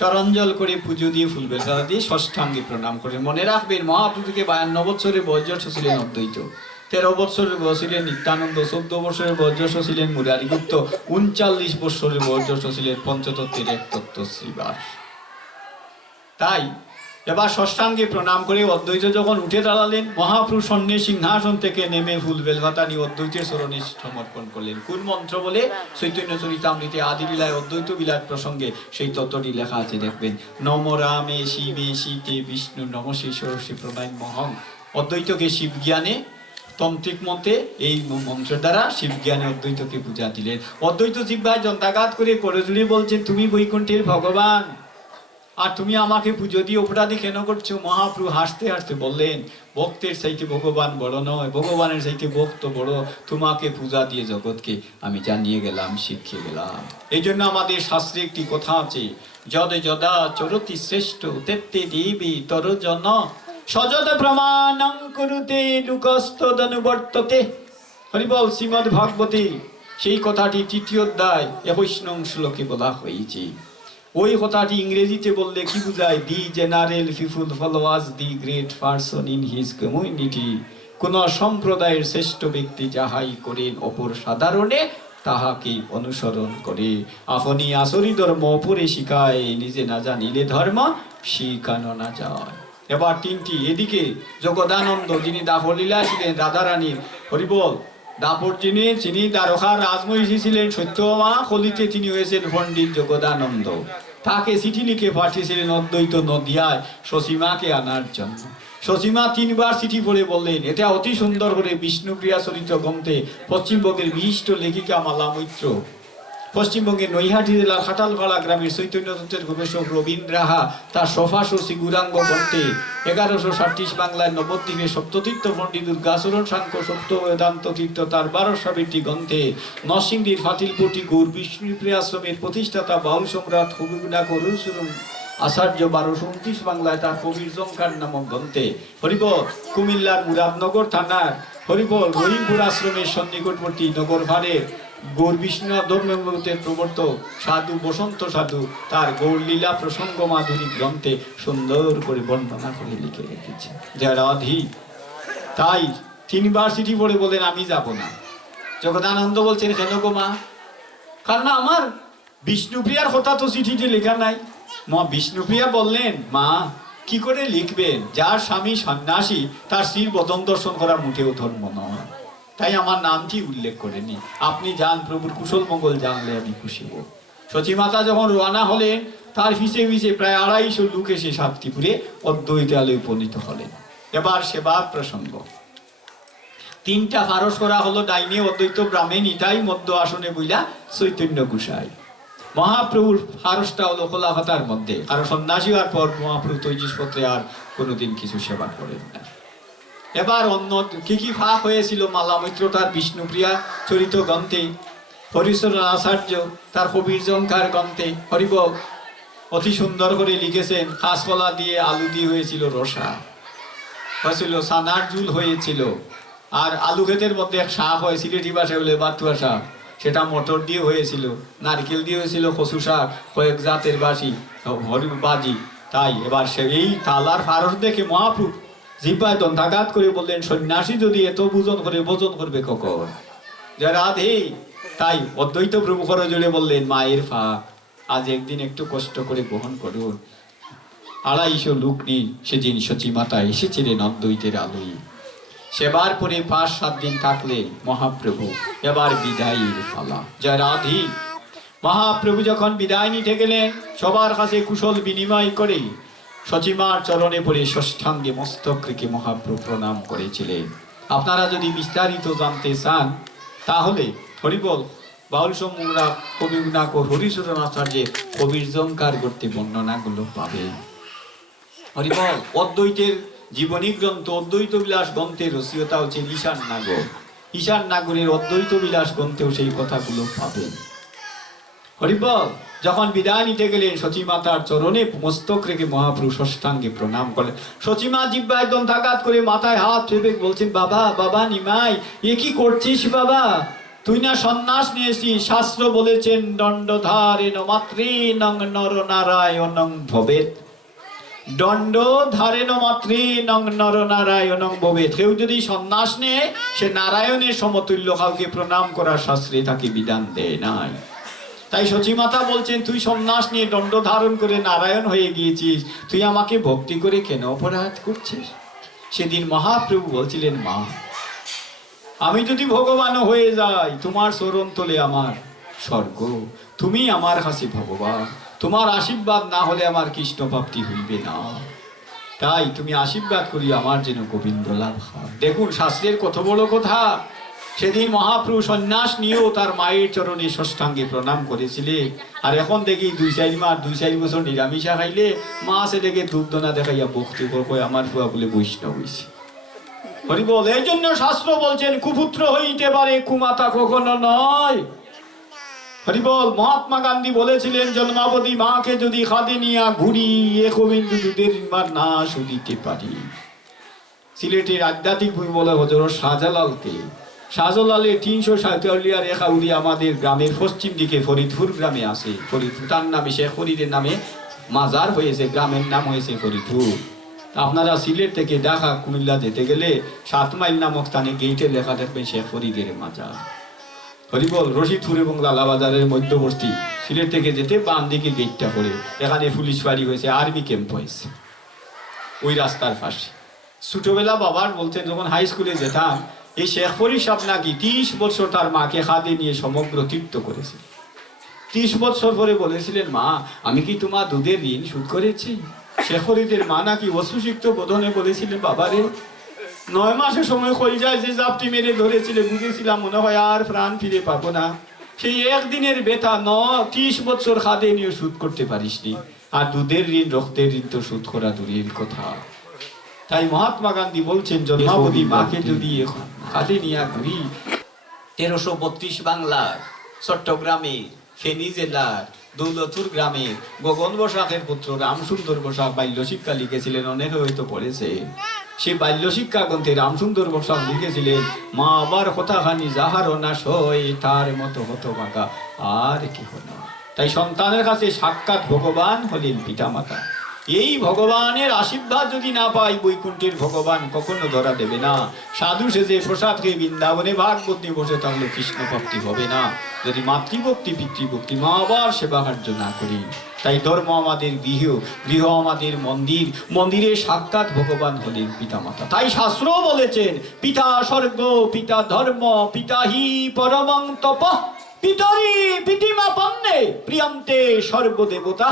চরঞ্জল করে পুজো দিয়ে ফুলবেলা দিয়ে ষষ্ঠাঙ্গে প্রণাম করে। মনে রাখবেন মহাপ্রভুকে 52 বছরের বয়োজ্যেষ্ঠ ছিলেন অদ্বৈত, 13 বছরের বয়স ছিলেন নিত্যানন্দ, 14 বছরের বয়োজ্যেষ্ঠ ছিলেন মুরারিগুপ্ত, 39 বছরের বয়োজ্যেষ্ঠ ছিলেন পঞ্চতত্ত্বের এক তত্ত্ব শ্রীবাস। তাই এবার ষষ্ঠাঙ্গে প্রণাম করে অদ্বৈত যখন উঠে দাঁড়ালেন, মহাপ্রভু স্বর্ণের সিংহাসন থেকে নেমে ফুল বেলপাতা নিয়ে অদ্বৈতের চরণে সমর্পণ করলেন। কোন মন্ত্র বলে? চৈতন্য চরিতামৃতে আদিলীলায় অদ্বৈত বিলাস প্রসঙ্গে সেই তত্ত্বটি লেখা আছে, দেখবেন। নম রামে শিবে শীতে বিষ্ণু নম শ্রী প্রণয় মহং। অদ্বৈতকে শিব জ্ঞানে তন্ত্রিক মতে এই মন্ত্রের দ্বারা শিব জ্ঞানে অদ্বৈতকে পূজা দিলেন। অদ্বৈত জিহ্বায় যন্ত্রাঘাত করে জুড়ে বলছেন, তুমি বৈকুণ্ঠের ভগবান, আর তুমি আমাকে পুজো দিয়ে অপরাধী কেন করছো? মহাপ্রভু হাসতে হাসতে বললেন, ভক্তের চাইতে ভগবান বড় নয়, ভগবানের চাইতে ভক্ত বড়। তোমাকে পূজা দিয়ে জগৎকে আমি জানিয়ে গেলাম, শিখিয়ে গেলাম। এই জন্য আমাদের শাস্ত্রে একটি কথা আছে, যদ যদা চরতি শ্রেষ্ঠ তেত্তে দেবী তর জন সযদ প্রমাণং কুরুতে লোকস্তদনুবর্ততে। হরিবল। শ্রীমদ্ ভাগবতী সেই কথাটি ৩য় অধ্যায় ২১ নং শ্লোকে বলা হয়েছে। ওই কথাটি ইংরেজিতে বললে কি বুঝায়? The general people followers the great person in his community. কোন সম্প্রদায়ের শ্রেষ্ঠ ব্যক্তি যাহাই করেন অপর সাধারণে তাহাকে অনুসরণ করে। আপনি আসরি ধর্ম অপরে শিখায়, নিজে না জানিলে ধর্ম শিখানো না যায়। এবার ৩টি। এদিকে জগদানন্দ, যিনি দাপলীলা ছিলেন রাধারানীর, হরিবল, দাপর যিনি দ্বারকার রাজমহিষী ছিলেন সত্যমা, কলিতে তিনি হয়েছেন পণ্ডিত জগদানন্দ। তাকে চিঠি লিখে পাঠিয়েছিলেন অদ্বৈত নদিয়ায় সসীমাকে আনার জন্য। সসীমা ৩বার চিঠি পড়ে বললেন, এটা অতি সুন্দর করে বিষ্ণুপ্রিয়া চরিত্র গ্রন্থে পশ্চিমবঙ্গের বিশিষ্ট লেখিকা মালা মৈত্র, পশ্চিমবঙ্গের নৈহাটি জেলার খাটালপাড়া গ্রামের চৈতন্য তত্ত্বের গবেষক রবীন্দ্র রাহা তার সফাশী গুরাঙ্গ গ্রন্থে ১১৩৭ বাংলায় নবদ্বীপে সপ্ততীর্থ পণ্ডিত দুর্গাচরণ সাংখ্য সত্য বেদান্ত তীর্থ তার ১২০০টি গ্রন্থে নরসিংদীর ফাতিলপট্টি গৌর বিষ্ণুপ্রিয়া আশ্রমের প্রতিষ্ঠাতা বাউল সম্রাট হবিগুনা করুন আচার্য ১২২৯ বাংলায় তার কবির জঙ্কার নামক গ্রন্থে, হরিবল, কুমিল্লার মুরাদনগর থানার হরিবল রহিমপুর আশ্রমের সন্নিকটবর্তী নগর ভাড়ের গৌর বিষ্ণু ধর্মের প্রবর্তক সাধু বসন্ত সাধু তার গৌর লীলা প্রসঙ্গ মাধুরী গ্রন্থে সুন্দর করে বর্ণনা করে লিখে রেখেছে। যারা অধিক তাই ৩বার চিঠি পড়ে বলেন, আমি যাব না। জগদানন্দ বলছেন, কেন গো মা? কারণ আমার বিষ্ণুপ্রিয়ার কথা তো চিঠিতে লেখা নাই। মা বিষ্ণুপ্রিয়া বললেন, মা কি করে লিখবেন? যার স্বামী সন্ন্যাসী তার স্ত্রীর বদন দর্শন করা মোটেও ধর্ম নয়, তাই আমার নামটি উল্লেখ করেনি। আপনি যান, প্রভুর কুশল মঙ্গল জানলে আমি খুশি হব। সচিমাতা যখন রওনা হলেন, তার পিছে পিছে প্রায় ২৫০ লোক এসে শান্তিপুরে অদ্বৈতালয়ে উপনীত হলেন। এবার সেবার প্রসঙ্গ। ৩টা ফারস করা হলো, ডাইনে অদ্বৈত, ব্রাহ্মে নিতাই, মধ্য আসনে বইলা চৈতন্য গোসাই। মহাপ্রভুর ফারসটা হলো খোলাফাতার মধ্যে, কারণ সন্ন্যাসী হওয়ার পর মহাপ্রভু তৈজিসপত্রে আর কোনোদিন কিছু সেবা করেন না। এবার অন্য কি কি ফাঁক হয়েছিল? মালা মৈত্র তার বিষ্ণুপ্রিয়া চরিত গ্রন্থে, হরিচরণ আচার্য তার কবির জঙ্কার গ্রন্থে, হরিবল অতি সুন্দর করে লিখেছেন। কাঁচকলা দিয়ে আলু দিয়ে হয়েছিল রসা, হয়েছিল সানার জুল হয়েছিল, আর আলু ক্ষেতের মধ্যে এক শাক হয়, সিলেটি ভাষায় বলে বাতুয়া শাক, সেটা মটর দিয়ে হয়েছিল, নারকেল দিয়ে হয়েছিল কচু শাক, কয়েক জাতের বাসি বাজি। তাই এবার সে এই তালার ফারস দেখে মহাপ্রভু জিব্বায় দন্তাঘাত করে বললেন, সন্ন্যাসী যদি এত ভোজন করে ভোজন করবে কখন? যে রাধে। তাই অদ্বৈত প্রভু করে জুড়ে বললেন, মায়ের ফাঁক আজ একদিন একটু কষ্ট করে গ্রহণ করুন। ২৫০ লোক নিয়ে সেদিন সচিমাতা এসেছিলেন অদ্বৈতের আলোয়। সেবার পরে ৫-৭ দিন থাকলেন মহাপ্রভু। এবার বিদায়ের পালা। জয় রাধে। মহাপ্রভু যখন বিদায় নিতে গেলেন, সবার কাছে কুশল বিনিময় করে সচিমার চরণে পড়ে ষষ্ঠাঙ্গে মস্তক রেখে মহাপ্রভু প্রণাম করেছিলেন। আপনারা যদি বিস্তারিত জানতে চান তাহলে হরিবল বাউল সম্রাট কবি গুণাকর হরিচরণ আচার্যের কবির জঙ্কার করতে বর্ণনাগুলো পাবেন। হরিবল অদ্বৈতের জীবনী গ্রন্থ অদ্বৈত বিলাস গ্রন্থের রচয়িতা হচ্ছেন ঈশান নাগর। ঈশান নাগরের অদ্বৈত বিলাস গ্রন্থেও সেই কথাগুলো পাবেন। হরিবল যখন বিদায় নিতে গেলেন, সচিমাতার চরণে মস্তক রেখে মহাপ্রভু ষষ্ঠাঙ্গে প্রণাম করলেন। সচিমা জিহ্বায় দন্তাঘাত করে মাথায় হাত ফেলে বলছেন, বাবা বাবা নিমাই, এ কি করছিস বাবা? তুই না সন্ন্যাস নিয়েছিস, শাস্ত্র বলেছেন দণ্ডধারেণ মাতৃণং নরনারায়ণং ভবেৎ। দণ্ড ধারেণ মাতৃণং নরনারায়ণং ভবেৎ। কেউ যদি সন্ন্যাস নেয়, সে নারায়ণের সমতুল্য, কাউকে প্রণাম করার শাস্ত্রে তাকে বিধান দেয় নাই। তাই সচিমাতা বলছেন, তুই সন্ন্যাস নিয়ে দণ্ড ধারণ করে নারায়ণ হয়ে গিয়েছিস, তুই আমাকে ভক্তি করে কেন অপরাধ করছিস? সেদিন মহাপ্রভু বলছিলেন, মা আমি যদি ভগবান হয়ে যাই, তোমার চরণ তলে আমার স্বর্গ, তুমি আমার কাছে ভগবান, তোমার আশীর্বাদ না হলে আমার কৃষ্ণ প্রাপ্তি হইবে না। তাই তুমি আশীর্বাদ করি আমার যেন গোবিন্দ লাভ হয়। দেখুন শাস্ত্রের কত বড় কথা। সেদিন মহাপ্রভু সন্ন্যাস নিয়েও তার মায়ের চরণে ষষ্ঠাঙ্গে প্রণাম করেছিলেন। আর এখন দেখি 2-4 বছর নিরামিষা খাইলে মা ছেলেকে দুধ দোনা দেখাইয়া ভক্তি করবো, আমার ফুয়া বলে বৈষ্ণব হয়েছে। হরিবল। এই জন্য শাস্ত্র বলছেন কুপুত্র হইতে পারে, কুমাতা কখনো নয়। হরিবল। মহাত্মা গান্ধী বলেছিলেন জন্মাবধি মাকে যদি খাদে নিয়া ঘুরি, একবিন্দু দুধের না শুধিতে পারি। সিলেটের আধ্যাত্মিক বই বলে হজরত শাহজালালকে, শাহজালালের 347 রেখা উড়ি আমাদের গ্রামের পশ্চিম দিকে ফরিদপুর গ্রামে আসে। ফরিদপুর তার নামে শেখ ফরিদের নামে মাজার হয়েছে, গ্রামের নাম হয়েছে ফরিদপুর। আপনারা সিলেট থেকে ঢাকা কুমিল্লা যেতে গেলে 7 মাইল নামক স্থানে গেইটে লেখা দেখবেন শেখ ফরিদের মাজার। হরিবল। রশিদপুর এবং লালাবাজারের মধ্যবর্তী সিলেট থেকে যেতে বাম দিকে গেটটা পড়ে, এখানে পুলিশ বাড়ি হয়েছে, আর্মি ক্যাম্প হয়েছে ওই রাস্তার পাশে। ছোটবেলা বাবার বলতেন যখন হাই স্কুলে যেতাম, এই শেখ ফরিদ সাহেব নাকি 30 বছর তার মাকে খাদে নিয়ে সমগ্র তীর্থ করেছে। 30 বছর পরে বলেছিলেন, মা আমি কি তোমার দুধের ঋণ শোধ করেছি? শেখ ফরিদের মা নাকি অসুসিক্ত বোধনে বলেছিলেন, বাবারে 9 মাসের সময় কই যায় যে জাপটি মেরে ধরেছিলে, বুঝেছিলাম মনে হয় আর প্রাণ ফিরে পাবো না। সেই একদিনের ব্যথা 30 বছর খাদে নিয়ে শোধ করতে পারিসনি। আর দুধের ঋণ রক্তের ঋণ তো শোধ করা দূরের কথা। তাই মহাত্মা গান্ধী বলছেন জন্মাবধি মাকে যদি এখন খাদে নিয়ে ঘুরি। 1332 বাংলার চট্টগ্রামে ফেনী জেলার দৌলতপুর গ্রামে গগন বসাকের পুত্র রামসুন্দর বসাক বাল্য শিক্ষা লিখেছিলেন, অনেকে হয়তো পড়েছে। সেই বাল্য শিক্ষা গ্রন্থে রামসুন্দর বসাক লিখেছিলেন, মা আবার কথাখানি যাহার না সই তার মতো হতভাগা আর কি হলো। তাই সন্তানের কাছে সাক্ষাৎ ভগবান হলেন পিতামাতা। এই ভগবানের আশীর্বাদ যদি না পাই, বৈকুণ্ঠের ভগবান কখনো ধরা দেবে না। সাধু সেজে প্রসাদ খেয়ে বৃন্দাবনে ভাগবত নিয়ে বসে থাকলে কৃষ্ণ ভক্তি হবে না, যদি মাতৃভক্তি পিতৃভক্তি মা আবার সেবা কার্য না করি। তাই ধর্ম আমাদের গৃহ, গৃহ আমাদের মন্দির, মন্দিরে সাক্ষাৎ ভগবান হলেন পিতামাতা। তাই শাস্ত্র বলেছেন, পিতা স্বর্গ পিতা ধর্ম পিতা হি পরমং তপ পিতরি পিতিমা পন্নে প্রিয়ন্তে সর্বদেবতা।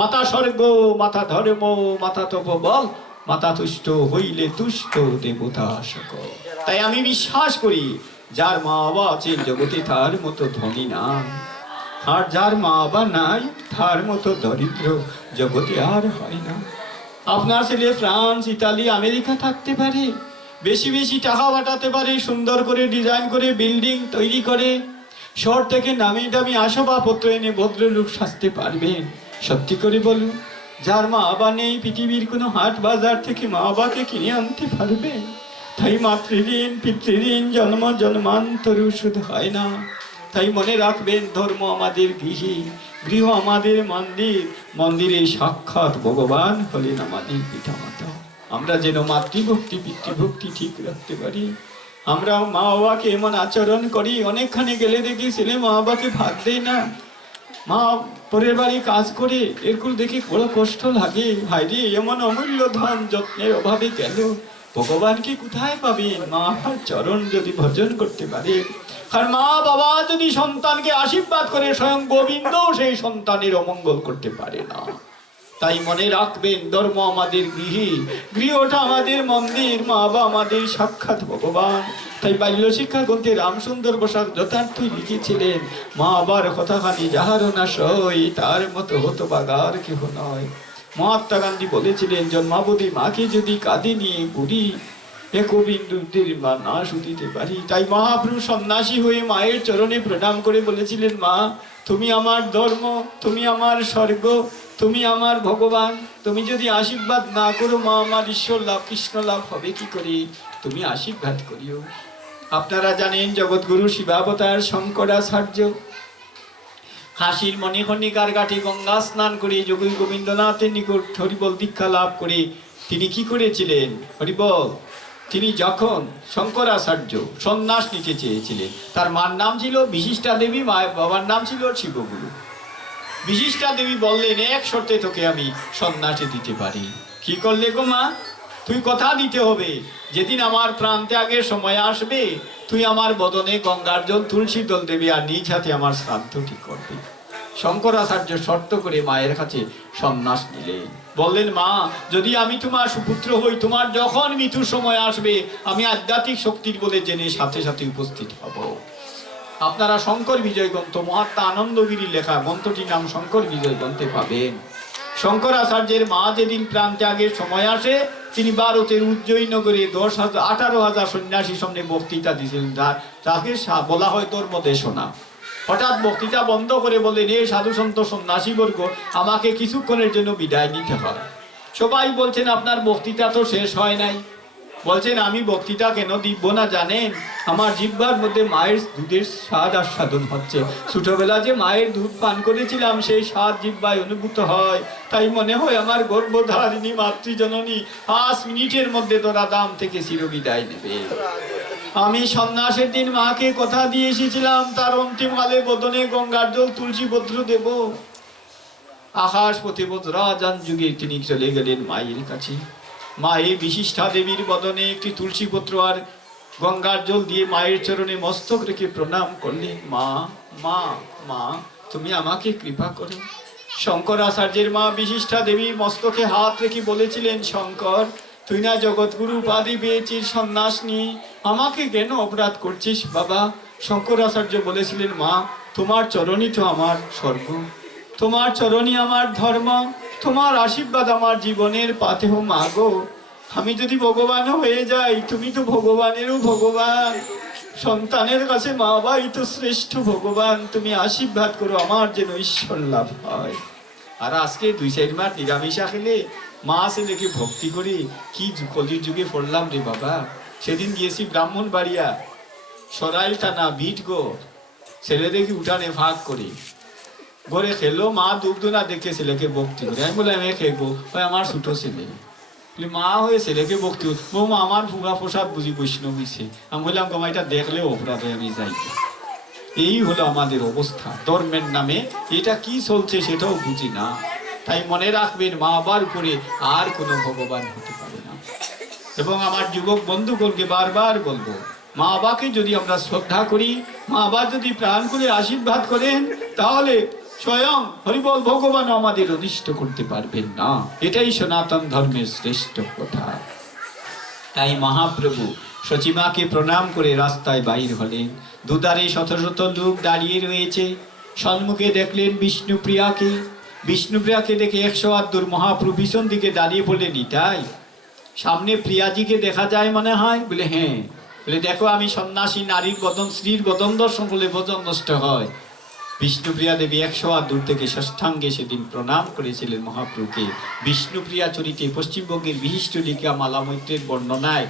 মাতা স্বর্গ মাতা ধর্ম মাতা তপবল, মাতা তুষ্ট হইলে তুষ্ট দেবতা সকল। তাই আমি বিশ্বাস করি, যার মা বাবা আছে জগতে তার মতো ধনী না, আর যার মা বাবা নাই তার মতো দরিদ্র জগতে আর হয় না। আপনার ছেলে ফ্রান্স ইতালি আমেরিকা থাকতে পারে, বেশি বেশি টাকা পাঠাতে পারে, সুন্দর করে ডিজাইন করে বিল্ডিং তৈরি করে, শহর থেকে নামি দামি আসবাবপত্র এনে ভদ্রলোক সাজতে পারবেন। সত্যি করে বলুন, যার মা বাবা নেই পৃথিবীর কোনো হাট বাজার থেকে মা বাবাকে কিনে আনতে পারবে? তাই মাতৃঋণ পিতৃঋণ জন্ম জন্মান্তর শুধ হয় না। তাই মনে রাখবেন, ধর্ম আমাদের গৃহে, গৃহ আমাদের মন্দির, মন্দিরে সাক্ষাৎ ভগবান হলেন আমাদের পিতামাতা। আমরা যেন মাতৃভক্তি পিতৃভক্তি ঠিক রাখতে পারি। আমরা মা বাবাকে এমন আচরণ করি, অনেকখানে গেলে দেখি ছেলে মা বাবাকে ভাত দেয় না, মা পরের বাড়ি কাজ করে, এরকম দেখি বড় কষ্ট লাগে। ভাইরে এমন অমূল্য ধন যত্নের অভাবে গেল, ভগবান কি কোথায় পাবেন? মা চরণ যদি ভজন করতে পারে, আর মা বাবা যদি সন্তানকে আশীর্বাদ করে, স্বয়ং গোবিন্দ সেই সন্তানের অমঙ্গল করতে পারে না। তাই মনে রাখবেন, ধর্ম আমাদের গৃহে, গৃহটা আমাদের মন্দির, মা বাবা আমাদের সাক্ষাৎ ভগবান। তাই বাল্য শিক্ষা গ্রন্থে রামসুন্দর বসাক যথার্থই লিখেছিলেন, মা বাবার কথাখানি যাহার না সই তার মতো হতভাগার কেহ নয়। মহাত্মা গান্ধী বলেছিলেন, জন্মাবধি মাকে যদি কাঁধে নিয়ে ঘুরি, একবিন্দুদের মা না শুধিতে পারি। তাই মহাপ্রভু সন্ন্যাসী হয়ে মায়ের চরণে প্রণাম করে বলেছিলেন, মা তুমি আমার ধর্ম, তুমি আমার স্বর্গ, তুমি আমার ভগবান। তুমি যদি আশীর্বাদ না করো, মা আমার ঈশ্বর লাভ কৃষ্ণ লাভ হবে কি করে? তুমি আশীর্বাদ করিও। আপনারা জানেন, জগৎগুরু শিবাবতার শঙ্করাচার্য কাশীর মণিকর্ণিকার ঘাটে গঙ্গা স্নান করে যোগী গোবিন্দনাথের নিকট হরিবল দীক্ষা লাভ করে তিনি কি করেছিলেন? হরিবল, তিনি যখন শঙ্করাচার্য সন্ন্যাস নিতে চেয়েছিলেন, তার মার নাম ছিল বিশিষ্টা দেবী, মায়ের বাবার নাম ছিল শিবগুরু। বিশিষ্টা দেবী বললেন, এক শর্তে তোকে আমি সন্ন্যাসে দিতে পারি। কি করলে গো মা? তুই কথা দিতে হবে, যেদিন আমার প্রাণ ত্যাগের সময় আসবে, তুই আমার বদনে গঙ্গার জল তুলসী দল দেবী, আর নিজ হাতে আমার শ্রাদ্ধটি করবি। শঙ্করাচার্য শর্ত করে মায়ের কাছে সন্ন্যাস নিলেন। বললেন, মা, যদি আমি তোমার সুপুত্র হই, তোমার যখন মৃত্যুর সময় আসবে, আমি আধ্যাত্মিক শক্তির বলে জেনে সাথে সাথে উপস্থিত হব। আপনারা শঙ্কর বিজয় গ্রন্থ, মহাত্মা আনন্দগিরির লেখা গ্রন্থটির নাম শঙ্কর বিজয় গ্রন্থে পাবেন। শঙ্করাচার্যের মা যেদিন প্রাণ ত্যাগের সময় আসে, তিনি ভারতের উজ্জয়ী নগরে 18,000 সন্ন্যাসীর সামনে বক্তৃতা দিয়েছিলেন। তাকে বলা হয় ধর্মদেশনা। হঠাৎ বক্তৃতা বন্ধ করে বললেন, এ সাধু সন্ত সন্ন্যাসীবর্গ, আমাকে কিছুক্ষণের জন্য বিদায় নিতে হয়। সবাই বলছেন, আপনার বক্তৃতা তো শেষ হয় নাই। বলছেন, আমি বক্তৃতা কেন দিব না জানেন? আমার জিহ্বার মধ্যে মায়ের দুধের স্বাদ আস্বাদন হচ্ছে। ছোটবেলা যে মায়ের দুধ পান করেছিলাম, সেই স্বাদ জিহ্বায় অনুভূত হয়। তাই মনে হয় আমার গর্ভধারিণী মাতৃজননী 5 মিনিটের মধ্যে ধরাধাম থেকে চিরবিদায় নেবে। আমি সন্ন্যাসের দিন মাকে কথা দিয়ে এসেছিলাম, তার অন্তিমকালে বদনে গঙ্গার জল তুলসী পত্র দেব। আকাশ পথে বজ্রাজান যুগে তিনি চলে গেলেন মায়ের কাছে। মায়ের বিশিষ্ঠা দেবীর বদনে একটি তুলসী পত্র আর গঙ্গার জল দিয়ে মায়ের চরণে মস্তক রেখে প্রণাম করলেন। মা, মা, মা, তুমি আমাকে কৃপা করো। শঙ্করাচার্যের মা বিশিষ্ঠা দেবী মস্তকে হাত রেখে বলেছিলেন, শঙ্কর, তুই না জগৎগুরু উপাধি পেয়েছিস, সন্ন্যাস নিয়ে আমাকে কেন অপরাধ করছিস বাবা? শঙ্করাচার্য বলেছিলেন, মা, তোমার চরণই তো আমার স্বর্গ, তোমার চরণই আমার ধর্ম, তোমার আশীর্বাদ আমার জীবনের পাথেয় মা গো। আমি যদি ভগবান হয়ে যাই, তুমি তো ভগবানেরও ভগবান। সন্তানের কাছে মা বাবাই তো শ্রেষ্ঠ ভগবান। তুমি আশীর্বাদ করো আমার যেন ঈশ্বর লাভ হয়। আর আজকে 2-4 মাস নিরামিষা খেলে মা ছেলেকে ভক্তি করি, কি কলির যুগে পড়লাম রে বাবা। সেদিন গিয়েছি ব্রাহ্মণবাড়িয়া, সরাইল থানা, বিটগড়। ছেলে দেখি উঠানে ভাগ করে ঘরে খেলো, মা দুগ্ধ না দেখে ছেলেকে ভক্তি করে। আমি বললাম, এ খেয়ে গো? আমার ছোট ছেলে। মা হয়ে ছেলেকে ভক্তি মা, আমার ফুগা প্রসাদ বুঝি বৈষ্ণব হয়েছে। আমি বললাম, গমা এটা দেখলেও অপরাধ হয়, আমি যাই। এই হলো আমাদের অবস্থা ধর্মের নামে। এটা কি চলছে সেটাও বুঝি না। তাই মনে রাখবেন, মা বাবার উপরে আর কোনো ভগবান হতে পারে না। এবং আমার যুবক বন্ধুগণকে বারবার বলবো, মা বাবাকে যদি আমরা শ্রদ্ধা করি, মা বাবা যদি প্রাণ করে আশীর্বাদ করেন, তাহলে স্বয়ং হরিবল ভগবান আমাদের অনিষ্ট করতে পারবেন না। এটাই সনাতন ধর্মের শ্রেষ্ঠ কথা। তাই মহাপ্রভু সচিমাকে প্রণাম করে রাস্তায় বাইর হলেন। দুধারে শত শত লোক দাঁড়িয়ে রয়েছে। সম্মুখে দেখলেন বিষ্ণুপ্রিয়াকে। বিষ্ণুপ্রিয়াকে দেখে 108 দূর মহাপ্রভু পিছন দিকে দাঁড়িয়ে বললেন, নিতাই, সামনে প্রিয়াজিকে দেখা যায় মনে হয়? বলে, হ্যাঁ। বলে, দেখো, আমি সন্ন্যাসী, নারীর বদন, স্ত্রীর বদন দর্শন করলে ভজন নষ্ট হয়। বিষ্ণুপ্রিয়া দেবী 108 দূর থেকে ষষ্ঠাঙ্গে সেদিন প্রণাম করেছিলেন মহাপ্রভুকে। বিষ্ণুপ্রিয়া চরিতে পশ্চিমবঙ্গের বিশিষ্ট লীলা মালা মৈত্রের বর্ণনায়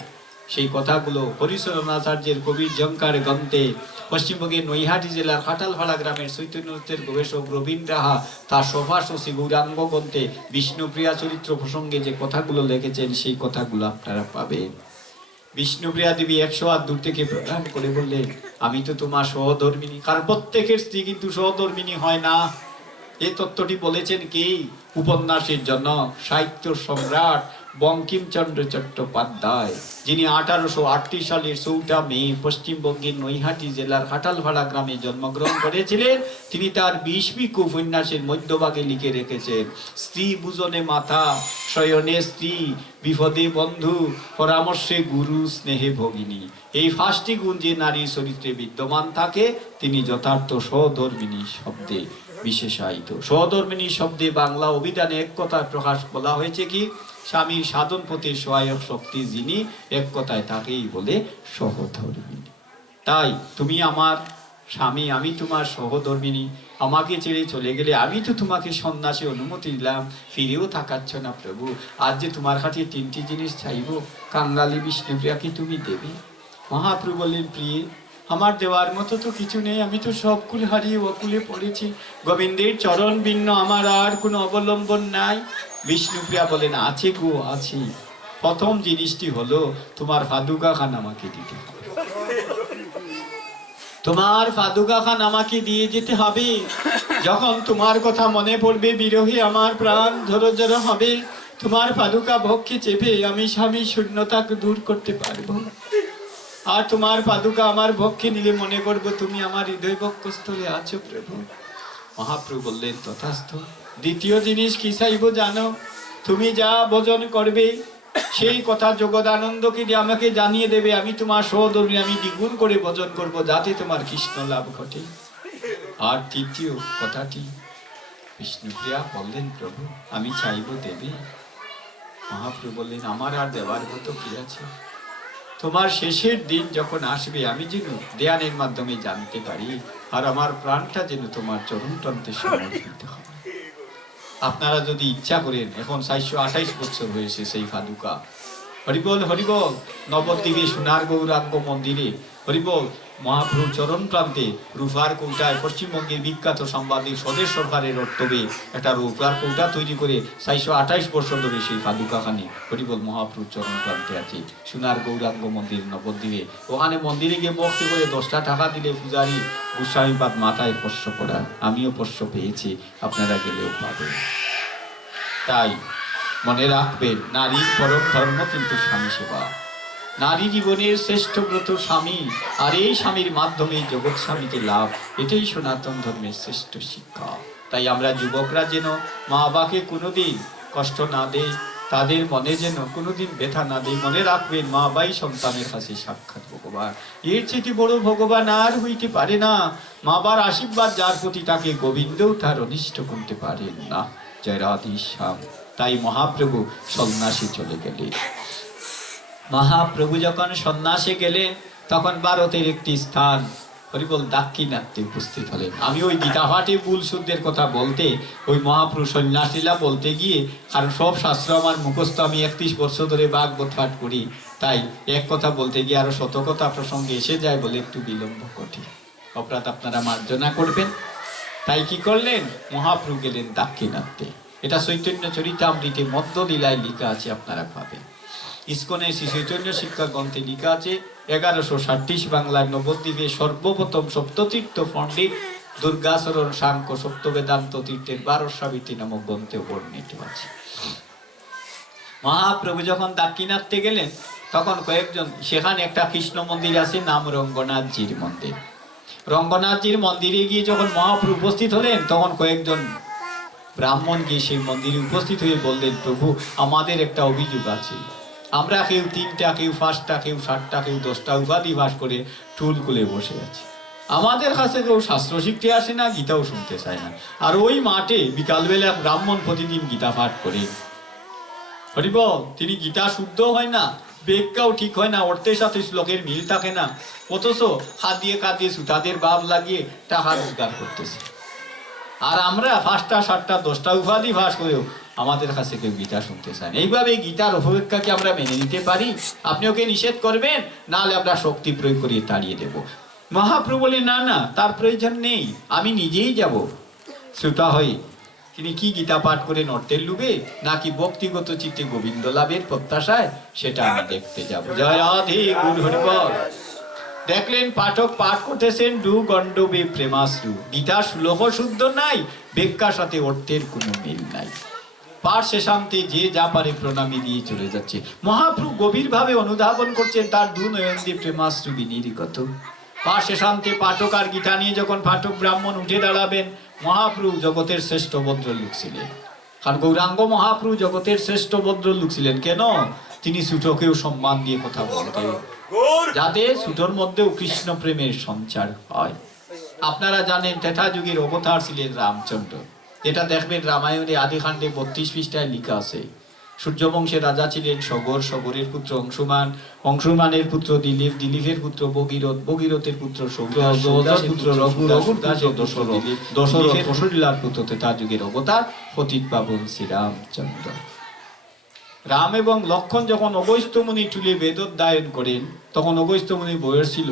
সেই কথাগুলো হরিচরণাচার্যের কবির ঝঙ্কার গ্রন্থে, পশ্চিমবঙ্গের নৈহাটি জেলার খাটালপাড়া গ্রামের চৈতন্যের গবেষক রবীন রাহা তার সভাসী গৌরাঙ্গ গ্রন্থে বিষ্ণুপ্রিয়া চরিত্র প্রসঙ্গে যে কথাগুলো লিখেছেন, সেই কথাগুলো আপনারা পাবেন। বিষ্ণুপ্রিয়া দেবী 108 দূর থেকে প্রণাম করে বললেন, আমি তো তোমার সহধর্মিনী। কারণ প্রত্যেকের স্ত্রী কিন্তু সহধর্মিনী হয় না। এই তত্ত্বটি বলেছেন কি? উপন্যাসের জনক, সাহিত্য সম্রাট বঙ্কিমচন্দ্র চট্টোপাধ্যায়, যিনি 1838 সালের 4 মে পশ্চিমবঙ্গের নৈহাটি জেলার খাটালপাড়া গ্রামে জন্মগ্রহণ করেছিলেন। তিনি তার 20 বিক উপন্যাসের মধ্যভাগে লিখে রেখেছেন, স্ত্রী বুজনে মাথা, শয়নে স্ত্রী, বিপদে বন্ধু, পরামর্শে গুরু, স্নেহে ভগিনী। এই 5টি গুণ যে নারীর চরিত্রে বিদ্যমান থাকে, তিনি যথার্থ সহধর্মিনী শব্দে বিশেষায়িত। সহধর্মিনী শব্দে বাংলা অভিধানে এক কথায় প্রকাশ বলা হয়েছে কি? স্বামীর সাধন পথে সহায়ক শক্তি যিনি, এক কথায় তাকেই বলে সহধর্মিনী। তাই তুমি আমার স্বামী, আমি তোমার সহধর্মিনী। আমাকে ছেড়ে চলে গেলে আমি তো তোমাকে সন্ন্যাসে অনুমতি দিলাম, ফিরেও থাকাচ্ছ না প্রভু। আজ যে তোমার কাছে 3টি জিনিস চাইব, কাঙ্গালি বিষ্ণুপ্রিয়াকে তুমি দেবে। মহাপ্রভু বললেন, প্রিয়ে, আমার দেওয়ার মতো তো কিছু নেই। আমি তো সব কুল হারিয়ে অকুলে পড়েছি। গোবিন্দের চরণ ভিন্ন আমার আর কোনো অবলম্বন নাই। বিষ্ণুপ্রিয়া বলেন, আছে গো, আছে। প্রথম জিনিসটি হলো তোমার পাদুকা খান আমাকে দিতে হবে। তোমার পাদুকা খান আমাকে দিয়ে যেতে হবে। যখন তোমার কথা মনে পড়বে, বিরহে আমার প্রাণ ঝরঝর হবে, তোমার পাদুকা ভক্ষে চেপে আমি স্বামী শূন্যতাকে দূর করতে পারবো। আর তোমার পাদুকা আমার ভক্ষে নিলে মনে করবো তুমি আমার হৃদয় বক্ষস্থলে আছো প্রভু। মহাপ্রভু বললেন তথাস্থ। দ্বিতীয় জিনিস কি চাইব জানো? তুমি যা ভোজন করবে সেই কথা জগদানন্দকে দিয়ে আমাকে জানিয়ে দেবে, আমি তোমার সহধর্মী, আমি দ্বিগুণ করে ভোজন করব, যাতে তোমার কৃষ্ণ লাভ ঘটে। আর তৃতীয় কথাটি বিষ্ণুপ্রিয়া বললেন, প্রভু আমি চাইব দেবে। মহাপ্রভু বললেন, আমার আর দেওয়ার মতো কি আছে? তোমার শেষের দিন যখন আসবে আমি যেন ধ্যানের মাধ্যমে জানতে পারি, আর আমার প্রাণটা যেন তোমার চরণতন্ত্রে সমর্পিত হয়। আপনারা যদি ইচ্ছা করেন, এখন 428 বছর হয়েছে সেই পাদুকা, হরিবল হরিবল, নবদ্বীপে সোনার গৌরাঙ্গ মন্দিরে হরিবল মহাপ্রভু চরণ প্রান্তে রূপার কৌটায় পশ্চিমবঙ্গের বিখ্যাত সাংবাদিক স্বদেশ সরকারের অর্থবে একটা রূপার কৌটা তৈরি করে 428 বছর ধরে সেই পাদুকাখানি হরিবল মহাপ্রভু চরণ প্রান্তে আছে সোনার গৌরাঙ্গ মন্দির নবদ্বীপে। ওখানে মন্দিরে গিয়ে ভক্তি করে 10টা টাকা দিলে পূজারী গোস্বামীপাদ মাথায় স্পর্শ করা, আমিও স্পর্শ পেয়েছি, আপনারা গেলেও পাবেন। তাই মনে রাখবেন, নারীর পরম ধর্ম কিন্তু স্বামী সেবা। নারী জীবনের শ্রেষ্ঠ ব্রত স্বামী, আর এই স্বামীর মাধ্যমে জগৎ স্বামীকে লাভ, এটাই সনাতন ধর্মের শ্রেষ্ঠ শিক্ষা। তাই আমরা যুবকরা যেন মা বাবাকে কোনোদিন কষ্ট না দেয়, তাদের মনে যেন কোনোদিন ব্যথা না দেয়। মনে রাখবেন, মা বাবাই সন্তানের কাছে সাক্ষাৎ ভগবান, এর চেয়ে বড় ভগবান আর হইতে পারে না। মা বাবার আশীর্বাদ যার প্রতি, তাকে গোবিন্দও তার অনিষ্ট করতে পারেন না। জয় রাধে শ্যাম। তাই মহাপ্রভু সন্ন্যাসী চলে গেলেন। মহাপ্রভু যখন সন্ন্যাসে গেলেন তখন ভারতের একটি স্থান হরিবল দাক্ষিণাত্যে উপস্থিত হলেন। আমি ওই গীতাপাঠে ভুল শুদ্ধের কথা বলতে, ওই মহাপ্রভু সন্ন্যাসীলা বলতে গিয়ে, কারণ সব শাস্ত্র আমার মুখস্থ, আমি 31 বছর ধরে ভাগবত পাঠ করি, তাই এক কথা বলতে গিয়ে আরো শত কথা প্রসঙ্গে এসে যায় বলে একটু বিলম্ব কঠিন, অপরাধ আপনারা মার্জনা করবেন। তাই কি করলেন? মহাপ্রভু গেলেন দাক্ষিণাত্যে। এটা চৈতন্য চরিতামৃতে মধ্য লীলায় লেখা আছে, আপনারা পাবেন। ইস্কনের শ্রী চৈতন্য শিক্ষা গ্রন্থে লেখা আছে 1137 বাংলার নবদ্বীপে সর্বপ্রথম সপ্ততীর্থ পণ্ডিত দুর্গাচরণ সাংখ্য সপ্ত বেদান্ত তীর্থের 12 সাবিত্রী নামক গ্রন্থে বর্ণিত আছে। মহাপ্রভু যখন দাক্ষিণাত্যে গেলেন তখন কয়েকজন, সেখানে একটা কৃষ্ণ মন্দির আছে, নাম রঙ্গনাথজির মন্দির। রঙ্গনাথজির মন্দিরে গিয়ে যখন মহাপ্রভু উপস্থিত হলেন তখন কয়েকজন ব্রাহ্মণ গিয়ে সেই মন্দিরে উপস্থিত হয়ে বললেন, প্রভু আমাদের একটা অভিযোগ আছে, আমরা কেউ 3টা, কেউ 5টা, কেউ 7টা, কেউ 10টা উপাধি বাস করে টুল খুলে বসে আছি। আমাদের কাছে কেউ শাস্ত্র শিখতে আসে না, গীতাও শুনতে চায় না। আর ওই মাঠে বিকালবেলা ব্রাহ্মণ প্রতিদিন গীতা পাঠ করে, হরিবল, তিনি গীতা শুদ্ধ হয় না, ব্যাখ্যাও ঠিক হয় না, অর্থের সাথে শ্লোকের মিল থাকে না, অথচ হাত দিয়ে সুতাদের ভাব লাগিয়ে টাকা রোজগার করতেছে। আর আমরা 5টা, 7টা, 10টা উপাধি ভাস করেও আমাদের কাছে কেউ গীতা শুনতে চায় না। এইভাবে গীতার অপব্যাখ্যাকে আমরা মেনে নিতে পারি? আপনি ওকে নিষেধ করবেন, নাহলে আমরা শক্তি প্রয়োগ করিয়ে তাড়িয়ে দেব। মহাপ্রভু বলে, না না, তার প্রয়োজন নেই, আমি নিজেই যাব শ্রোতা হয়ে। তিনি কি গীতা পাঠ করে অর্থের লুবে, নাকি ব্যক্তিগত চিত্তে গোবিন্দ লাভের প্রত্যাশায়, সেটা আমি দেখতে যাব। জয় রাধে গুরু হরিবল। দেখলেন পাঠক পাঠ করতেছেন ডু গণ্ডবে প্রেমাশ্রু, গীতা শ্লোক শুদ্ধ নাই, ব্যাখ্যার সাথে অর্থের কোনো মিল নাই। পাঠ শেষান্তে যে যা পারে প্রণামী দিয়ে চলে যাচ্ছে। মহাপ্রভু গভীরভাবে অনুধাবন করছেন, তার দু নয়ন দিয়ে প্রেমাশ্রু বিনির্গত। পাঠ শেষান্তে পাঠক আর গীতা নিয়ে যখন পাঠক ব্রাহ্মণ উঠে দাঁড়াবেন, মহাপ্রভু জগতের শ্রেষ্ঠ ভদ্রলোক ছিলেন। কারণ গৌরাঙ্গ মহাপ্রভু জগতের শ্রেষ্ঠ ভদ্রলোক ছিলেন। কেন? তিনি ছোটকেও সম্মান দিয়ে কথা বলতেন, যাতে ছোটর মধ্যেও কৃষ্ণ প্রেমের সঞ্চার হয়। আপনারা জানেন ত্রেতা যুগের অবতার ছিলেন রামচন্দ্র, যেটা দেখবেন রামায়ণে আদিকাণ্ডে 32 পৃষ্ঠায় লেখা আছে। সূর্যবংশের রাজা ছিলেন সগর, সগরের পুত্র অংশুমান, অংশুমানের পুত্র দিলীপ, দিলীপের পুত্র ভগীরথ, ভগীরথের পুত্র সৌদাস, সৌদাসের পুত্র রঘু, রঘুর পুত্র দশরথ, দশরথের কৌশলীলার পুত্র ত্রেতা যুগের অবতার পতিত পাবন শ্রীরামচন্দ্র। রাম এবং লক্ষ্মণ যখন অগস্ত্য মুনি চুলে বেদোদ্দায়ন করেন, তখন অগস্ত্য মুনি বয়স ছিল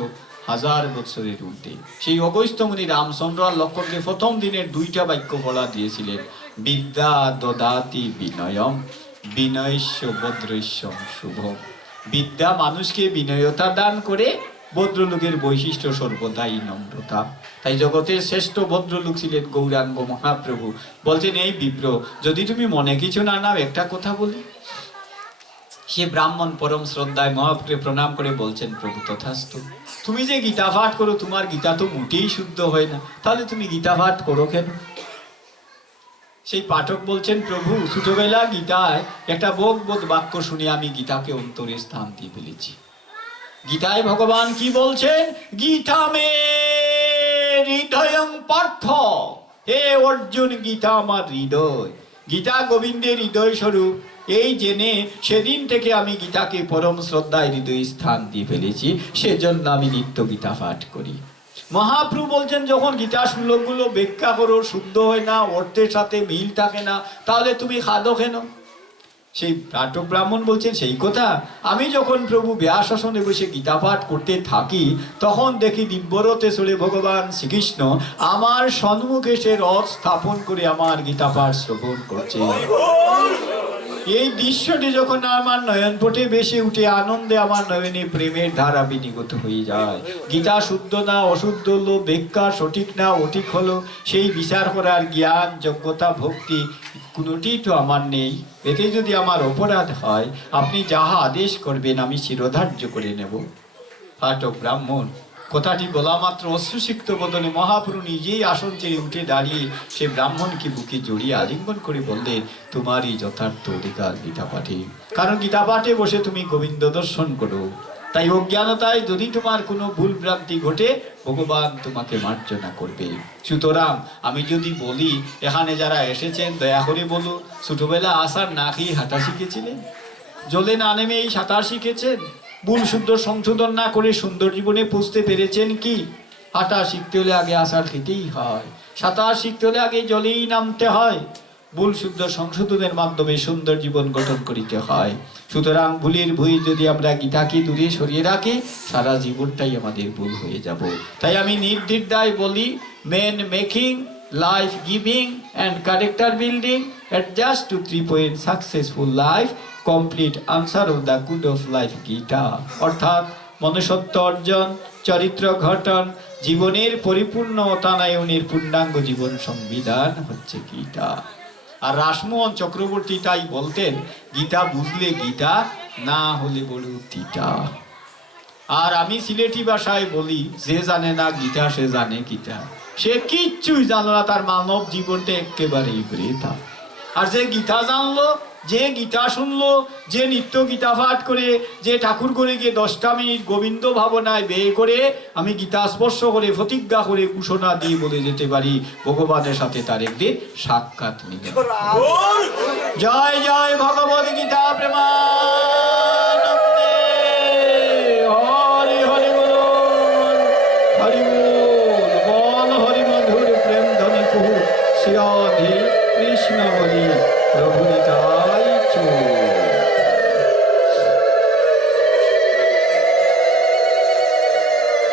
1000 বছরের ঊর্ধ্বে। সেই অগস্ত্য মুনি রামচন্দ্র আর লক্ষ্মণকে প্রথম দিনের 2টা বাক্য বলা দিয়েছিলেন, বিদ্যা দদাতি বিনয়ম, বিনয়স্য ভদ্রস্যম শুভম। বিদ্যা মানুষকে বিনয়তা দান করে, ভদ্রলোকের বৈশিষ্ট্য সর্বদাই নম্রতা। তাই জগতের শ্রেষ্ঠ ভদ্রলোক ছিলেন গৌরাঙ্গ মহাপ্রভু। বলছেন, এই বিপ্র, যদি তুমি মনে কিছু না নাও, একটা কথা বলি। সে ব্রাহ্মণ পরম শ্রদ্ধায় মহাপ্রভুকে প্রণাম করে বলছেন, প্রভু তথাস্তু। তুমি যে গীতা পাঠ করো, তোমার গীতা তো মোটেই শুদ্ধ হয় না, তাহলে তুমি গীতা পাঠ করো কেন? সেই পাঠক বলছেন, প্রভু ছোটবেলা গীতায় একটা বোধ বাক্য শুনে আমি গীতাকে অন্তরে স্থান দিয়ে ফেলেছি। গীতায় ভগবান কি বলছেন? গীতা মে হৃদয়ং পার্থ, হে অর্জুন গীতা আমার হৃদয়, গীতা গোবিন্দের হৃদয় স্বরূপ। এই জেনে সেদিন থেকে আমি গীতাকে পরম শ্রদ্ধায় হৃদয় স্থান দিয়ে ফেলেছি, সেজন্য আমি নিত্য গীতা পাঠ করি। মহাপ্রভু বলছেন, যখন গীতা শ্লোকগুলো ব্যাখ্যা করো শুদ্ধ হয় না, অর্থের সাথে মিল থাকে না, তাহলে তুমি খাদো কেন? সেই পাঠক ব্রাহ্মণ বলছেন, সেই কথা। আমি যখন প্রভু ব্যাস আসনে বসে গীতা পাঠ করতে থাকি, তখন দেখি দিব্যরথে চলে ভগবান শ্রীকৃষ্ণ আমার সম্মুখে সে রথ স্থাপন করে আমার গীতা পাঠ শ্রবণ করছে। এই দৃশ্যটি যখন আমার নয়নপটে বেশি উঠে, আনন্দে আমার নয়নে প্রেমের ধারা বিনিগত হয়ে যায়। গীতা শুদ্ধ না অশুদ্ধ হলো, ব্যাখ্যা সঠিক না অঠিক হলো, সেই বিচার করার জ্ঞান যোগ্যতা ভক্তি কোনোটি তো আমার নেই। এতে যদি আমার অপরাধ হয়, আপনি যাহা আদেশ করবেন আমি শিরোধার্য করে নেব। পাঠক ব্রাহ্মণ কথাটি বলা মাত্র অশ্রুসিক্ত বদলে মহাপ্রভু নিজেই আসন ছেড়ে উঠে দাঁড়িয়ে সে ব্রাহ্মণকে বুকে জড়িয়ে আলিঙ্গন করে বললেন, তোমারই যথার্থ অধিকার গীতা পাঠে, কারণ গীতা পাঠে বসে তুমি গোবিন্দ দর্শন করো। তাই অজ্ঞানতায় যদি তোমার কোনো ভুল ভ্রান্তি ঘটে, ভগবান তোমাকে মার্জনা করবে। সুতরাং আমি যদি বলি, এখানে যারা এসেছেন দয়া করে বলো, ছোটবেলা আসার না খেয়ে হাঁটা শিখেছিলেন? জলে না নেমে এই সাঁতার শিখেছেন? ভুল শুদ্ধ সংশোধন না করে সুন্দর জীবনে পৌঁছতে পেরেছেন কি? হাঁটা শিখতে হলে আগে আষাঢ় খেতেই হয়, সাঁতার শিখতে হলে আগে জলেই নামতে হয়। ভুল শুদ্ধ সংশোধনের মাধ্যমে সুন্দর জীবন গঠন করিতে হয়। সুতরাং ভুলের ভুই যদি আমরা গীতাকে দূরে সরিয়ে রাখি, সারা জীবনটাই আমাদের ভুল হয়ে যাব। তাই আমি নির্দ্বিধায় বলি, man making, life giving and character building adjust to 3 point successful life, complete answer of the good of life Gita. অর্থাৎ মনুষ্যত্ব অর্জন, চরিত্র গঠন, জীবনের পরিপূর্ণ অতানায়নের পূর্ণাঙ্গ জীবন সংবিধান হচ্ছে গীতা। আর রাসমোহন চক্রবর্তী তাই বলতেন, গীতা বুঝলে গীতা, না হলে বলু তিতা। আর আমি সিলেটি ভাষায় বলি, যে জানে না গীতা সে জানে গীতা, সে কিচ্ছুই জানো না, তার মানব জীবনটা একেবারেই বৃথা। আর যে গীতা জানলো, যে গীতা শুনলো, যে নিত্য গীতা পাঠ করে, যে ঠাকুর করে গিয়ে 10টা মিনিট গোবিন্দ ভাবনায় ব্যয় করে, আমি গীতা স্পর্শ করে প্রতিজ্ঞা করে ঘোষণা দিয়ে বলে যেতে পারি, ভগবানের সাথে তার একদিন সাক্ষাৎ মিলে। জয় জয় ভগবদ গীতা প্রেমানন্দে। হরি হরি বল, হরি বল, বল হরি মধুর প্রেম ধ্বনি কুহু, শ্রী কৃষ্ণ বলি প্রভু নিতাই চোর।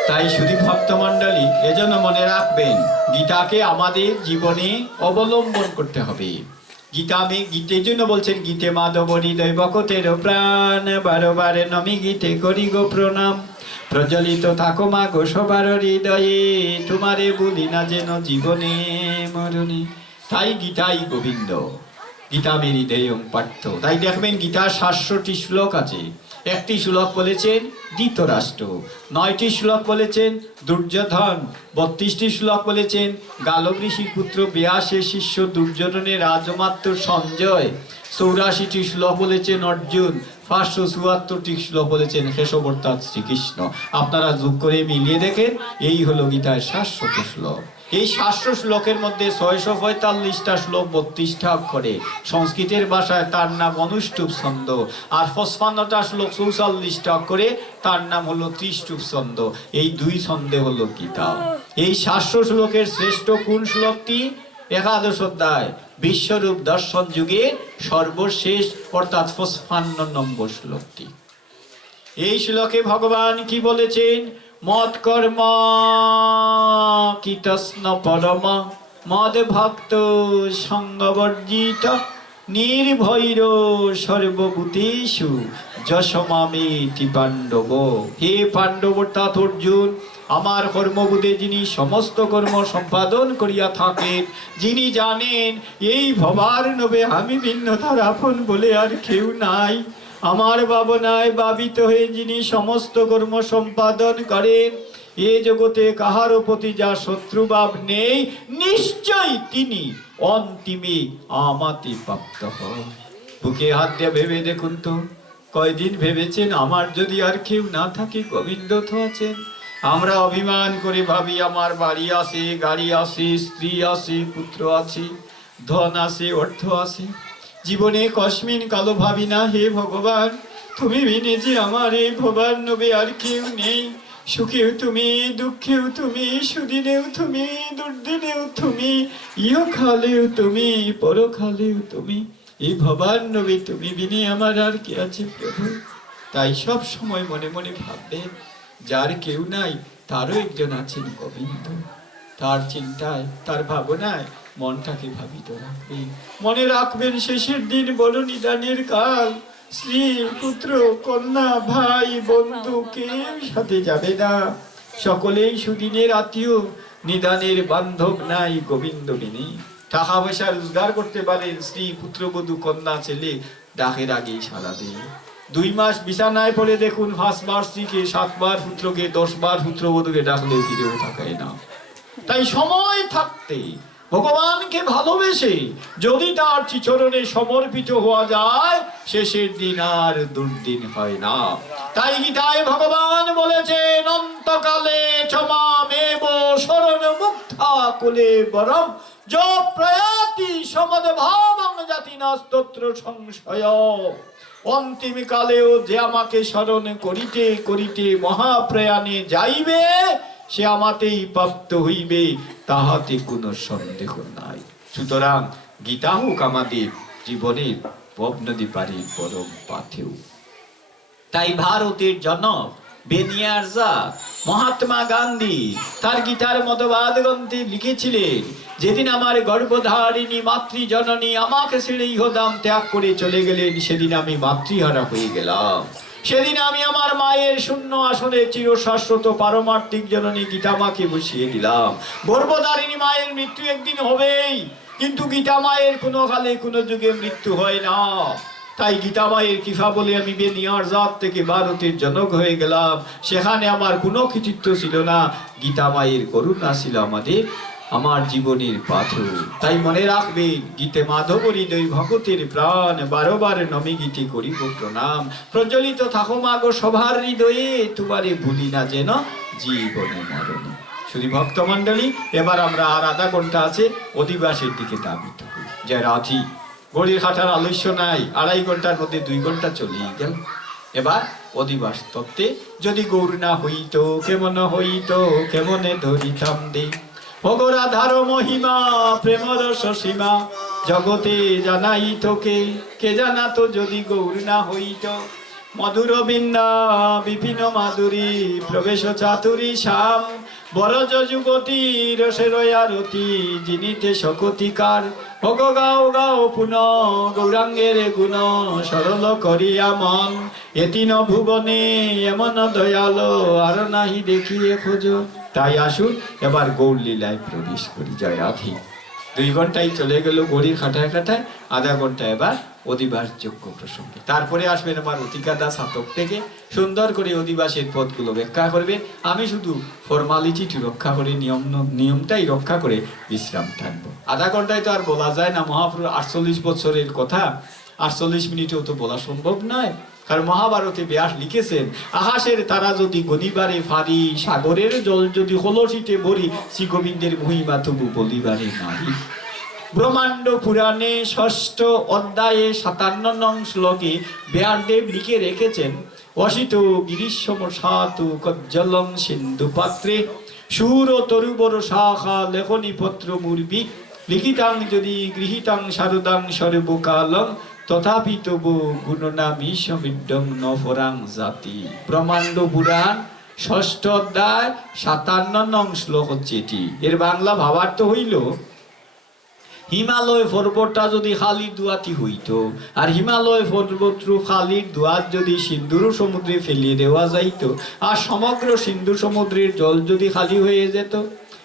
তাই শুধু ভক্তমণ্ডলী এজন্য মনে রাখবেন, গীতাকে আমাদের জীবনে অবলম্বন করতে হবে। গীতের জন্য বলছেন, গীতে মাধব হৃদয় ভকতের প্রাণ, বারে নমি গীতে করি গো প্রণাম, প্রজ্বলিত থাকো মা গো সবার হৃদয়ে, তোমারে বলি না যেন জীবনে মরণে। তাই গীতাই গোবিন্দ, গীতা মে হৃদয়ং পাঠ্য। তাই দেখবেন গীতার 700টি শ্লোক আছে। একটি শ্লোক বলেছেন ধৃতরাষ্ট্র, 9টি শ্লোক বলেছেন দুর্যোধন, 32টি শ্লোক বলেছেন গালব ঋষির পুত্র ব্যাসের শিষ্য দুর্যোধনের রাজমাত্র সঞ্জয়, 84টি শ্লোক বলেছেন অর্জুন, 574টি শ্লোক বলেছেন কেশব অর্থাৎ শ্রীকৃষ্ণ। আপনারা যোগ করে মিলিয়ে দেখেন, এই হলো গীতার 700টি শ্লোক। এই 700 শ্লোকের মধ্যে 645টা শ্লোক 32টা অক্ষরে, সংস্কৃতের ভাষায় তার নাম অনুষ্টুপ ছন্দ। আর 55টা শ্লোক 44টা অক্ষরে, তার নাম হলো ত্রিষ্টুপ ছন্দ। এই 2 ছন্দে হলো গীতা। এই 700 শ্লোকের শ্রেষ্ঠ কোন শ্লোকটি? 11 অধ্যায় বিশ্বরূপ দর্শন যুগে সর্বশেষ অর্থাৎ 55 নম্বর শ্লোকটি। এই শ্লোকে ভগবান কি বলেছেন? মদ কর্ম কীতস্ন পরম, মদ ভক্ত সঙ্গবর্জিত, নির্ভৈর সর্বভূতেষু যশমামিতি পাণ্ডব। হে পাণ্ডব অর্থাৎ অর্জুন, আমার কর্মবোধে যিনি সমস্ত কর্ম সম্পাদন করিয়া থাকেন, যিনি জানেন এই ভবার নবে আমি ভিন্ন তার আপন বলে আর কেউ নাই, আমার ভাবনায় ভাবিত হয়ে যিনি সমস্ত কর্ম সম্পাদন করেন, এ জগতে কাহারও প্রতি যা শত্রুভাব নেই, নিশ্চয়ই তিনি অন্তিমে আমাতে প্রাপ্ত হন। বুকে হাত দিয়ে ভেবে দেখুন তো, কয়দিন ভেবেছেন আমার যদি আর কেউ না থাকে, গোবিন্দ তো আছেন। আমরা অভিমান করে ভাবি আমার বাড়ি আছে, গাড়ি আছে, স্ত্রী আছে, পুত্র আছে, ধন আছে, অর্থ আছে। জীবনে কসমিন কালো ভাবি না, হে ভগবান তুমি বিনে যে আমার এই ভবার নবে আর কেউ নেই। সুখেও তুমি, দুঃখেও তুমি, সুদিনেও তুমি, দুর্দিনেও তুমি, ইহকালেও তুমি, পরকালেও তুমি। এই ভবার নবে তুমি বিনে আমার আর কে আছে প্রভু। তাই সব সময় মনে মনে ভাববেন, যার কেউ নাই তারও একজন আছেন গোবিন্দ। তার চিন্তায়, তার ভাবনায় মনটাকে ভাবিত রাখবেন। মনে রাখবেন শেষের দিন বড় নিদানের কাল। স্ত্রী, পুত্র, কন্যা, ভাই, বন্ধু কেউ সাথে যাবে না। সকলেই সুদিনের আত্মীয়, নিদানের বান্ধব নাই গোবিন্দ বিনে। টাকা পয়সা রোজগার করতে পারেন, স্ত্রী, পুত্র, বধূ, কন্যা, ছেলে ডাকের আগেই সারা দেয়। 2 মাস বিছানায় পড়ে দেখুন, 5 বার স্ত্রীকে, 7 বার পুত্রকে, 10 বার পুত্রবধূকে ডাকলে ফিরেও থাকায় না। তাই সময় থাকতে ভগবানকে ভালোবেসে যদি তার চরণে সমর্পিত হওয়া যায়, শেষের দিন আর দুর্দিন হয় না। তাই গীতায় ভগবান বলেছেন, অন্তকালে চমামেব শরণ মুক্তা কুলে বরম যো প্রয়াতি সমদভাবং জাতিনা স্তোত্র সংশয়। অন্তিম কালেও যে আমাকে স্মরণ করিতে করিতে মহাপ্রয়াণে যাইবে, সে আমাতেই প্রাপ্ত হইবে, তাহাতে কোনো সন্দেহ নাই। সুতরাং গীতা হোক আমাদের জীবনের পবনদী পারি পরম পাথেও। তাই ভারতের জনক বেনিয়ারজা মহাত্মা গান্ধী তার গীতার মতবাদ গ্রন্থে লিখেছিলেন, যেদিন আমার গর্ভধারিণী মাতৃজননী আমাকে ছেড়ে ইহধাম ত্যাগ করে চলে গেলেন, সেদিন আমি মাতৃহারা হয়ে গেলাম। সেদিন আমি আমার মায়ের শূন্য আসনে চিরশাশ্বত পারমার্থিক জননী গীতা মাকে বসিয়ে দিলাম। গর্ভধারিণী মায়ের মৃত্যু একদিন হবেই, কিন্তু গীতা মায়ের কোনো কালে কোনো যুগে মৃত্যু হয় না। তাই গীতা মায়ের কৃপা বলে আমি বেনিয়ারজাত থেকে ভারতের জনক হয়ে গেলাম। সেখানে আমার কোনো কৃতিত্ব ছিল না, গীতা মায়ের করুণা ছিল আমার জীবনের পাথর। তাই মনে রাখবেন, গীতে মাধব হৃদয় ভগতের প্রাণ, 12 বার নমি গীতি করিব প্রণাম। প্রজ্বলিত থাকো মাগো সবার হৃদয়ে, তোমারে ভুলি না যেন জীবনে মরণে। শুধু ভক্ত মন্ডলী, এবার আমরা আর আধা ঘন্টা আছে অধিবাসের দিকে ধাবিত হই। জয় রাধি। ঘড়ির কাঁটার আলস্য নাই, 2.5 ঘন্টার মধ্যে 2 ঘন্টা চলেই গেল। এবার অধিবাস তত্ত্বে, যদি গৌর না হইত কেমন হইত, কেমনে ধরিতাম দে ভগরাধার মহিমা, প্রেমর সীমা জগতে জানাই তোকে, কে জানাতো যদি গৌর না হইত। মধুর বৃন্দা বিপিন মাধুরী, প্রবেশ চাতুরী শ্যাম, বরজ যুবতী রসের আরতি, জিনিতে শকতিকার। ভগ গাও গাও পুন গৌরাঙ্গের গুণ, সরল করিয়া মন, এতিন ভুবনে এমন দয়ালো আর নাহি দেখিয়ে খোঁজ। তাই আসুন এবার গৌর লীলায় প্রবেশ করি। জয় রাধি। 2 ঘন্টাই চলে গেল ঘড়ির কাঁটায় কাঁটায়, আধা ঘন্টা এবার অধিবাস যোগ্য প্রসঙ্গে। তারপরে আসবেন আমার অতিকাদা সাতক থেকে, সুন্দর করে অধিবাসের পদগুলো ব্যাখ্যা করবেন। আমি শুধু ফর্মালিটিটি রক্ষা করে, নিয়মটাই রক্ষা করে বিশ্রাম থাকবো। আধা ঘন্টায় তো আর বলা যায় না, মহাপ্রভু 48 বছরের কথা 48 মিনিটেও তো বলা সম্ভব নয়। কারণ মহাভারতে ব্যাস লিখেছেন, আকাশের তারা যদি গদিবারে ফারি, সাগরের জল যদি কলসিতে ভরি, শ্রী গোবিন্দের মহিমা তবু বলিবারে নারী। ব্রহ্মাণ্ড পুরাণে 6ষ্ঠ অধ্যায়ে 57 নং শ্লোকে ব্যাসদেব লিখে রেখেছেন, অসিত গিরিশম সাতু কজ্জলং সিন্ধু পাত্রে, সুর তরুবর শাখা লেখনী পত্র মুর্বি, লিখিতাং যদি গৃহীতাং শারদাং সর্বকালং, তথাপি তবু গুণনামী সবিদ্যং নফরাং জাতি। ব্রহ্মাণ্ড পুরাণ 6ষ্ঠ অধ্যায় 57 নং শ্লোক হচ্ছে এটি। এর বাংলা ভাবার্থ হইল, হিমালয় পর্বতটা যদি খালির দুয়াতি হইতো, আর হিমালয় পর্বত খালির দুয়াত যদি সিন্ধুর সমুদ্রে ফেলিয়ে দেওয়া যাইত, আর সমগ্র সিন্ধু সমুদ্রের জল যদি খালি হয়ে যেত,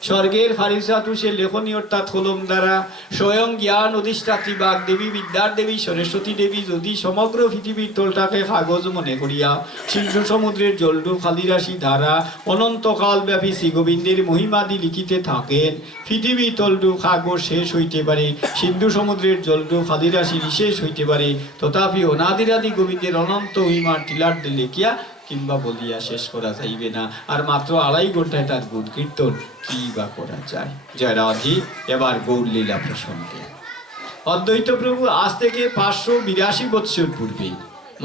স্বর্গের ফারিসাতু সে লেখনী অর্থাৎ কলম দ্বারা স্বয়ং জ্ঞান অধিষ্ঠাত্রী বাগ দেবী বিদ্যার দেবী সরস্বতী দেবী যদি সমগ্র পৃথিবীর তলটাকে কাগজ মনে করিয়া সিন্ধু সমুদ্রের জলডু খালি রাশি ধারা অনন্তকাল ব্যাপী শ্রী গোবিন্দের মহিমাদি লিখিতে থাকেন, পৃথিবী তলডু কাগজ শেষ হইতে পারে, সিন্ধু সমুদ্রের জলডু খালি রাশি নিশেষ হইতে পারে, তথাপি অনাদিরাদি গোবিন্দের অনন্ত মহিমার টিলার লিখিয়া কিংবা বলিয়া শেষ করা যাইবে না। আর মাত্র 2.5 ঘন্টায় তার গুণ কীর্তন কি বা করা যায়। জয় রাধি। এবার গৌর লীলা প্রসঙ্গে অদ্বৈত প্রভু আজ থেকে 582 বৎসর পূর্বে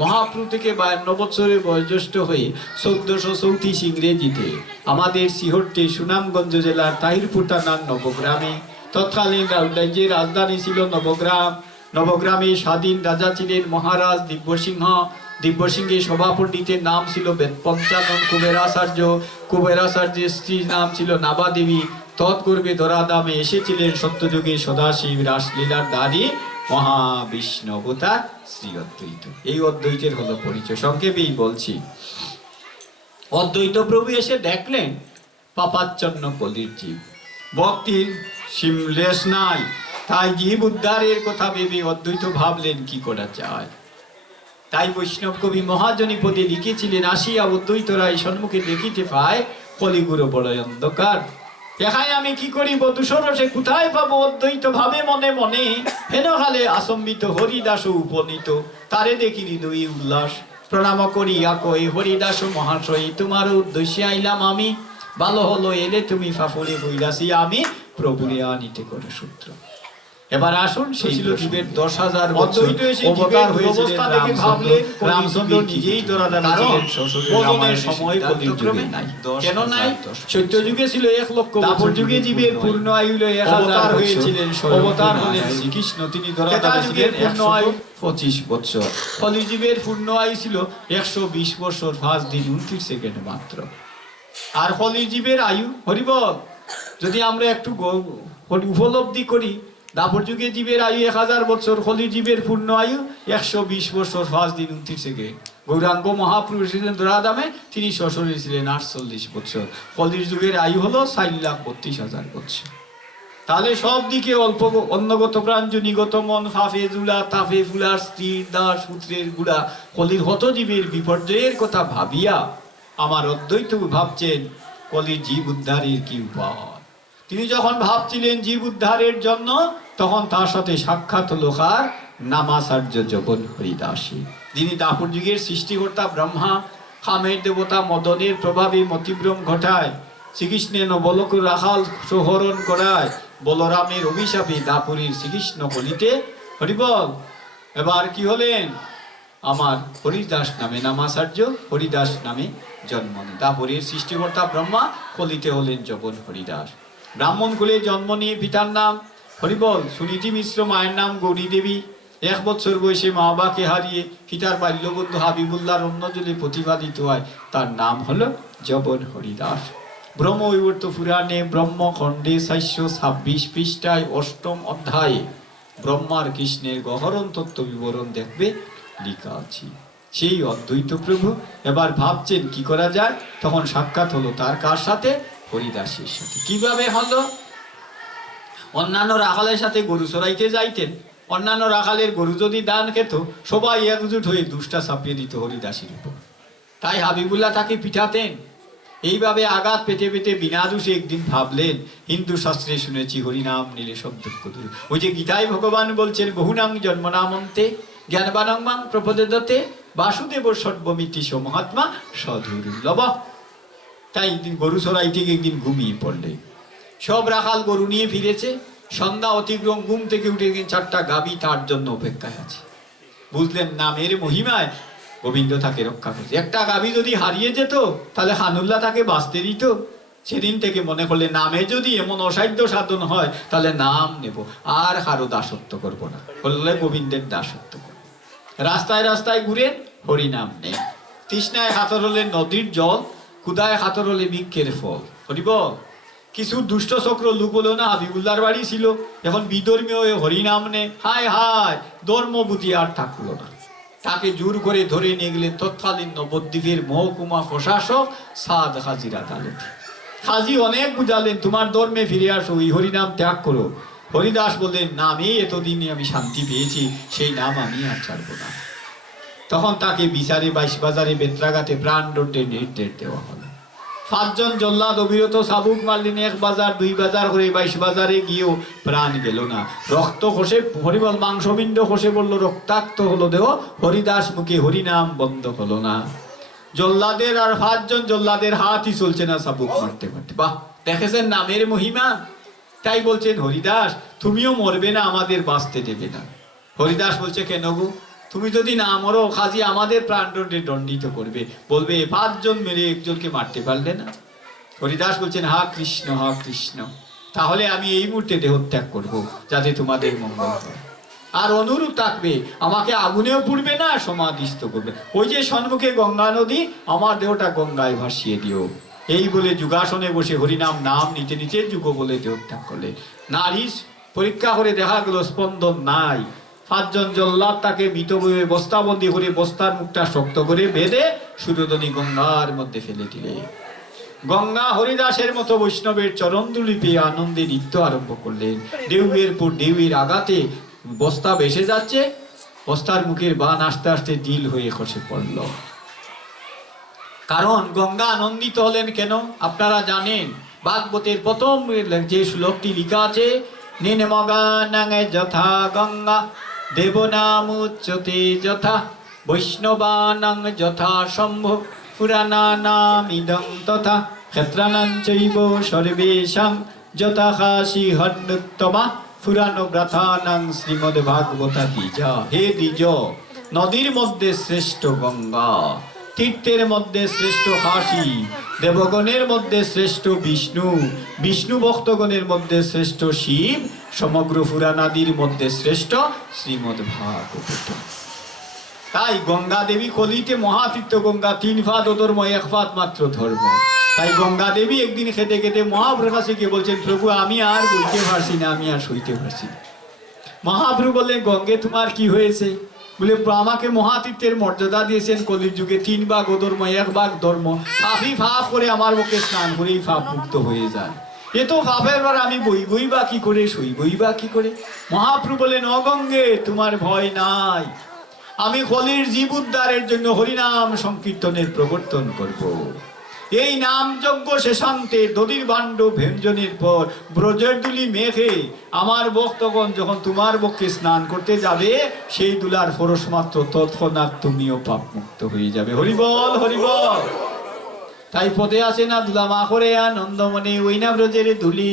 মহাপ্রভু থেকে 52 বছরের বয়োজ্যেষ্ঠ হয়ে 1434 ইংরেজিতে আমাদের সিহট্টে সুনামগঞ্জ জেলার তাহিরপুর থানার নবগ্রামে, তৎকালীন রাজ্যের রাজধানী ছিল নবগ্রাম, নবগ্রামে স্বাধীন রাজা ছিলেন মহারাজ দিব্যসিংহ। দিব্যসিংহের সভাপণ্ডিতের নাম ছিল বেদপঞ্চানন কুবেরাচার্য, কুবেরাচার্যের স্ত্রীর নাম ছিল নাবা দেবী। তৎগর্ভে ধরাধামে এসেছিলেন সত্যযুগে সদাশিব রাসলীলার দ্বারী মহাবিষ্ণু অবতার শ্রী অদ্বৈত। এই অদ্বৈতের হলো পরিচয়, সংক্ষেপেই বলছি। অদ্বৈত প্রভু এসে দেখলেন পাপাচ্ছন্ন কলির জীব, ভক্তির সীমলেশ নাই, তাই জীব উদ্ধারের কথা ভেবে অদ্বৈত ভাবলেন কি করা যায়। তাই বৈষ্ণব কবি মহাজনীপদে লিখেছিলেন, আসিয়া অদ্বৈত রায় সম্মুখে দেখিতে পায় কলিগুরু বড় অন্ধকার, দেখায় আমি কি করিব দুসরসে কোথায় পাবো অদ্বৈত ভাবে মনে মনে, হেনকালে আসম্বিত হরিদাস উপনীত, তারে দেখি হৃদয় উল্লাস, প্রণাম করিয়া কই হরিদাস মহাশয় তোমার উদ্দেশ্যে আইলাম আমি, ভালো হলো এলে তুমি ফাফড়ে হইলাসি আমি প্রভুরে আনিতে করে সূত্র। এবার আসুন সেই ছিল জীবের 10,000 বছর অবতার হয়েছিলেন রামচন্দ্র নিজেই ধরাধামে ছিলেন শ্বশুরের সময় কলির যুগে নাই। কেন নাই? সত্য যুগে ছিল 1 লক্ষ, দাপর যুগে জীবের পূর্ণ আয়ু হলো 1000 হয়েছিলেন, অবতার হলেন শ্রীকৃষ্ণ, তিনি ধরাধামে ছিলেন পূর্ণ আয়ু 25 বছর। কলি জীবের পূর্ণ আয়ু ছিল 120 বছর 5 দিন 29 সেকেন্ড মাত্র। আর কলি জীবের আয়ু হরিবল যদি আমরা একটু উপলব্ধি করি, দাপর যুগে জীবের আয়ু 1000 বছর, কলি জীবের পূর্ণ আয়ু 120 বছর 5 দিন 29 সেকেন্ড। গৌরাঙ্গ মহাপুরুষ ছিলেন ধরাধামে, তিনি শ্বশুরে ছিলেন 48 বছর। কলির যুগের আয়ু হলো 4,32,000 বছর। তাহলে সব দিকে অল্প অন্নগত প্রাণ জনিগত মন ফাফে জুলা তাফে ফুলার স্ত্রী দাস পুত্রের গুড়া, কলির হত জীবের বিপর্যয়ের কথা ভাবিয়া আমার অদ্বৈত ভাবছেন কলির জীব উদ্ধারের কি উপায়। তিনি যখন ভাবছিলেন জীব উদ্ধারের জন্য, তখন তার সাথে সাক্ষাৎ হলো কার? নামাচার্য জগন হরিদাসী, যিনি দাপর যুগের সৃষ্টিকর্তা ব্রহ্মা, কামের দেবতা মদনের প্রভাবে মতিভ্রম ঘটায়, শ্রীকৃষ্ণের নবলোক রাখাল সোহরণ করায়, বলরামের অভিশাপে দাপুরীর শ্রীকৃষ্ণ কলিতে হরিবল। এবার কি হলেন? আমার হরিদাস নামে নামাচার্য হরিদাস নামে জন্ম নেন। দাপুরীর সৃষ্টিকর্তা ব্রহ্মা, কলিতে হলেন জগন হরিদাস। ব্রাহ্মণ কুলে জন্ম নিয়ে পিতার নাম হরিবল সুনীতি মিশ্র, মায়ের নাম গৌরী দেবী। 1 বছর বয়সে মা বাবাকে হারিয়ে পিতার বাল্যবন্ধু হাবিবুল্লাহর অন্নজলে প্রতিপাদিত হয়, তার নাম হলো জগন হরিদাস। ব্রহ্মবৈবর্ত পুরাণে ব্রহ্মখণ্ডে 426 পৃষ্ঠায় 8ম অধ্যায়ে ব্রহ্মার কৃষ্ণের গহরণ তত্ত্ব বিবরণ দেখবে লেখা আছে। সেই অদ্বৈত প্রভু এবার ভাবছেন কি করা যায়। তখন সাক্ষাৎ হলো তার কার সাথে? হরিদাসের সাথে। কিভাবে হলো? অন্যান্য রাখালের সাথে গরু চড়াইতে যাইতেন, অন্যান্য রাখালের গরু যদি দান খেত, সবাই একজুট হয়ে দুষ্টা চাপিয়ে দিত হরিদাসের উপর। তাই হাবিবুল্লাহ তাকে পিঠাতেন। এইভাবে আঘাত পেতে পেতে বিনা দোষে একদিন ভাবলেন, হিন্দু শাস্ত্রে শুনেছি হরিনাম নিলে সব দুঃখ দূর। ওই যে গীতায় ভগবান বলছেন, বহুনাং জন্মনামন্তে জ্ঞানবানং মাং প্রপদেদতে বাসুদেব সর্বমিতি মহাত্মা সদুর্লভ। তাই গরু চড়াই থেকে একদিন ঘুমিয়ে পড়লে, সব রাখাল গরু নিয়ে ফিরেছে। সন্ধ্যা অতিক্রম, ঘুম থেকে উঠে 4টা গাভী তার জন্য অপেক্ষায় আছে। বুঝলেন নামের মহিমায় গোবিন্দ তাকে রক্ষা করছে। একটা গাভী যদি হারিয়ে যেত, তাহলে খানুল্লাহ তাকে বাঁচতে দিত। সেদিন থেকে মনে করলে নামে যদি এমন অসাধ্য সাধন হয়, তাহলে নাম নেব, আর কারো দাসত্ব করবো না, বললে গোবিন্দের দাসত্ব করবো। রাস্তায় রাস্তায় ঘুরে হরিনাম নেই। তৃষ্ণায় হাতর হলে নদীর জল, ক্ষুধায় হাতর হলে বৃক্ষের ফল। হরিব কিছু দুষ্ট চক্র লোক হলো না, হাবিবুল্লাহর বাড়ি ছিল, এখন বিধর্মীয় হরিনাম নে। হায় হায়, ধর্ম বুঝি আর থাকলো না। তাকে জোর করে ধরে নিয়ে গেলেন তৎকালীন নবদ্বীপের মহকুমা প্রশাসক সাদ হাজির আদালতে। খাজি অনেক বুঝালেন, তোমার ধর্মে ফিরে আসো, এই হরিনাম ত্যাগ করো। হরিদাস বললেন, নামে এতদিনে আমি শান্তি পেয়েছি, সেই নাম আমি আর ছাড়বো না। তখন তাকে বিচারে বাইশবাজারে বেত্রাঘাতে প্রাণদণ্ডের নির্দেশ দেওয়া হলো। 5 জন জল্লাদ অবিরত সাবুক মারলেন, 1 বাজার 2 বাজার করে 22 বাজারে গিয়েও প্রাণ গেল না। রক্ত খসে, হরিবল মাংসবিন্দ খসে বলল, রক্তাক্ত হলো দেহ, হরিদাস মুখে হরিনাম বন্ধ হলো না। জল্লাদের আর 5 জন জল্লাদের হাতই চলছে না সাবুক মারতে মারতে। বাহ, দেখেছেন নামের মহিমা। তাই বলছেন, হরিদাস তুমিও মরবে না, আমাদের বাঁচতে দেবে না। হরিদাস বলছে, কেন গো? তুমি যদি না মরো, খাজি আমাদের প্রাণদণ্ডে দণ্ডিত করবে, বলবে 5 জন মেরে একজনকে মারতে পারলে না। হরিদাস বলছেন, হা কৃষ্ণ, হা কৃষ্ণ, তাহলে আমি এই মুহূর্তে দেহত্যাগ করব, যাতে তোমাদের মঙ্গল হয়। আর অনুরূপ থাকবে, আমাকে আগুনেও পুড়বে না, সমাধিস্থ করবে। ওই যে সম্মুখে গঙ্গা নদী, আমার দেহটা গঙ্গায় ভাসিয়ে দিও। এই বলে যুগাসনে বসে হরিনাম নাম নিতে নিতে যুগ বলে দেহত্যাগ করলে। নারী পরীক্ষা করে দেখা গেল স্পন্দন নাই। 5 জন জল্লাদ তাকে মৃতবয়ে বস্তাবন্দি করে বস্তার মুখটা শক্ত করে বেঁধে সুরোদনী গঙ্গার মধ্যে ফেলে দিলে। গঙ্গা হরিদাসের মতো বৈষ্ণবের চরণদুলি পেয়ে আনন্দে নৃত্য আরম্ভ করলেন। ঢেউয়ের পর ঢেউয়ের আঘাতে বস্তা ভেসে যাচ্ছে, বস্তার মুখের বান আস্তে আস্তে দিল হয়ে খসে পড়ল। কারণ গঙ্গা আনন্দিত হলেন কেন আপনারা জানেন। ভাগবতের প্রথম যে শ্লোকটি লেখা আছে, নিনমগানাঙে যথা গঙ্গা দেবনামুচ্যতে যথা বৈষ্ণবানাং যথা সম্ভব পুরাণানামিদং তথা ক্ষেত্রাণাং চৈব সর্বেষাং যথা কাশী হন্যুত্তমা পুরাণ ব্রাথানাং শ্রীমদ্ ভাগবতা দ্বিজা। হে দ্বিজ, নদীর মধ্যে শ্রেষ্ঠ গঙ্গা, তীর্থের মধ্যে শ্রেষ্ঠ কাশী, দেবগণের মধ্যে শ্রেষ্ঠ বিষ্ণু, বিষ্ণু ভক্তগণের মধ্যে শ্রেষ্ঠ শিব, সমগ্র পুরাণাদির মধ্যে শ্রেষ্ঠ শ্রীমদ্ ভাগবত। তাই গঙ্গা দেবী কলিতে মহাতীর্থ গঙ্গা, 3 ফাদ অধর্ম, 1 ফাদ মাত্র ধর্ম। তাই গঙ্গা দেবী একদিন খেতে খেতে মহাপ্রকাশকে বলছেন, প্রভু আমি আর বলতে পারছি না, আমি আর সইতে পারছি না। মহাপ্রভু বললেন, গঙ্গে তোমার কি হয়েছে? বলে, আমাকে মহাতীর্থের মর্যাদা দিয়েছেন কলির যুগে, 3 ভাগ অধর্ম, 1 ভাগ ধর্ম। পাপি পাপ করে আমার মুখে স্নান করেই পাপ মুক্ত হয়ে যায়। এ তো পাপের বার আমি বই বা কি করে, সইবই বা কি করে? মহাপ্রভু বলেন, অ গঙ্গে তোমার ভয় নাই, আমি কলির জীব উদ্ধারের জন্য হরিনাম সংকীর্তনের প্রবর্তন করব। এই নাম যজ্ঞ শেষান্তে দধির ভাণ্ড ভঞ্জনের পর ব্রজের দুলি মেঘে আমার ভক্তগণ যখন তোমার বক্ষে স্নান করতে যাবে, সেই দুলার পরশ মাত্র তৎক্ষণাৎ তুমিও পাপ মুক্ত হয়ে যাবে। হরিবল হরিবল। তাই পদে আছে না, দুলা মা করে আনন্দ মনে ওই না ব্রজের ধুলি,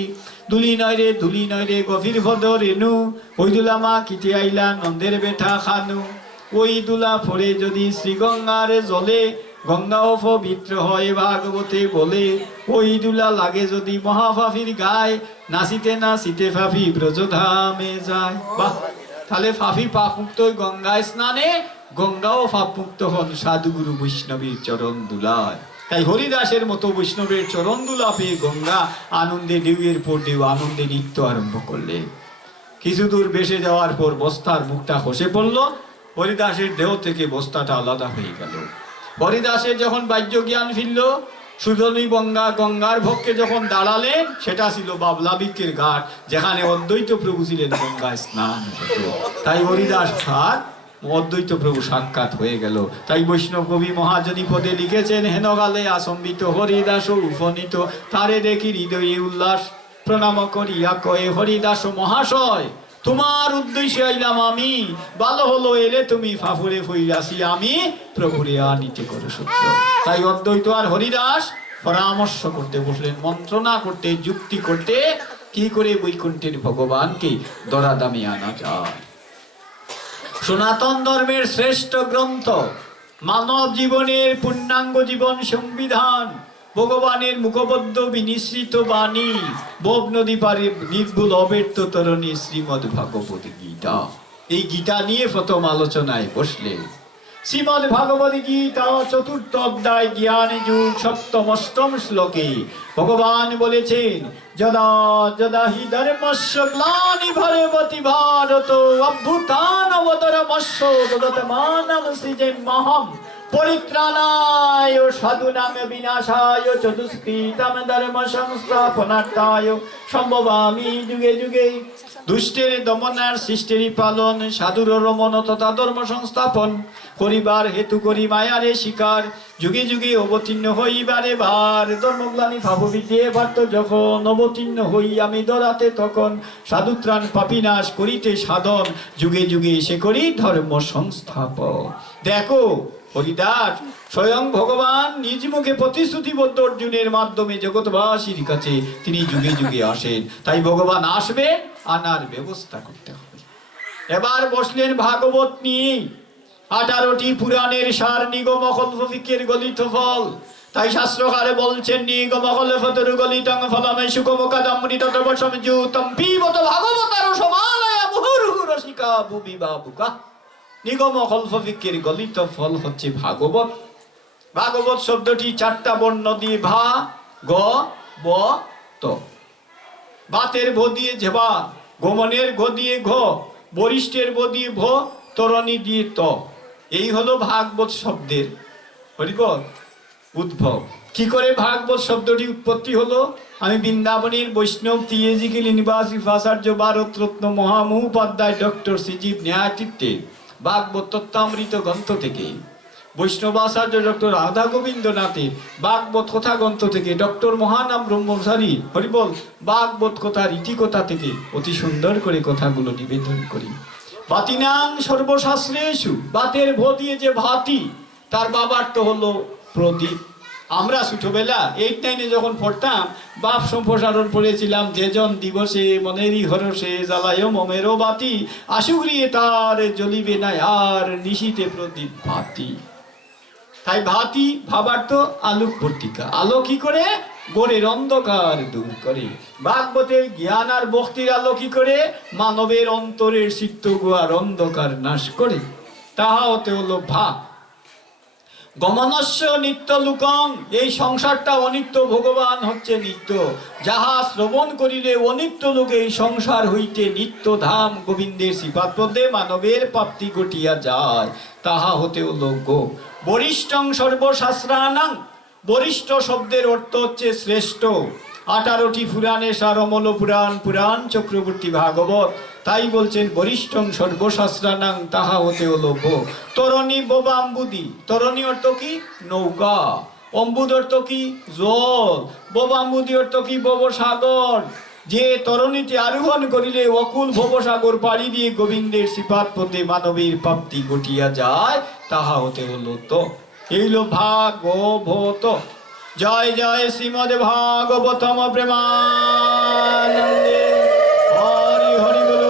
দুলি নয় রে ধুলি নয় রে গভীর পদ রেণু, ওই দুলা মা কিতে আইলা নন্দের বেঠা খানু। ওই দুলা পড়ে যদি শ্রীগঙ্গার জলে, গঙ্গাও পবিত্র হয় ভাগবতে বলে। ওই দুলা লাগে যদি মহাপাপীর গায়, নাচিতে নাচিতে পাপী ব্রজধামে যায়। বাহ, তাহলে পাপী পাপ মুক্ত গঙ্গায় স্নানে, গঙ্গাও পাপ মুক্ত হন সাধুগুরু বৈষ্ণবীর চরণ দুলায়। তাই হরিদাসের মতো বৈষ্ণবের চরণ দুলা পেয়ে গঙ্গা আনন্দে ঢেউয়ের পর ঢেউ আনন্দে নৃত্য আরম্ভ করলে। কিছু দূর ভেসে যাওয়ার পর বস্তার মুখটা খসে পড়ল, হরিদাসের দেহ থেকে বস্তাটা আলাদা হয়ে গেল। হরিদাসের যখন বাহ্য জ্ঞান ফিরল, সুধনী গঙ্গার ভক্কে যখন দাঁড়ালেন, সেটা ছিল বাবলাবিকের ঘাট, যেখানে অদ্বৈত প্রভু ছিলেন গঙ্গায় স্নান হতো। তাই হরিদাস ঘাট অদ্বৈত প্রভু সাক্ষাৎ হয়ে গেল। তাই বৈষ্ণব কবি মহাজনী পদে লিখেছেন, হেনগালে আসম্বিত হরিদাস উপনীত, তারে দেখি হৃদয়ে উল্লাস, প্রণাম করিয়া কয়ে হরিদাস মহাশয়, তোমার উদ্দেশ্যে আইলাম আমি, ভালো হলো এলে তুমি, ফাফুরে ফইরাছি আমি, প্রভুরে আনিতে করো সত্য। তাই অদ্বৈত আর হরিদাস পরামর্শ করতে বসলেন, মন্ত্রণা করতে, যুক্তি করতে, কি করে বৈকুণ্ঠের ভগবানকে দরাদামে আনা যায়। সনাতন ধর্মের শ্রেষ্ঠ গ্রন্থ, মানব জীবনের পূর্ণাঙ্গ জীবন সংবিধান, ভগবানের মুখবদ্ধ বিনিশ্রিত বাণী, বোব নদী পারে নির্ভুল অব্যর্থ তরণী শ্রীমদ্ ভাগবত গীতা। এই গীতা নিয়ে প্রথম আলোচনায় বসলে। শ্রীমদ্ ভাগবত গীতা 4th অধ্যায় জ্ঞান যুগ 7ম 8ম শ্লোকে ভগবান বলেছেন, যদা যদা হি ধর্মস্য গ্লানি ভবতি ভারত অভ্যুত্থানমদরমস্য তদাত্মানং সৃজন্মহং পরিত্রাণায় সাধুনাং বিনাশায় চতুষ্কৃতম ধর্ম সংস্থাপনার্থায় সম্ভবামি যুগে যুগে। দুষ্টের দমনার সৃষ্টের পালন, সাধুর রমন তথা ধর্ম সংস্থাপন করিবার হেতু করি মায়ারে শিকার, যুগে যুগে অবতীর্ণ হইবারে ভার। ধর্মগ্লানি ভাববিদে বার্ত যখন, অবতীর্ণ হই আমি দরাতে তখন। সাধুত্রাণ পাপিনাশ করিতে সাধন, যুগে যুগে সে করি ধর্ম সংস্থাপন। দেখো হরিদাস, স্বয়ং ভগবান নিজ মুখে প্রতিশ্রুতিবদ্ধ অর্জুনের মাধ্যমে জগৎবাসীর কাছে তিনি যুগে যুগে আসেন। তাই ভগবান আসবেন, আনার ব্যবস্থা করতে হবে। এবার বসলেন ভাগবত নিয়ে। 18টি পুরাণের সার, নিগম কল্পবৃক্ষের গলিত ফল। তাই শাস্ত্রকারে বলছেন নিগম কল্পতরু গলিতং ফলমে সুকমুখাদমৃত তপসমযুতম পিবত ভাগবতার সমালয়া মুহুর্মুহু রসিকা ভুবি বাবুকা। নিগম কল্পবৃক্ষের গলিত ফল হচ্ছে ভাগবত। ভাগবত শব্দটি 4টা বর্ণ দিয়ে ভা গ ব ত। বাতের ভ দিয়ে ঝেবা, গমনের ঘ দিয়ে ঘ, বরিষ্ঠের ব দিয়ে ভ, তরণী দিয়ে ত। এই হলো ভাগবত শব্দের হরিবল উদ্ভব। কি করে ভাগবত শব্দটি উৎপত্তি হলো? আমি বৃন্দাবনের বৈষ্ণব তিয়াজিকেল নিবাসী ভাষার্য ভারত রত্ন মহামহোপাধ্যায় ডক্টর শ্রীজীব ন্যায়াতীর্থে ভাগবত তত্ত্বামৃত গ্রন্থ থেকে, বৈষ্ণব আচার্য ডক্টর রাধা গোবিন্দনাথের ভাগবত কথা গ্রন্থ থেকে, ডক্টর মহানাম ব্রহ্মচারী হরিবল ভাগবত কথা রীতিকথা থেকে অতি সুন্দর করে কথাগুলো নিবেদন করি। বাতিনাং সর্বশাস্ত্রেষু, বাতের ভ দিয়ে যে ভাতি, তার বাবার তো হলো প্রদীপ। আমরা ছোটবেলা 8, 9-এ যখন পড়তাম, বাপ সম্প্রসারণ পড়েছিলাম, যেজন দিবসে মনেরই হরসে জ্বালায় মমেরও বাতি, আশুগরিয়ে তার জ্বলিবে না আর নিশিতে প্রদীপ ভাতি। তাই ভাতি ভাবার তো আলোক পত্রিকা। আলো কি করে? গোরের অন্ধকার দূর করে। ভাগবতের জ্ঞান আর ভক্তির আলো কি করে? মানবের অন্তরের চিত্ত গুহার অন্ধকার নাশ করে। তাহা হতে হলো ভাগ। গমনস্য নিত্য লোকং, এই সংসারটা অনিত্য, ভগবান হচ্ছে নিত্য। যাহা শ্রবণ করিলে অনিত্য লোকে এই সংসার হইতে নিত্য ধাম গোবিন্দের শ্রীপাদ পদে মানবের প্রাপ্তি ঘটিয়া যায়। তাহা হতে হলো গো। বরিষ্ঠং সর্বশাস্ত্রাণাং, বরিষ্ঠ শব্দের অর্থ হচ্ছে শ্রেষ্ঠ। 18টি পুরাণে সারমল পুরাণ, পুরাণ চক্রবর্তী ভাগবত। তাই বলছেন বরিষ্ঠং সর্বশাস্ত্রাণাং, তাহা হতে হলো গো। তরণী বোবাম্বুদি, তরণী অর্থ কি? নৌকা। অম্বুদ অর্থ কি? জল। বোবাম্বুদি অর্থ কি? ভবসাগর। যে তরণীতে আরোহণ করিলে অকুল ভবসাগর পাড়ি দিয়ে গোবিন্দের শ্রীপাদ পদে মানবীর প্রাপ্তি ঘটিয়া যায়, তাহা হতে হলো তো। এইল ভাগবত। জয় জয় শ্রীমদ ভাগবতম প্রেমানন্দে। হরি হরি বল,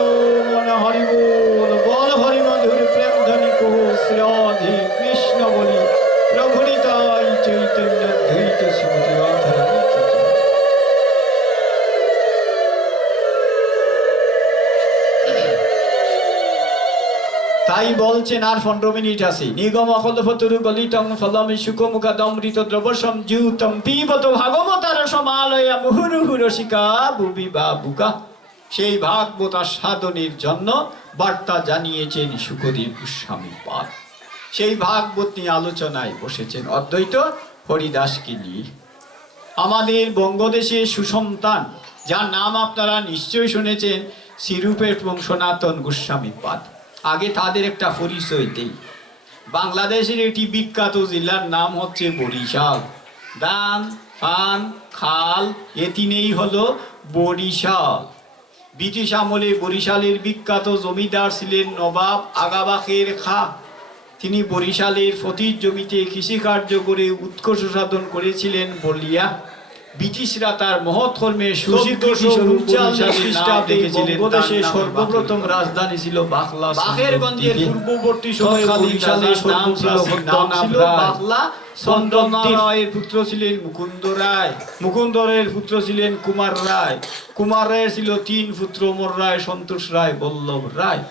মন হরি বল, বল হরি মধুর প্রেম ধ্বনি কহু শ্রী রাধে কৃষ্ণ বলি। প্রভু নিতাই চৈতন্য ধৈত শ্রীমতী রাধারানী। তাই বলছেন আর 15 মিনিট আছে। নিগম কল্পতরু গলিতং ফলমে সুকমুখাদমৃত দ্রবসংযুতম পিবত ভাগবতার সমালয়া মুহুর্মুহু রসিকা ভুবি বাবুকা। সেই ভাগবত আস্বাদনের জন্য বার্তা জানিয়েছেন শুকদেব গোস্বামী পাদ। সেই ভাগবত নিয়ে আলোচনায় বসেছেন অদ্বৈত হরিদাসকে নিয়ে। আমাদের বঙ্গদেশে সুসন্তান, যার নাম আপনারা নিশ্চয়ই শুনেছেন, শ্রীরূপের এবং সনাতন গোস্বামী পাদ। আগে তাদের একটা পরিচয় দেই। বাংলাদেশের একটি বিখ্যাত জেলার নাম হচ্ছে বরিশাল। দান ফান খাল এ তিনেই হলো বরিশাল। ব্রিটিশ আমলে বরিশালের বিখ্যাত জমিদার ছিলেন নবাব আগাবাখের খা। তিনি বরিশালের ফতির জমিতে কৃষিকার্য করে উৎকর্ষ সাধন করেছিলেন বলিয়া ব্রিটিশরা তার মহৎ কর্মের খ্রিস্টাব্দে সর্বপ্রথম রাজধানী ছিল বাকলা। বাকেরগঞ্জের পূর্ববর্তী সময়ে বরিশালের নাম ছিল বাকলা। চন্দ্রনারায়ের পুত্র ছিলেন মুকুন্দ রায়, মুকুন্দ রায়ের পুত্র ছিলেন কুমার রায়, কুমার রায়ের ছিল 3 পুত্র, অমর রায়, সন্তোষ রায়, বল্লভ রায়।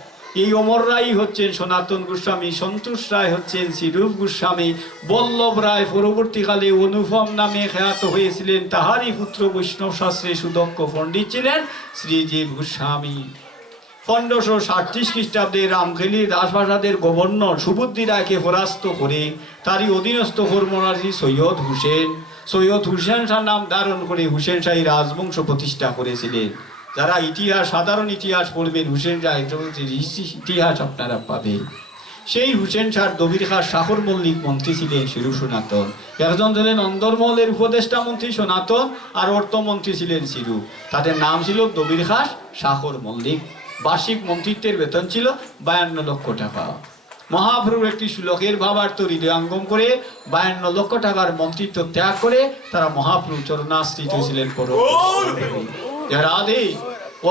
এই অমর রায় হচ্ছেন সনাতন গোস্বামী, সন্তোষ রায় হচ্ছেন শ্রীরূপ গোস্বামী, বল্লভ রায় পরবর্তীকালে অনুপম নামে খ্যাত হয়েছিলেন। তাহারই পুত্র বৈষ্ণব শাস্ত্রে সুদক্ষ পণ্ডিত ছিলেন শ্রীজীব গোস্বামী। 1537 খ্রিস্টাব্দে রামখেলির রাজপ্রাসাদের গভর্নর সুবুদ্দি রায়কে পরাস্ত করে তারই অধীনস্থ হরমনাজি সৈয়দ হুসেন শাহ নাম ধারণ করে হুসেন শাহী রাজবংশ প্রতিষ্ঠা করেছিলেন। যারা ইতিহাস, সাধারণ ইতিহাস পড়বেন, হুসেন শাহ ইতিহাস আপনারা পাবেন। সেই হুসেন শাহ দবির খাঁ শাহর মল্লিক মন্ত্রী ছিলেন শিরু সনাতন। একজন ছিলেন অন্দরমহলের উপদেষ্টা মন্ত্রী সনাতন, আর অর্থমন্ত্রী ছিলেন শিরু। তাদের নাম ছিল দবির খাঁ শাহর মল্লিক। বার্ষিক মন্ত্রিত্বের বেতন ছিল 52 লক্ষ টাকা। মহাপ্রভুর একটি শ্লোকের ভাবার্থ হৃদয়ঙ্গম করে 52 লক্ষ টাকার মন্ত্রিত্ব ত্যাগ করে তারা মহাপ্রভু চরণাশ্রিত ছিলেন। রাধে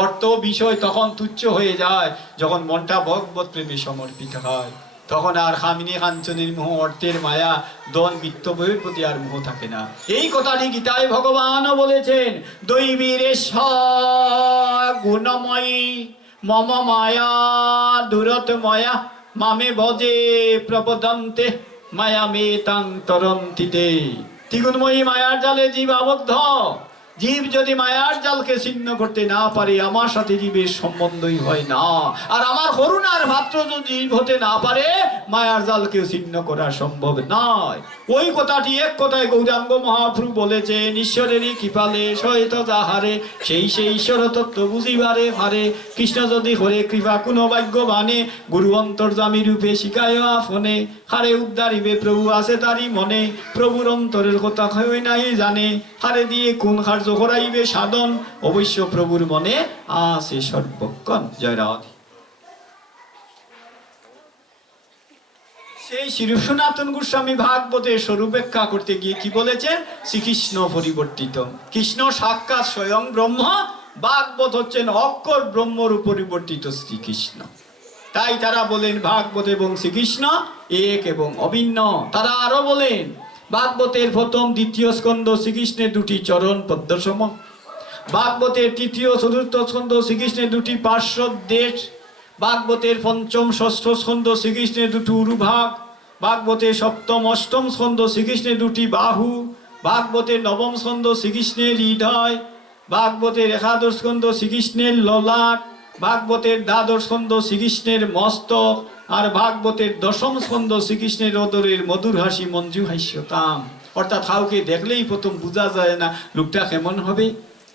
অর্থ বিষয় তখন তুচ্ছ হয়ে যায় যখন মনটা ভগবত প্রেমে সমর্পিত হয়। তখন আর কামিনী কাঞ্চনের মোহ, অর্থের মায়া, ধন বিত্ত বইয়ের প্রতি আর মোহ থাকে না। এই কথাটি গীতায় ভগবানও বলেছেন, দৈবীরেশ্বর গুণময়ী মম মায়া দূরতময়া মামে ভজে প্রপদন্তে মায়া মে তাং তরন্তিতে। ত্রিগুণময়ী মায়ার জালে জীব আবদ্ধ। জীব যদি মায়ার জালকে ছিন্ন করতে না পারে, আমার সাথে জীবের সম্বন্ধই হয় না। আর আমার করুণার ভাত্র যদি জীব হতে না পারে, মায়ার জালকে ছিন্ন করা সম্ভব নয়। ওই কথাটি এক কথায় গৌরাঙ্গ মহাপ্রভু বলেছেন, ঈশ্বরেরই কৃপালে সহিত যাহারে সেই ঈশ্বর তত্ত্ব বুঝিবারে ভারে। কৃষ্ণ যদি হরে কৃপা কোন ভাগ্যবানে গুরু অন্তর্যামী রূপে শিখায় আপনে। হারে উদ্ধারিবে প্রভু আছে তারই মনে, প্রভুর অন্তরের কথা হয় নাই জানে। হারে দিয়ে কোন কার্য করাইবে সাধন, অবশ্য প্রভুর মনে আছে সর্বক্ষণ। জয় রাধে। সেই শ্রী সনাতন গোস্বামী ভাগবতের স্বরূপ ব্যাখ্যা করতে গিয়ে কি বলেছেন? শ্রীকৃষ্ণ পরিবর্তিত। কৃষ্ণ সাক্ষাৎ স্বয়ং ব্রহ্ম, ভাগবত হচ্ছেন অক্ষর ব্রহ্মর পরিবর্তিত শ্রীকৃষ্ণ। তাই তারা বলেন ভাগবত এবং শ্রীকৃষ্ণ এক এবং অভিন্ন। তারা আরো বলেন ভাগবতের প্রথম দ্বিতীয় স্কন্ধ শ্রীকৃষ্ণের দুটি চরণ পদ্মসম, ভাগবতের তৃতীয় চতুর্থ স্কন্ধ শ্রীকৃষ্ণের দুটি পার্শ্বদেশ, ভাগবতের পঞ্চম ষষ্ঠ স্কন্ধ শ্রীকৃষ্ণের দুটি উরুভাগ, ভাগবতের সপ্তম অষ্টম স্কন্ধ শ্রীকৃষ্ণের দুটি বাহু, ভাগবতের নবম স্কন্ধ শ্রীকৃষ্ণের হৃদয়, ভাগবতের একাদশ স্কন্ধ শ্রীকৃষ্ণের ললাট, ভাগবতের দ্বাদশ স্কন্ধ শ্রীকৃষ্ণের মস্তক, আর ভাগবতের দশম স্কন্ধ শ্রীকৃষ্ণের অদরের মধুর হাসি মঞ্জু হাস্যতাম। অর্থাৎ কাউকে দেখলেই প্রথম বোঝা যায় না লোকটা কেমন হবে।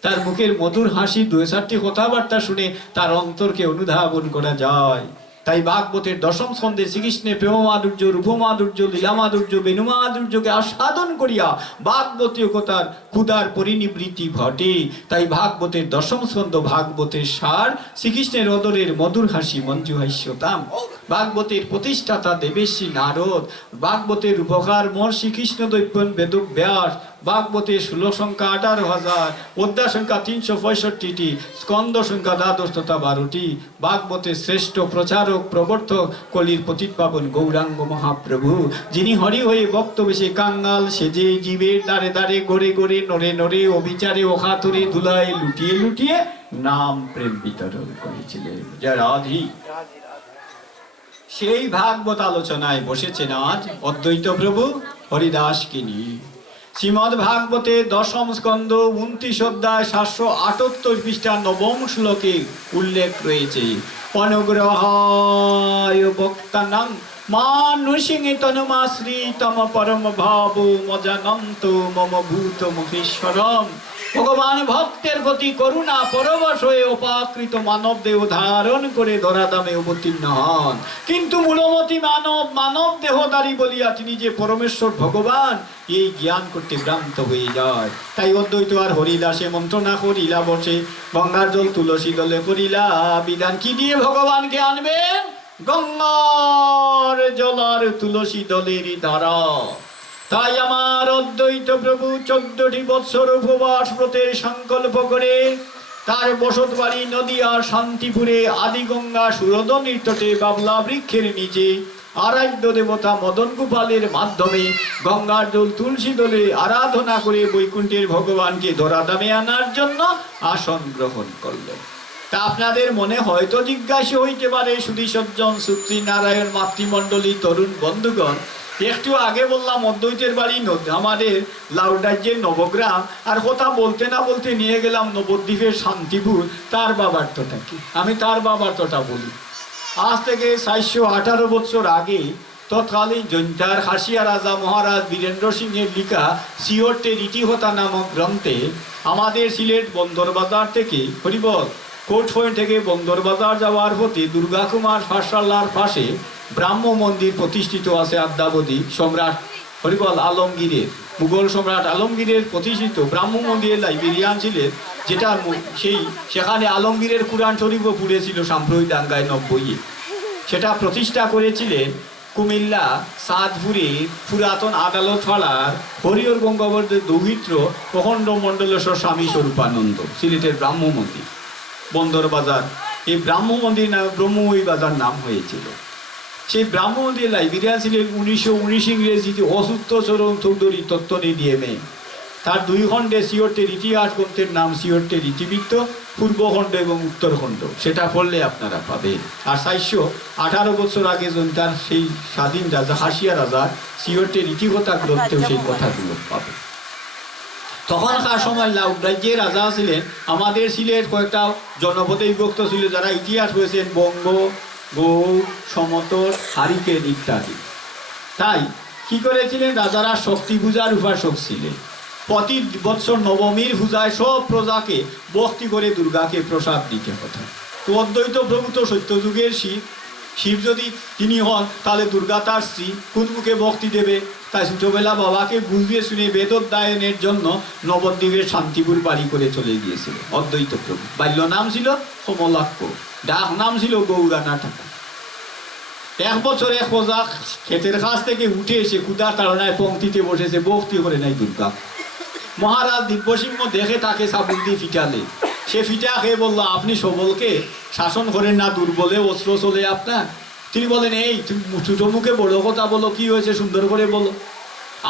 তার মুখের মধুর হাসি, 2-4টি কথাবার্তা শুনে তার অন্তরকে অনুধাবন করা যায়। তাই ভাগবতের দশম স্কন্ধে শ্রীকৃষ্ণের প্রেম মাধুর্য, রূপ মাধুর্য, লীলা মাধুর্য, বেণু মাধুর্যকে আস্বাদন করিয়া ভাগবতীয় কথার ক্ষুধার পরিনিবৃত্তি ঘটে। তাই ভাগবতের দশম স্কন্ধ ভাগবতের সার, শ্রীকৃষ্ণের অদরের মধুর হাসি মঞ্জু হাস্যতাম। ভাগবতের প্রতিষ্ঠাতা দেবেশী নারদ, ভাগবতের উপকার মহর্ষি কৃষ্ণ দৈব্যন বেদক ব্যাস, ভাগবতের শ্লোক সংখ্যা 18,000, অধ্যায় সংখ্যা 365টি, স্কন্ধ সংখ্যা 12 তথা 12টি। ভাগবতের শ্রেষ্ঠ প্রচারক প্রবর্তক কলির পতিতপাবন গৌরাঙ্গ মহাপ্রভু, যিনি হরি হয়ে বক্তবেশে কাঙ্গাল সেজে জীবের দ্বারে দ্বারে গড়ে গড়ে নরে নরে অবিচারে অকাতরে ধুলায় লুটিয়ে লুটিয়ে নাম প্রেম বিতরণ করেছিলেন। যা রাধি। সেই ভাগবত আলোচনায় বসেছেন আজ অদ্বৈত প্রভু হরিদাসকে নিয়ে। শ্রীমদ ভাগবতে দশম স্কন্ধ 29 অধ্যায় 778 পৃষ্ঠা 9ম শ্লোকে উল্লেখ রয়েছে, অনুগ্রহায় ভক্তানাং মানুষিংহে তনুমাশ্রিতম পরম ভাব মজানন্ত মম ভূত মুখেশ্বরম। ভগবান ভক্তের প্রতি করুণা পরবশ হয়ে অপাকৃত মানব দেহ ধারণ করে ধরাধামে অবতীর্ণ হন। কিন্তু মূলমতি মানব দেহধারী বলিয়া তিনি যে পরমেশ্বর ভগবান এই জ্ঞান করতে ভ্রান্ত হয়ে যায়। তাই অদ্বৈত আর হরিদাসে মন্ত্রণা করিলা বসে, গঙ্গার জল তুলসী দলে করিলা বিধান। কি দিয়ে ভগবানকে আনবেন? গঙ্গার জলার তুলসী দলের ধারা। তাই আমার অদ্বৈত প্রভু 14টি বৎসর উপবাস ব্রতের সংকল্প করে তার বসত বাড়ি নদিয়া শান্তিপুরে আদি গঙ্গা সুরধনির তটে বাবলা বৃক্ষের নিচে আরাধ্য দেবতা মদন গোপালের মাধ্যমে গঙ্গার জল তুলসী দলে আরাধনা করে বৈকুণ্ঠের ভগবানকে ধরাধামে আনার জন্য আসন গ্রহণ করলেন। তা আপনাদের মনে হয়তো জিজ্ঞাসা হইতে পারে, সুধী সজ্জন সুত্রী নারায়ণ মাতৃমণ্ডলী তরুণ বন্ধুগণ, একটু আগে বললাম অদ্বৈতের বাড়ি আমাদের লাউডাজ্যের নবগ্রাম, আর কথা বলতে না বলতে নিয়ে গেলাম নবদ্বীপের শান্তিপুর। তার বাবার্থটা কি, আমি তার বাবার্থটা বলি। আজ থেকে 418 বছর আগে তৎকালীন জৈন্তার খাসিয়া রাজা মহারাজ বীরেন্দ্র সিংহের লিখা সিওরটের ইতিহতা নামক গ্রন্থে আমাদের সিলেট বন্দরবাজার থেকে হরিবল কোর্ট পয়েন্ট থেকে বন্দরবাজার যাওয়ার পথে দুর্গাকুমার পাঠশালার পাশে ব্রাহ্ম মন্দির প্রতিষ্ঠিত আছে। আদ্যাবধি সম্রাট হরিবল আলমগীরের, মুঘল সম্রাট আলমগীরের প্রতিষ্ঠিত ব্রাহ্ম মন্দিরের লাইব্রেরিয়ান ছিলেন, যেটা সেখানে আলমগীরের কুরআন শরীফও পড়েছিল সাম্প্রতিক দাঙ্গায় 90-এ। সেটা প্রতিষ্ঠা করেছিলেন কুমিল্লা সাদপুরে পুরাতন আদালত পাড়ার হরিহর গঙ্গাবর্ধের দৌহিত্র প্রখণ্ড মণ্ডলেশ্বর স্বামী স্বরূপানন্দ। সিলেটের ব্রাহ্ম মন্দির বন্দরবাজার, এই ব্রাহ্ম মন্দির নামে ব্রহ্মময়ী বাজার নাম হয়েছিল। সেই ব্রাহ্ম মন্দির লাইব্রেরিয়ান ছিলেন 1919 ইংরেজিতে অচ্যুতচরণ চৌধুরী তত্ত্বনিধি তার 2 খণ্ডে সিওরটের ইতিহাস গ্রন্থের নাম সিওরটের ইতিবৃত্ত, পূর্বখণ্ড এবং উত্তরখণ্ড। সেটা পড়লে আপনারা পাবেন। আর 418 বছর আগে তার সেই স্বাধীন রাজা হাসিয়া রাজা সিওরটের ইতিকথা গ্রন্থেও সেই কথাগুলো পাবেন। তখনকার সময় লাউডরাজ্যের রাজা ছিলেন আমাদের সিলেট কয়েকটা জনপদে বিভক্ত ছিল, যারা ইতিহাস হয়েছেন বঙ্গ, গৌড়, সমতট, হারিকেন ইত্যাদি। তাই কি করেছিলেন, রাজারা শক্তি পূজার উপাসক ছিলেন। প্রতি বৎসর নবমীর পূজায় সব প্রজাকে ভক্তি করে দুর্গাকে প্রসাদ দিতে হতো। তো অদ্বৈত প্রভু তো সত্যযুগের শিব, শিব যদি তিনি হন তাহলে দুর্গা তার স্ত্রী, কোন মুখে ভক্তি দেবে? তাই ছোটবেলা বাবাকে বুঝিয়ে শুনে বেদোদ্দায়নের জন্য নবদ্বীপের শান্তিপুর বাড়ি করে চলে গিয়েছিল অদ্বৈত প্রভু। বাল্য নাম ছিল কমলাক্ষ, ডাক নাম ছিল গৌরানা ঠাকুর। 1 বছর 1 প্রজা ক্ষেতের কাছ থেকে উঠে এসে ক্ষুধার তাড়নায় পঙ্ক্তিতে বসেছে, ভক্তি করে নাই দুর্গা। মহারাজ দিব্যসিংহ দেখে তাকে সাবুন দিয়ে ফিটালে। সে ফিটা খেয়ে বললো, আপনি সবলকে শাসন করেন না, দুর্বলে অস্ত্র চলে আপনার। তিনি বলেন, এই তুমি ছোট মুখে বড় কথা বলো, কি হয়েছে সুন্দর করে বলো।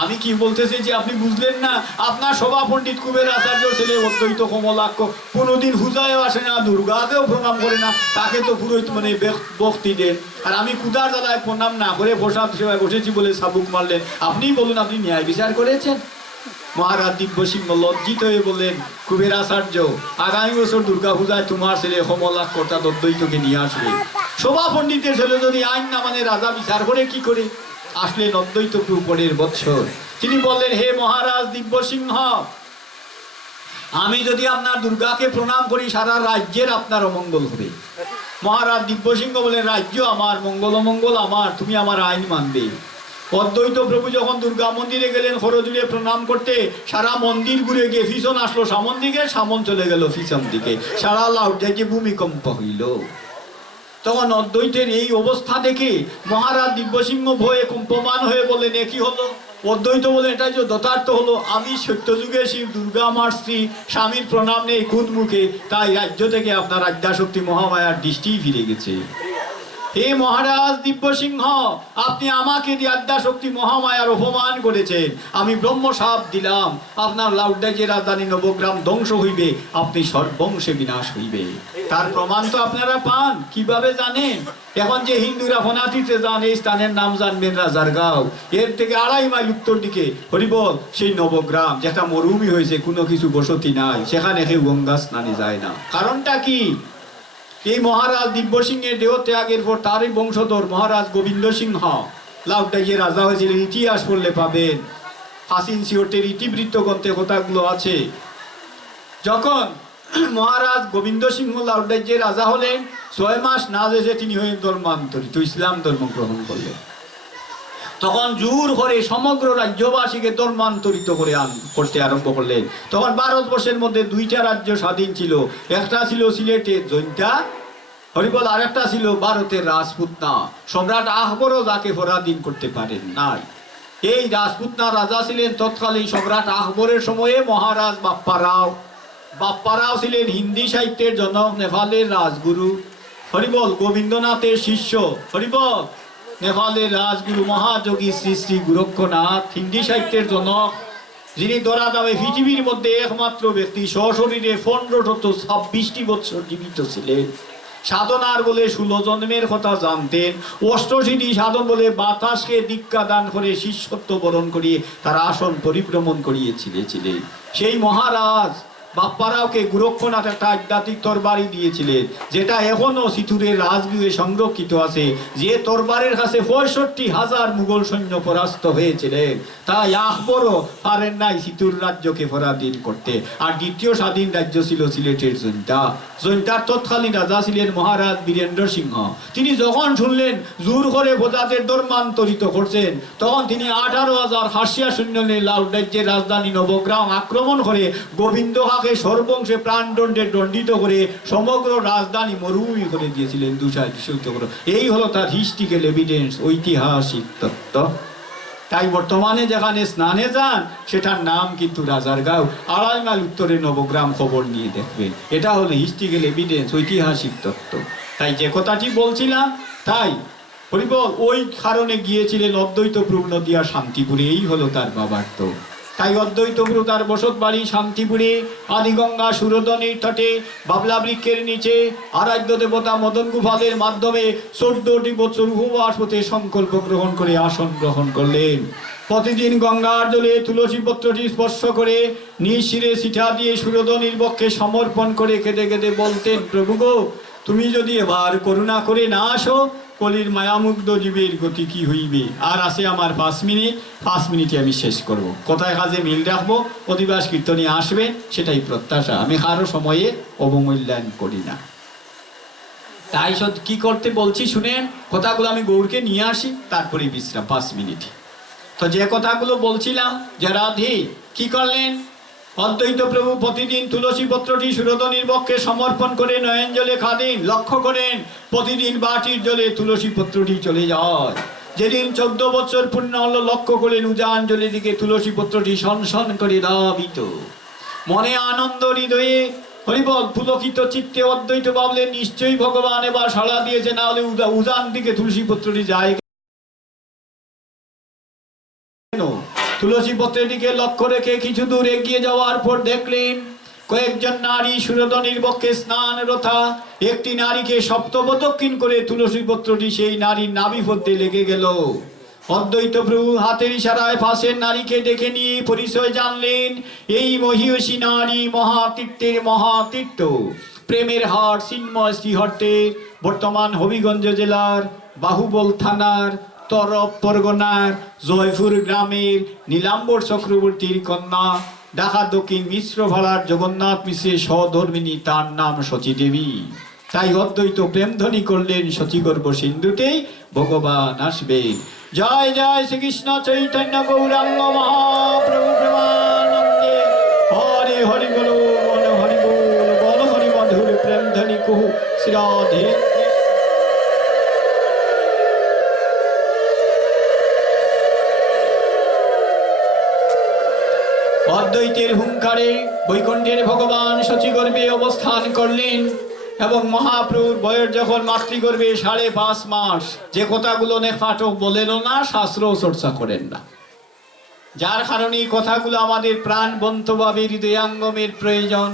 আমি কি বলতেছি যে আপনি বুঝলেন না? আপনার সভা পণ্ডিত কুবের আচার্য ছেলে অদ্বৈত কমলাক্ষ কোনোদিন পূজায়ও আসে না, দুর্গাকেও প্রণাম করে না, তাকে তো পুরোহিত মানে ভক্তি দেন। আর আমি ক্ষুধার জ্বালায় প্রণাম না করে প্রসাদ সেবায় বসেছি বলে সাবুক মারলেন। আপনিই বলুন, আপনি ন্যায় বিচার করেছেন? মহারাজ দিব্যসিংহ লজ্জিত হয়ে বললেন, কুবের আচার্য, আগামী বছর দুর্গা পূজায় তোমার ছেলে কমলাক্ষ অর্থাৎ অদ্বৈতকে নিয়ে আসবে। সভা পণ্ডিতের ছেলে যদি আইন না মানে রাজা বিচার করে কি করে? আসলেন অদ্বৈত প্রভু পরের বৎসর। তিনি বললেন, হে মহারাজ দিব্যসিংহ, আমি যদি আপনার দুর্গাকে প্রণাম করি সারা রাজ্যের আপনার অমঙ্গল হবে। মহারাজ দিব্যসিংহ বলেন, রাজ্য আমার, মঙ্গল অমঙ্গল আমার, তুমি আমার আইন মানবে। অদ্বৈত প্রভু যখন দুর্গা মন্দিরে গেলেন খরজুড়ে প্রণাম করতে, সারা মন্দির ঘুরে গিয়ে ফিসন আসলো সামন দিকে, সামন চলে গেল ফিসন দিকে, সারা লাউডাকে ভূমিকম্প হইল। তখন অদ্বৈতের এই অবস্থা দেখে মহারাজ দিব্যসিংহ ভয়ে কম্পমান হয়ে বললেন, এ কি হলো? অদ্বৈত বলেন, এটা যে যথার্থ হলো, আমি সত্যযুগে শিব, দুর্গা আমার স্ত্রী, স্বামীর প্রণাম নেই খুদ মুখে, তাই রাজ্য থেকে আপনার আদ্যাশক্তি মহামায়ার দৃষ্টি ফিরে গেছে। হে মহারাজ দিব্যসিংহ, আপনি আমাকে দিয়ে আদ্যাশক্তি মহামায়ার অপমান করেছেন। আমি ব্রহ্মশাপ দিলাম, আপনার লাউডাজের রাজধানী নবগ্রাম ধ্বংস হইবে, আপনি সর্বংশে বিনাশ হইবে। তার প্রমাণ তো আপনারা পান, কিভাবে জানেন? এখন যে হিন্দুরা ফনাতিতে যান, এই স্থানের নাম জানবেন রাজারগাঁও। এর থেকে 2.5 মাইল উত্তর দিকে হরিবল সেই নবগ্রাম, যেটা মরুভূমি হয়েছে, কোনো কিছু বসতি নাই, সেখানে কেউ গঙ্গা স্নানে যায় না। কারণটা কি? এই মহারাজ দিব্যসিংহের দেহ ত্যাগের পর তারই বংশধর মহারাজ গোবিন্দ সিংহ লাউডাইয়ে রাজা হয়েছিলেন। ইতিহাস পড়লে পাবেন, হাসিন সিওরটের ইতিবৃত্ত গ্রন্থে কথাগুলো আছে। যখন মহারাজ গোবিন্দ সিংহ লাউডাইয়ে রাজা হলেন, 6 মাস না যেতে তিনি হয়ে ধর্মান্তরিত, ইসলাম ধর্ম গ্রহণ করলেন। তখন জোর করে সমগ্র রাজ্যবাসীকে ধর্মান্তরিত করতে আরম্ভ করলেন। তখন ভারতবর্ষের মধ্যে 2টা রাজ্য স্বাধীন ছিল, একটা ছিল সিলেটের জৈন্তা হরিবল, আর একটা ছিল ভারতের রাজপুতনা। সম্রাট আকবরও যাকে পরাধীন করতে পারেন নাই। এই রাজপুতনা রাজা ছিলেন তৎকালীন সম্রাট আকবরের সময়ে মহারাজ বাপ্পারাও। বাপ্পারাও ছিলেন হিন্দি সাহিত্যের জনক, নেপালের রাজগুরু হরিবল, গোবিন্দনাথের শিষ্য হরিবল, নেপালের রাজগুরু মহাযোগী শ্রী শ্রী গোরক্ষনাথ, হিন্দি সাহিত্যের জনক, যিনি ধরা যাবে পৃথিবীর মধ্যে একমাত্র ব্যক্তি সশরীরে 1526 বছর জীবিত ছিলেন। সাধনার বলে 16 জন্মের কথা জানতেন, অষ্টসিদ্ধি সাধন বলে বাতাসকে দীক্ষা দান করে শিষ্যত্ব বরণ করিয়ে তার আসন পরিভ্রমণ করিয়েছিলেন। সেই মহারাজ বাপ্পারাওকে গোরক্ষনাথ একটা আধ্যাত্মিক তরবারি দিয়েছিলেন, যেটা এখনো সিথুরের রাজগৃহে সংরক্ষিত আছে। যে তরবারের কাছে 65,000 মুঘল সৈন্য পরাস্ত হয়েছিলেন, তাই আকবরও পারেন নাই সিথুর রাজ্যকে পরাধীন করতে। আর দ্বিতীয় স্বাধীন রাজ্য ছিল সিলেটের জৈন্তা। জৈন্তার তৎকালীন রাজা ছিলেন মহারাজ বীরেন্দ্র সিংহ। তিনি যখন শুনলেন জোর করে প্রজাদের ধর্মান্তরিত করছেন, তখন তিনি 18,000 হাসিয়া সৈন্য নিয়ে লাল রাজ্যের রাজধানী নবগ্রাম আক্রমণ করে গোবিন্দ খাকে সর্বংশে প্রাণদণ্ডে দণ্ডিত করে সমগ্র রাজধানী মরুভূমি করে দিয়েছিলেন। এই হলো তার হিস্ট্রিক্যাল এভিডেন্স, ঐতিহাসিক তত্ত্ব। তাই বর্তমানে যেখানে স্নানে যান সেটার নাম কিন্তু রাজারগাঁও, 2.5 মাইল উত্তরে নবগ্রাম, খবর নিয়ে দেখবেন। এটা হলো হিস্ট্রিক্যাল এভিডেন্স, ঐতিহাসিক তত্ত্ব। তাই যে কথাটি বলছিলাম, তাই হরিবল ওই কারণে গিয়েছিলেন অদ্বৈত প্রভু নদিয়া শান্তিপুরে, এই হলো তার বাবার তো। তাই অদ্বৈত প্রভু তার বসত বাড়ি শান্তিপুরে, আদিগঙ্গা সুরধনির তটে বাবলা বৃক্ষের নিচে আরাধ্য দেবতা মদন গোপালের মাধ্যমে 14টি বছর উপবাস হতে সংকল্প গ্রহণ করে আসন গ্রহণ করলেন। প্রতিদিন গঙ্গার জলে তুলসী পত্রটি স্পর্শ করে নিজ শিরে ছিটা দিয়ে সুরধনির বক্ষে সমর্পণ করে কেঁদে কেঁদে বলতেন, প্রভু গো, তুমি যদি এবার করুণা করে না আসো, কলির মায়ামুগ্ধ জীবের গতি কি হইবে। আর আছে আমার 5 মিনিট, 5 মিনিটে আমি শেষ করব। কোথায় কাজে মিল রাখবো, অধিবাস কীর্তনে আসবে, সেটাই প্রত্যাশা। আমি কারো সময়ে অবমূল্যায়ন করি না। তাই কি করতে বলছি শুনেন, কথাগুলো আমি গৌরকে নিয়ে আসি, তারপরে বিশ্রাম 5 মিনিট। তো যে কথাগুলো বলছিলাম, যে রাধে কি করলেন, অদ্বৈত প্রভু প্রতিদিন তুলসী পত্রটি সুরধনির বক্ষে সমর্পণ করে নয়ন জলে খাদেন। লক্ষ্য করেন, প্রতিদিন বাটির জলে তুলসী পত্রটি চলে যায়। যেদিন 14 বছর পূর্ণ হলো, লক্ষ্য করলেন উজান জলের দিকে তুলসী পত্রটি সনসন করে ধাবিত। মনে আনন্দ হৃদয়ে হরিবল পুলকিত চিত্তে অদ্বৈত ভাবলেন, নিশ্চয়ই ভগবান এবার সাড়া দিয়েছে, না হলে উজান দিকে তুলসী পত্রটি যায়। তুলসী পত্রের দিকে লক্ষ্য রেখে কিছু দূর এগিয়ে যাওয়ার পর দেখলেন কয়েকজন নারী সুরধনির বক্ষে স্নানরতা। একটি নারীকে সপ্তপ্রদক্ষিণ করে তুলসী পত্রটি সেই নারীর নাভি পদ্মে লেগে গেল। অদ্বৈত প্রভু হাতের ইশারায় পাশের নারীকে ডেকে নিয়ে পরিচয় জানলেন, এই মহিষী নারী মহাতীর্থের মহাতীর্থ, প্রেমের হাট চিন্ময় শ্রীহট্টের বর্তমান হবিগঞ্জ জেলার বাহুবল থানার তরফ পরগনার জয়পুর গ্রামের নীলাম্বর চক্রবর্তীর কন্যা, ঢাকা দক্ষিণ মিশ্র ভাড়ার জগন্নাথ মিশ্রের সহধর্মিনী, তার নাম শচী দেবী। তাই অদ্বৈত প্রেমধ্বনি করলেন, শচীগর্ভ সিন্ধুতেই ভগবান আসবে। জয় জয় শ্রীকৃষ্ণ চৈতন্য গৌরাঙ্গ মহাপ্রভু প্রেমানন্দে। হরি হরি বল, মন হরি বল, বল হরি মধুর প্রেমধ্বনি কুহু শ্রী রাধে। অদ্বৈতের হুঙ্কারে বৈকুণ্ঠের ভগবান শচীগর্ভে অবস্থান করলেন এবং মহাপ্রভুর বয়স যখন মাতৃগর্ভে 5.5 মাস, যে কথাগুলো পাঠক বলেন না, শাস্ত্র চর্চা করেন না, যার কারণে এই কথাগুলো আমাদের প্রাণবন্তভাবে হৃদয়াঙ্গমের প্রয়োজন।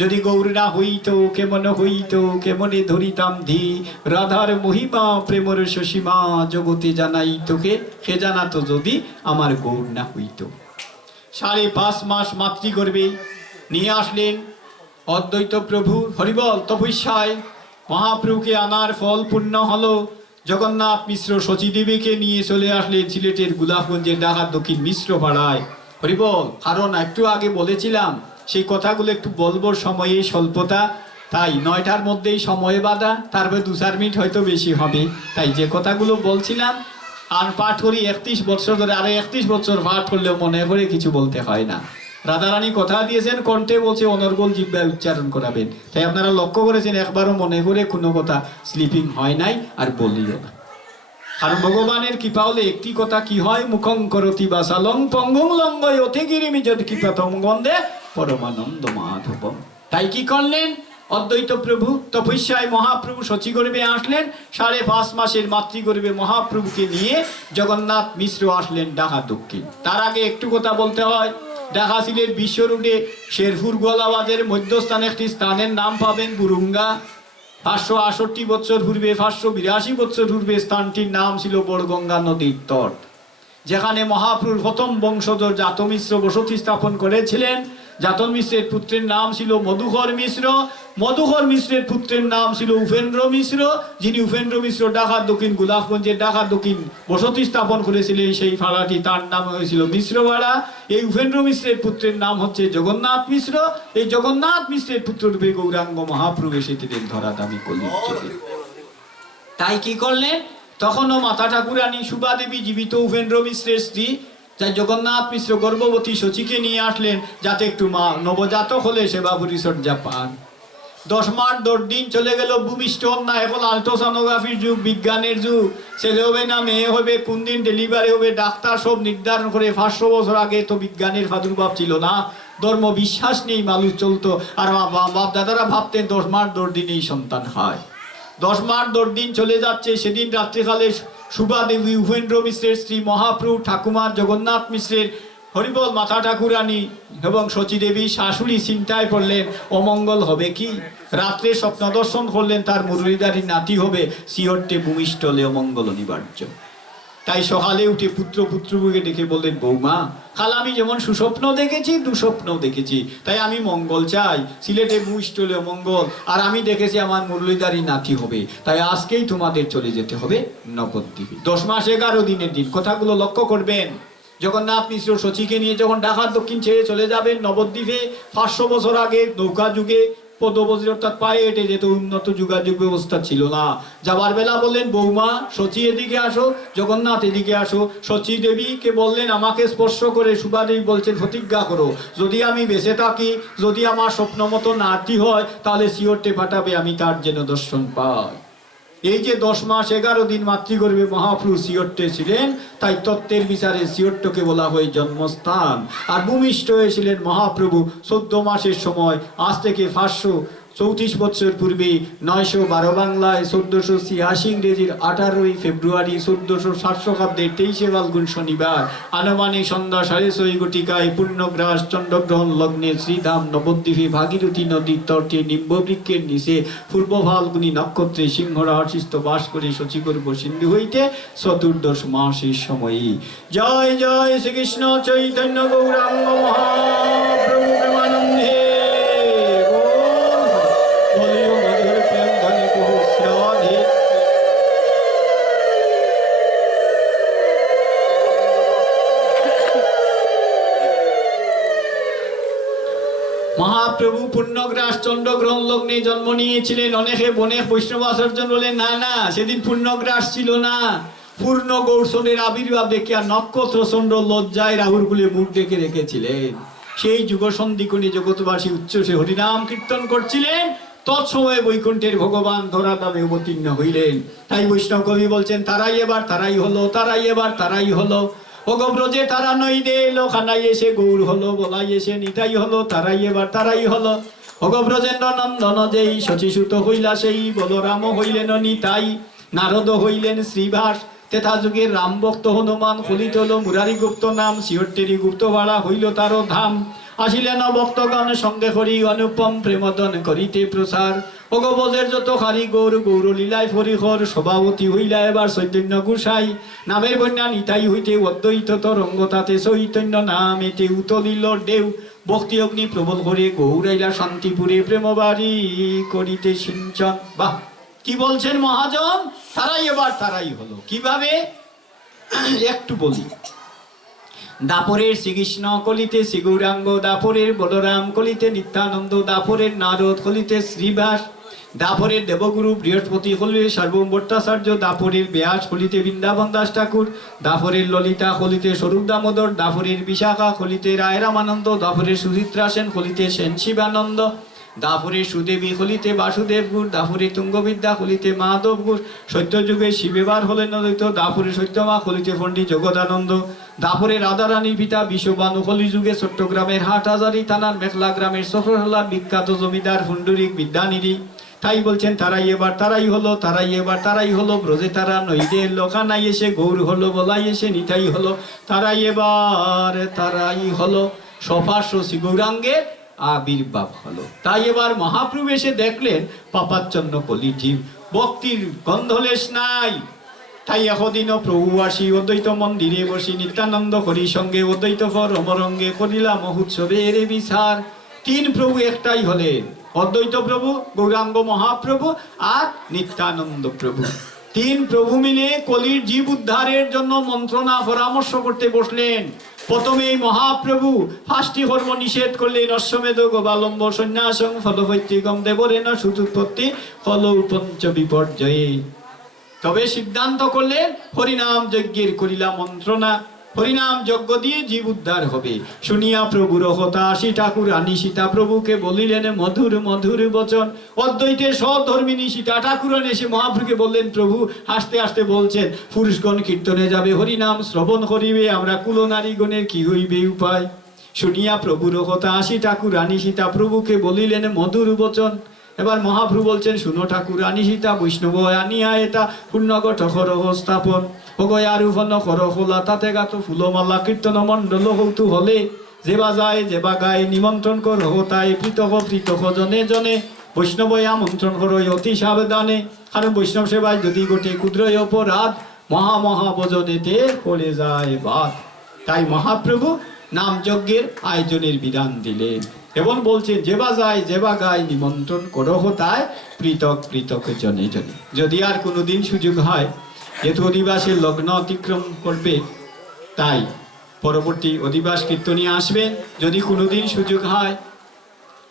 যদি গৌর না হইত, কেমন হইত, কেমনে ধরিতাম ধি, রাধার মহিমা প্রেমর সসীমা, জগতে জানাই তোকে, হে জানাতো যদি আমার গৌর না হইত। 5.5 মাস মাতৃগর্ভে নিয়ে আসলেন অদ্বৈত প্রভু। হরিবল তপস্যায় মহাপ্রভুকে আনার ফল পূর্ণ হলো। জগন্নাথ মিশ্র শচীদেবীকে নিয়ে চলে আসলেন সিলেটের গোলাপগঞ্জের ঢাকা দক্ষিণ মিশ্র পাড়ায়। হরিবল, কারণ একটু আগে বলেছিলাম সেই কথাগুলো একটু বলবার সময়ে স্বল্পতা, তাই 9টার মধ্যেই সময় বাঁধা, তারপরে 2-4 মিনিট হয়তো বেশি হবে। তাই যে কথাগুলো বলছিলাম, আর পাঠ করি 31 বছর ধরে, আরো 31 বছর পাঠ করলেও মনে করে কিছু বলতে হয় না। রাধারানী কথা দিয়েছেন, কণ্ঠে বলছে অনর্গল জিহ্বায় উচ্চারণ করাবেন। তাই আপনারা লক্ষ্য করেছেন, একবারও মনে করে কোনো কথা স্লিপিং হয় নাই, আর বলিও না। আর ভগবানের কৃপা হলে একটি কথা কি হয়, মুখং করতি বাসালং পঙ্গুং লঙ্গয় অতি গিরিমি যদি কৃপাতম গন্ধে পরমানন্দ মাধবম। তাই কি করলেন অদ্বৈত প্রভু, তপস্যায় মহাপ্রভু শচীগর্ভে আসলেন। 5.5 মাসের মাতৃগর্ভে মহাপ্রভুকে নিয়ে জগন্নাথ মিশ্র আসলেন ঢাকা দক্ষিণ। তার আগে একটু কথা বলতে হয়, ঢাকা সিলেট বিশ্ব রুটে শেরপুর গোলাবাদের মধ্যস্থানে একটি স্থানের নাম পাবেন বুরুঙ্গা। 568 বছর পূর্বে, 582 বছর পূর্বে স্থানটির নাম ছিল বড়গঙ্গা নদীর তট, যেখানে মহাপ্রভুর প্রথম বংশধর জাত মিশ্র বসতি স্থাপন করেছিলেন। জাতন মিশ্রের পুত্রের নাম ছিল মধুকর মিশ্র। মধুকর মিশ্রের পুত্রের নাম ছিল উপেন্দ্র মিশ্র, যিনি উপেন্দ্র মিশ্র ঢাকার দক্ষিণ গোলাপগঞ্জের ঢাকার দক্ষিণ বসতি স্থাপন করেছিলেন। সেই পাড়াটি তার নাম হয়েছিল মিশ্রপাড়া। এই উপেন্দ্র মিশ্রের পুত্রের নাম হচ্ছে জগন্নাথ মিশ্র। এই জগন্নাথ মিশ্রের পুত্ররূপে গৌরাঙ্গ মহাপ্রভু এসেছিলেন ধরাধামী কলির যুগে। তাই কি করলেন, তখনও মাতা ঠাকুরানী সুভা দেবী জীবিত উপেন্দ্র মিশ্রের স্ত্রী, তাই জগন্নাথ মিশ্র গর্ভবতী শচীকে নিয়ে আসলেন, যাতে একটু মা নবজাতক হলে সেবা পরিচর্যা পান। 10 মাস 10 দিন চলে গেল, ভূমিষ্ঠ না, এখন আল্ট্রাসোনোগ্রাফির যুগ, বিজ্ঞানের যুগ। ছেলে হবে না মেয়ে হবে, কোন দিন ডেলিভারি হবে, ডাক্তার সব নির্ধারণ করে। 500 বছর আগে তো বিজ্ঞানের প্রাদুর্ভাব ছিল না, ধর্ম বিশ্বাস নেই, মানুষ চলতো। আর বাপ দাদারা ভাবতেন 10 মাস 10 দিনেই সন্তান হয়। 10 মাস 10 দিন চলে যাচ্ছে। সেদিন রাত্রিকালে সুভা দেবী উপেন্দ্র মিশ্রের স্ত্রী মহাপ্রভু ঠাকুমার জগন্নাথ মিশ্রের হরিবল মাতা ঠাকুরানী এবং শচী দেবী শাশুড়ি চিন্তায় পড়লেন অমঙ্গল হবে কি। রাত্রে স্বপ্ন দর্শন করলেন তার মুরলীধারী নাতি হবে, শিহরটে ভূমিষ্ঠ হলে অমঙ্গল অনিবার্য। তাই সকালে উঠে পুত্রবধূকে ডেকে বললেন, বৌমা, কাল আমি যেমন সুস্বপ্ন দেখেছি দুঃস্বপ্ন দেখেছি, তাই আমি মঙ্গল চাই। সিলেটে ভূমিষ্ঠ হলে অমঙ্গল, আর আমি দেখেছি আমার মুরলীধারী নাতি হবে, তাই আজকেই তোমাদের চলে যেতে হবে নবদ্বীপে। 10 মাস 11 দিনের দিন। কথাগুলো লক্ষ্য করবেন। জগন্নাথ মিশ্র শচীকে নিয়ে যখন ঢাকার দক্ষিণ ছেড়ে চলে যাবেন নবদ্বীপে, 500 বছর আগে নৌকা যুগে পদবজি অর্থাৎ পায়ে হেঁটে যেত, উন্নত যোগাযোগ ব্যবস্থা ছিল না। যাবার বেলা বললেন, বৌমা শচী এদিকে আসো, জগন্নাথ এদিকে আসো। শচী দেবীকে বললেন, আমাকে স্পর্শ করে সুভা দেবী বলছেন, প্রতিজ্ঞা করো, যদি আমি বেঁচে থাকি, যদি আমার স্বপ্ন মতো নাতি হয়, তাহলে শিহরটে পাঠাবে, আমি তার যেন দর্শন পাই। এই যে 10 মাস 11 দিন মাতৃগর্ভে মহাপ্রভু শিহরটে ছিলেন, তাই তত্ত্বের বিচারে শিহরটকে বলা হয় জন্মস্থান। আর ভূমিষ্ঠ হয়েছিলেন মহাপ্রভু 14 মাসের সময়, আজ থেকে 534 বছর পূর্বে 912 বাংলায়, 1486 ইংরেজির 18 ফেব্রুয়ারি, 1460 খ্রিস্টাব্দের 23 ফাল্গুন শনিবার, আনুমানিক সন্ধ্যা 6:30 ঘটিকায় পূর্ণগ্রাস চন্দ্রগ্রহণ লগ্নে শ্রীধাম নবদ্বীপে ভাগীরথী নদীর তটে নিম্ববৃক্ষের নিচে পূর্ব ফাল্গুনী নক্ষত্রে সিংহরাশিস্থ বাস করে শচীগর্ভ সিন্ধু হইতে 14 মাসের সময়ই। জয় জয় শ্রীকৃষ্ণ চৈতন্য গৌরাঙ্গ মহাপ্রভু প্রেমানন্দে। মহাপ্রভু পূর্ণগ্রাস চন্দ্রগ্রহণ লগ্নে জন্ম নিয়েছিলেন। অনেকে বৈষ্ণব আচার্য বলেন, না না, সেদিন পূর্ণগ্রাস ছিল না, পূর্ণ গৌরসনের আবির্ভাব দেখে আর নক্ষত্র চন্দ্র লজ্জায় রাহুর কুলে মুখ ডেকে রেখেছিলেন। সেই যুগ সন্ধিকোণে জগৎবাসী উচ্চসে হরিনাম কীর্তন করছিলেন। তৎসময়ে বৈকুণ্ঠের ভগবান ধরাধামে অবতীর্ণ হইলেন। তাই বৈষ্ণব কবি বলছেন, তারাই এবার তারাই হলো, তারাই এবার তারাই হলো। ভগব্রজে তারা নই দে লোখানাই এসে গৌর হলো, বলাই এসে নিতাই হলো, তারাই এবার তারাই হলো। ভগব্রজেন্দ্র নন্দন যেই শচীসুত হইলা সেই, বলরাম হইলেন নিতাই, নারদ হইলেন শ্রীভাস। তেথা যুগের রাম ভক্ত হনুমান ফলিত হল মুরারি গুপ্ত নাম, শিহরটেরি গুপ্ত ভাড়া হইল তারও ধাম। আসিলেন ভক্তগণ সঙ্গে করি অনুপম প্রেমদন করিতে প্রসার। ভগবতের যত হারি গৌর গৌরলীলায় পরিহর, সভাপতি হইলা এবার চৈতন্য গোসাই। নামের বন্যা নিতাই হইতে অদ্বৈত তরঙ্গ, তাতে চৈতন্য নামেতে উতলিল ঢেউ। ভক্তি অগ্নি প্রবল করে গৌরাইলা শান্তিপুরে, প্রেমবাড়ি করিতে সিঞ্চন। বাহ, কি বলছেন মহাজন, তারাই এবার তারাই হলো। কিভাবে একটু বলি। দাপরের শ্রীকৃষ্ণ কলিতে শ্রী গৌরাঙ্গ, দাপরের বলরাম কলিতে নিত্যানন্দ, দাপরের নারদ কলিতে শ্রীবাস, দাপরের দেবগুরু বৃহস্পতি হলিতে সার্বভৌম ভট্টাচার্য, দাপরের ব্যাস হলিতে বৃন্দাবন দাস ঠাকুর, দাপরের ললিতা হলিতে স্বরূপ দামোদর, দাপরের বিশাখা হলিতে রায় রামানন্দ, দাপরের সুচিত্রা সেন হলিতে সেন শিবানন্দ, দাপরের সুদেবী হলিতে বাসুদেব গুর, দাপরের তুঙ্গবিদ্যা হলিতে মাধব গুর, সত্যযুগে শিবেবার হলেন অদ্বৈত, দাপরের সত্যমা হলিতে পণ্ডিত জগদানন্দ, দাপরের রাধারানী পিতা বিশ্ববানু হলি যুগে চট্টগ্রামের হাটহাজারী থানার মেঘলা গ্রামের সফরহল্লার বিখ্যাত জমিদার পুণ্ডরিক বিদ্যানিধি। তাই বলছেন, তারাই এবার তারাই হলো, তারাই এবার তারাই হলো। ব্রজে তারা নইদে লোকানাই এসে গৌর হলো, বলাই এসে নিতাই হলো, তারাই এবার তারাই হলো। সপার্শ্ব শ্রী গৌরাঙ্গের আবির্ভাব হলো। তাই এবার মহাপ্রভু এসে দেখলেন পাপাচ্ছন্ন কলির জীব, ভক্তির গন্ধলেশ নাই। তাই এদিনও প্রভু আসি অদ্বৈত মন্দিরে বসি, নিত্যানন্দ হরি সঙ্গে অদ্বৈত পরমরঙ্গে করিলা মহোৎসবের বিচার। তিন প্রভু একটাই হলেন, অদ্বৈত প্রভু, গৌরাঙ্গ মহাপ্রভু আর নিত্যানন্দ প্রভু। তিন প্রভু মিলে কলির জীব উদ্ধারের জন্য মন্ত্রণা পরামর্শ করতে বসলেন। প্রথমে এই মহাপ্রভু 5টি কর্ম নিষেধ করলেন, অশ্বমেধ গোপালম্ব সন্ন্যাসং ফলপৈতৃকম দেবরেণ সুতুৎপত্তি ফল পঞ্চ বিপর্যয়ে। তবে সিদ্ধান্ত করলেন হরিনাম যজ্ঞের করিলা মন্ত্রণা, হরিনাম যজ্ঞ দিয়ে জীব উদ্ধার হবে। শুনিয়া প্রভুর কথা আশি ঠাকুর আনি সীতা প্রভুকে বলিলেন মধুর মধুর বচন। অদ্বৈতের সহধর্মিনী সীতা ঠাকুরান এসে মহাপ্রভুকে বললেন, প্রভু হাসতে হাসতে বলছেন, পুরুষগণ কীর্তনে যাবে, হরিনাম শ্রবণ করিবে, আমরা কুলনারীগণের কি হইবে উপায়। শুনিয়া প্রভুর কথা আশি ঠাকুর আনি সীতা প্রভুকে বলিলেন মধুর বচন। এবার মহাপ্রভু বলছেন, শুনো ঠাকুর আনি সীতা বৈষ্ণব আনিয়া এটা পুণ্যগঠ করহ স্থাপন, ওগয় আরোহণ কর হোলা, তাতে গাত ফুলমালা কীর্তন মণ্ডল হৌতু হলে, যেবা যায় যেবা গায়ে নিমন্ত্রণ কর তাই পৃথক পৃথক জনে জনে, বৈষ্ণব আমন্ত্রণ কর অতি সাবধানে, কারণ বৈষ্ণব সেবায় যদি গোটে ক্ষুদ্র অপরাধ, মহা মহা ভজনেতে পড়ে যায় বাদ। তাই মহাপ্রভু নাম যজ্ঞের আয়োজনের বিধান দিলেন এবং বলছেন, যেবা যায় যেবা গায় নিমন্ত্রণ করহ তাই পৃথক পৃথক জনে জনে। যদি আর কোনোদিন সুযোগ হয়, যেহেতু অধিবাসের লগ্ন অতিক্রম করবে, তাই পরবর্তী অধিবাস কীর্তনিয়া আসবেন। যদি কোনোদিন সুযোগ হয়,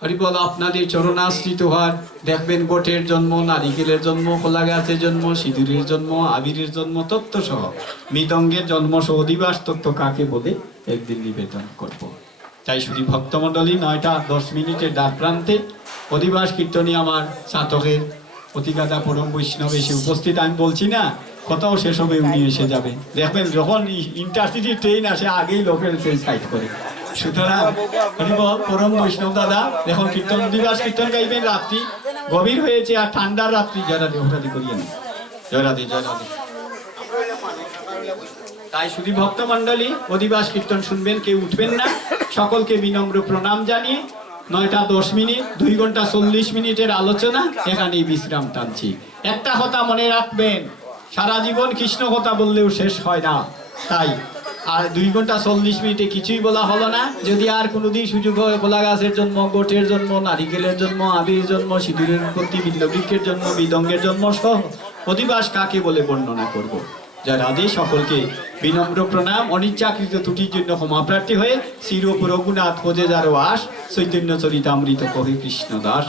হরিবল আপনাদের চরণাশ্রিত হওয়ার, দেখবেন গোটের জন্ম, নারিকেলের জন্ম, কলা গাছের জন্ম, সিঁদুরের জন্ম, আবিরের জন্ম তত্ত্ব সহ মৃদঙ্গের জন্ম সহ অধিবাস তত্ত্ব কাকে বলে একদিন নিবেদন করব। তাই শুধু ভক্তমণ্ডলী 9টা 10 মিনিটের দ্বার প্রান্তে অধিবাস কীর্তনী আমার চাতকের অতিগাদা পরম বৈষ্ণব এসে উপস্থিত। আমি বলছি না, কোথাও শেষ হবে, উনি এসে যাবে। দেখবেন যখন ইন্টারসিটি ট্রেন আসে আগেই লোকের সেই সাইড করে। সুতরাং পরম বৈষ্ণব দাদা এখন কীর্তন অধিবাস কীর্তন গাইবেন। রাত্রি গভীর হয়েছে আর ঠান্ডার রাত্রি, জয়রাধে ওরাধি করিয়ে না, জয়রাধে জয়রাধে। তাই শুধু ভক্ত মন্ডলী অধিবাস কীর্তন শুনবেন, কেউ উঠবেন না। সকলকে বিনম্র প্রণাম জানিয়ে 9টা 10 মিনিট 2 ঘন্টা 40 মিনিটের আলোচনা এখানেই বিশ্রাম টানছি। একটা কথা মনে রাখবেন, সারা জীবন কৃষ্ণ কথা বললেও শেষ হয় না। তাই আর 2 ঘন্টা 40 মিনিটে কিছুই বলা হলো না। যদি আর কোনোদিন সুযোগ হয়, কলা গাছের জন্ম, গোটের জন্ম, নারিকেলের জন্ম, আবির জন্ম, সিঁদুরের প্রতি, বিল্লবৃক্ষের জন্ম, মৃদঙ্গের জন্ম সহ অধিবাস কাকে বলে বর্ণনা করব। যার আদি সকলকে বিনম্র প্রণাম, অনিচ্ছাকৃত ত্রুটির জন্য ক্ষমা প্রার্থী হয়ে চিরপ রঘুনাথ খোঁজে যারো আস, চৈতন্য চরিতামৃত কহে কৃষ্ণ দাস।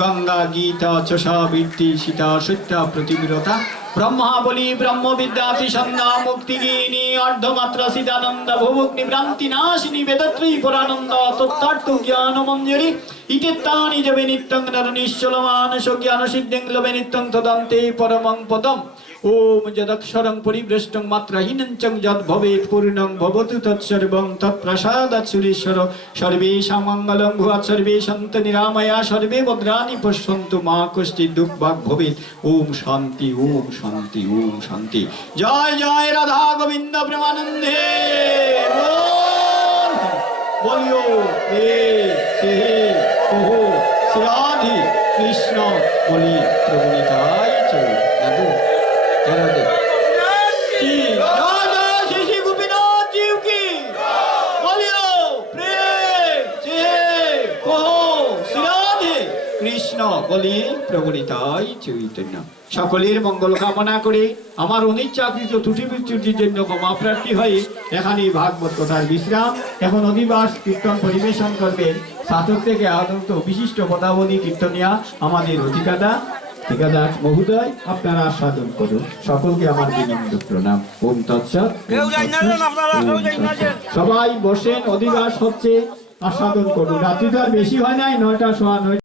গঙ্গা গীতা চষা বৃত্তি সীতা সত্যা প্রতিবিরতা, ব্রহ্মা বলি ব্রহ্মবিদ্যা সন্ধ্যা মুক্তিগিনী, অর্ধমাত্রা সিদানন্দ ভুবগ্নি ভ্রান্তি নাশিনী, বেদত্রী পুরানন্দ তত্ত্বার্থ জ্ঞান মঞ্জরি, ইতেত্তানি জবে নিত্যং নর নিশ্চলমান জ্ঞান সিদ্ধিং লবে নিত্যং তদন্তে পরমং পদম। ওম যদক্ষরং পরিভ্রষ্টং মাত্রাহীনং চ যদ ভবেৎ পূর্ণং ভবতু তৎসর্বং তৎপ্রসাদাৎ সুরেশ্বর। সর্বেষাং মঙ্গলং ভুয়াৎ, সর্বে সন্তু নিরাময়া, সর্বে ভদ্রাণি পশ্যন্তু মা কষ্টিৎ দুঃখভাগ ভবেৎ। ওম শান্তি ওম শান্তি ওম শান্তি। জয় জয় রাধা গোবিন্দ প্রেমানন্দে বলিও হে সে ওহো শ্রী কৃষ্ণ বলি প্রভু নিতাই চৈ। দাদু জয় জয় শ্রী শ্রী গোপীনাথ জীব কি বলিও প্রেম সে ওহো শ্রী কৃষ্ণ বলি প্রভু নিতাই চৈতন্য। সকলের মঙ্গল কামনা করে আমার অনিচ্ছাকৃত ত্রুটি বিচ্যুতির জন্য ক্ষমা প্রার্থী হয়ে এখানে ভাগবত কথার বিশ্রাম। এখন অধিবাস কীর্তন পরিবেশন করবেন সাধক থেকে আগত বিশিষ্ট পদাবলী কীর্তনিয়া আমাদের অধিকাদা ঠিকাদার মহোদয়। আপনারা আস্বাদন করুন। সকলকে আমার বিনম্র প্রণাম। ওম তৎসৎ। সবাই বসেন, অধিবাস হচ্ছে, আস্বাদন করুন। রাত্রি তো আর বেশি হয় নাই, 9টা সোয়া 9।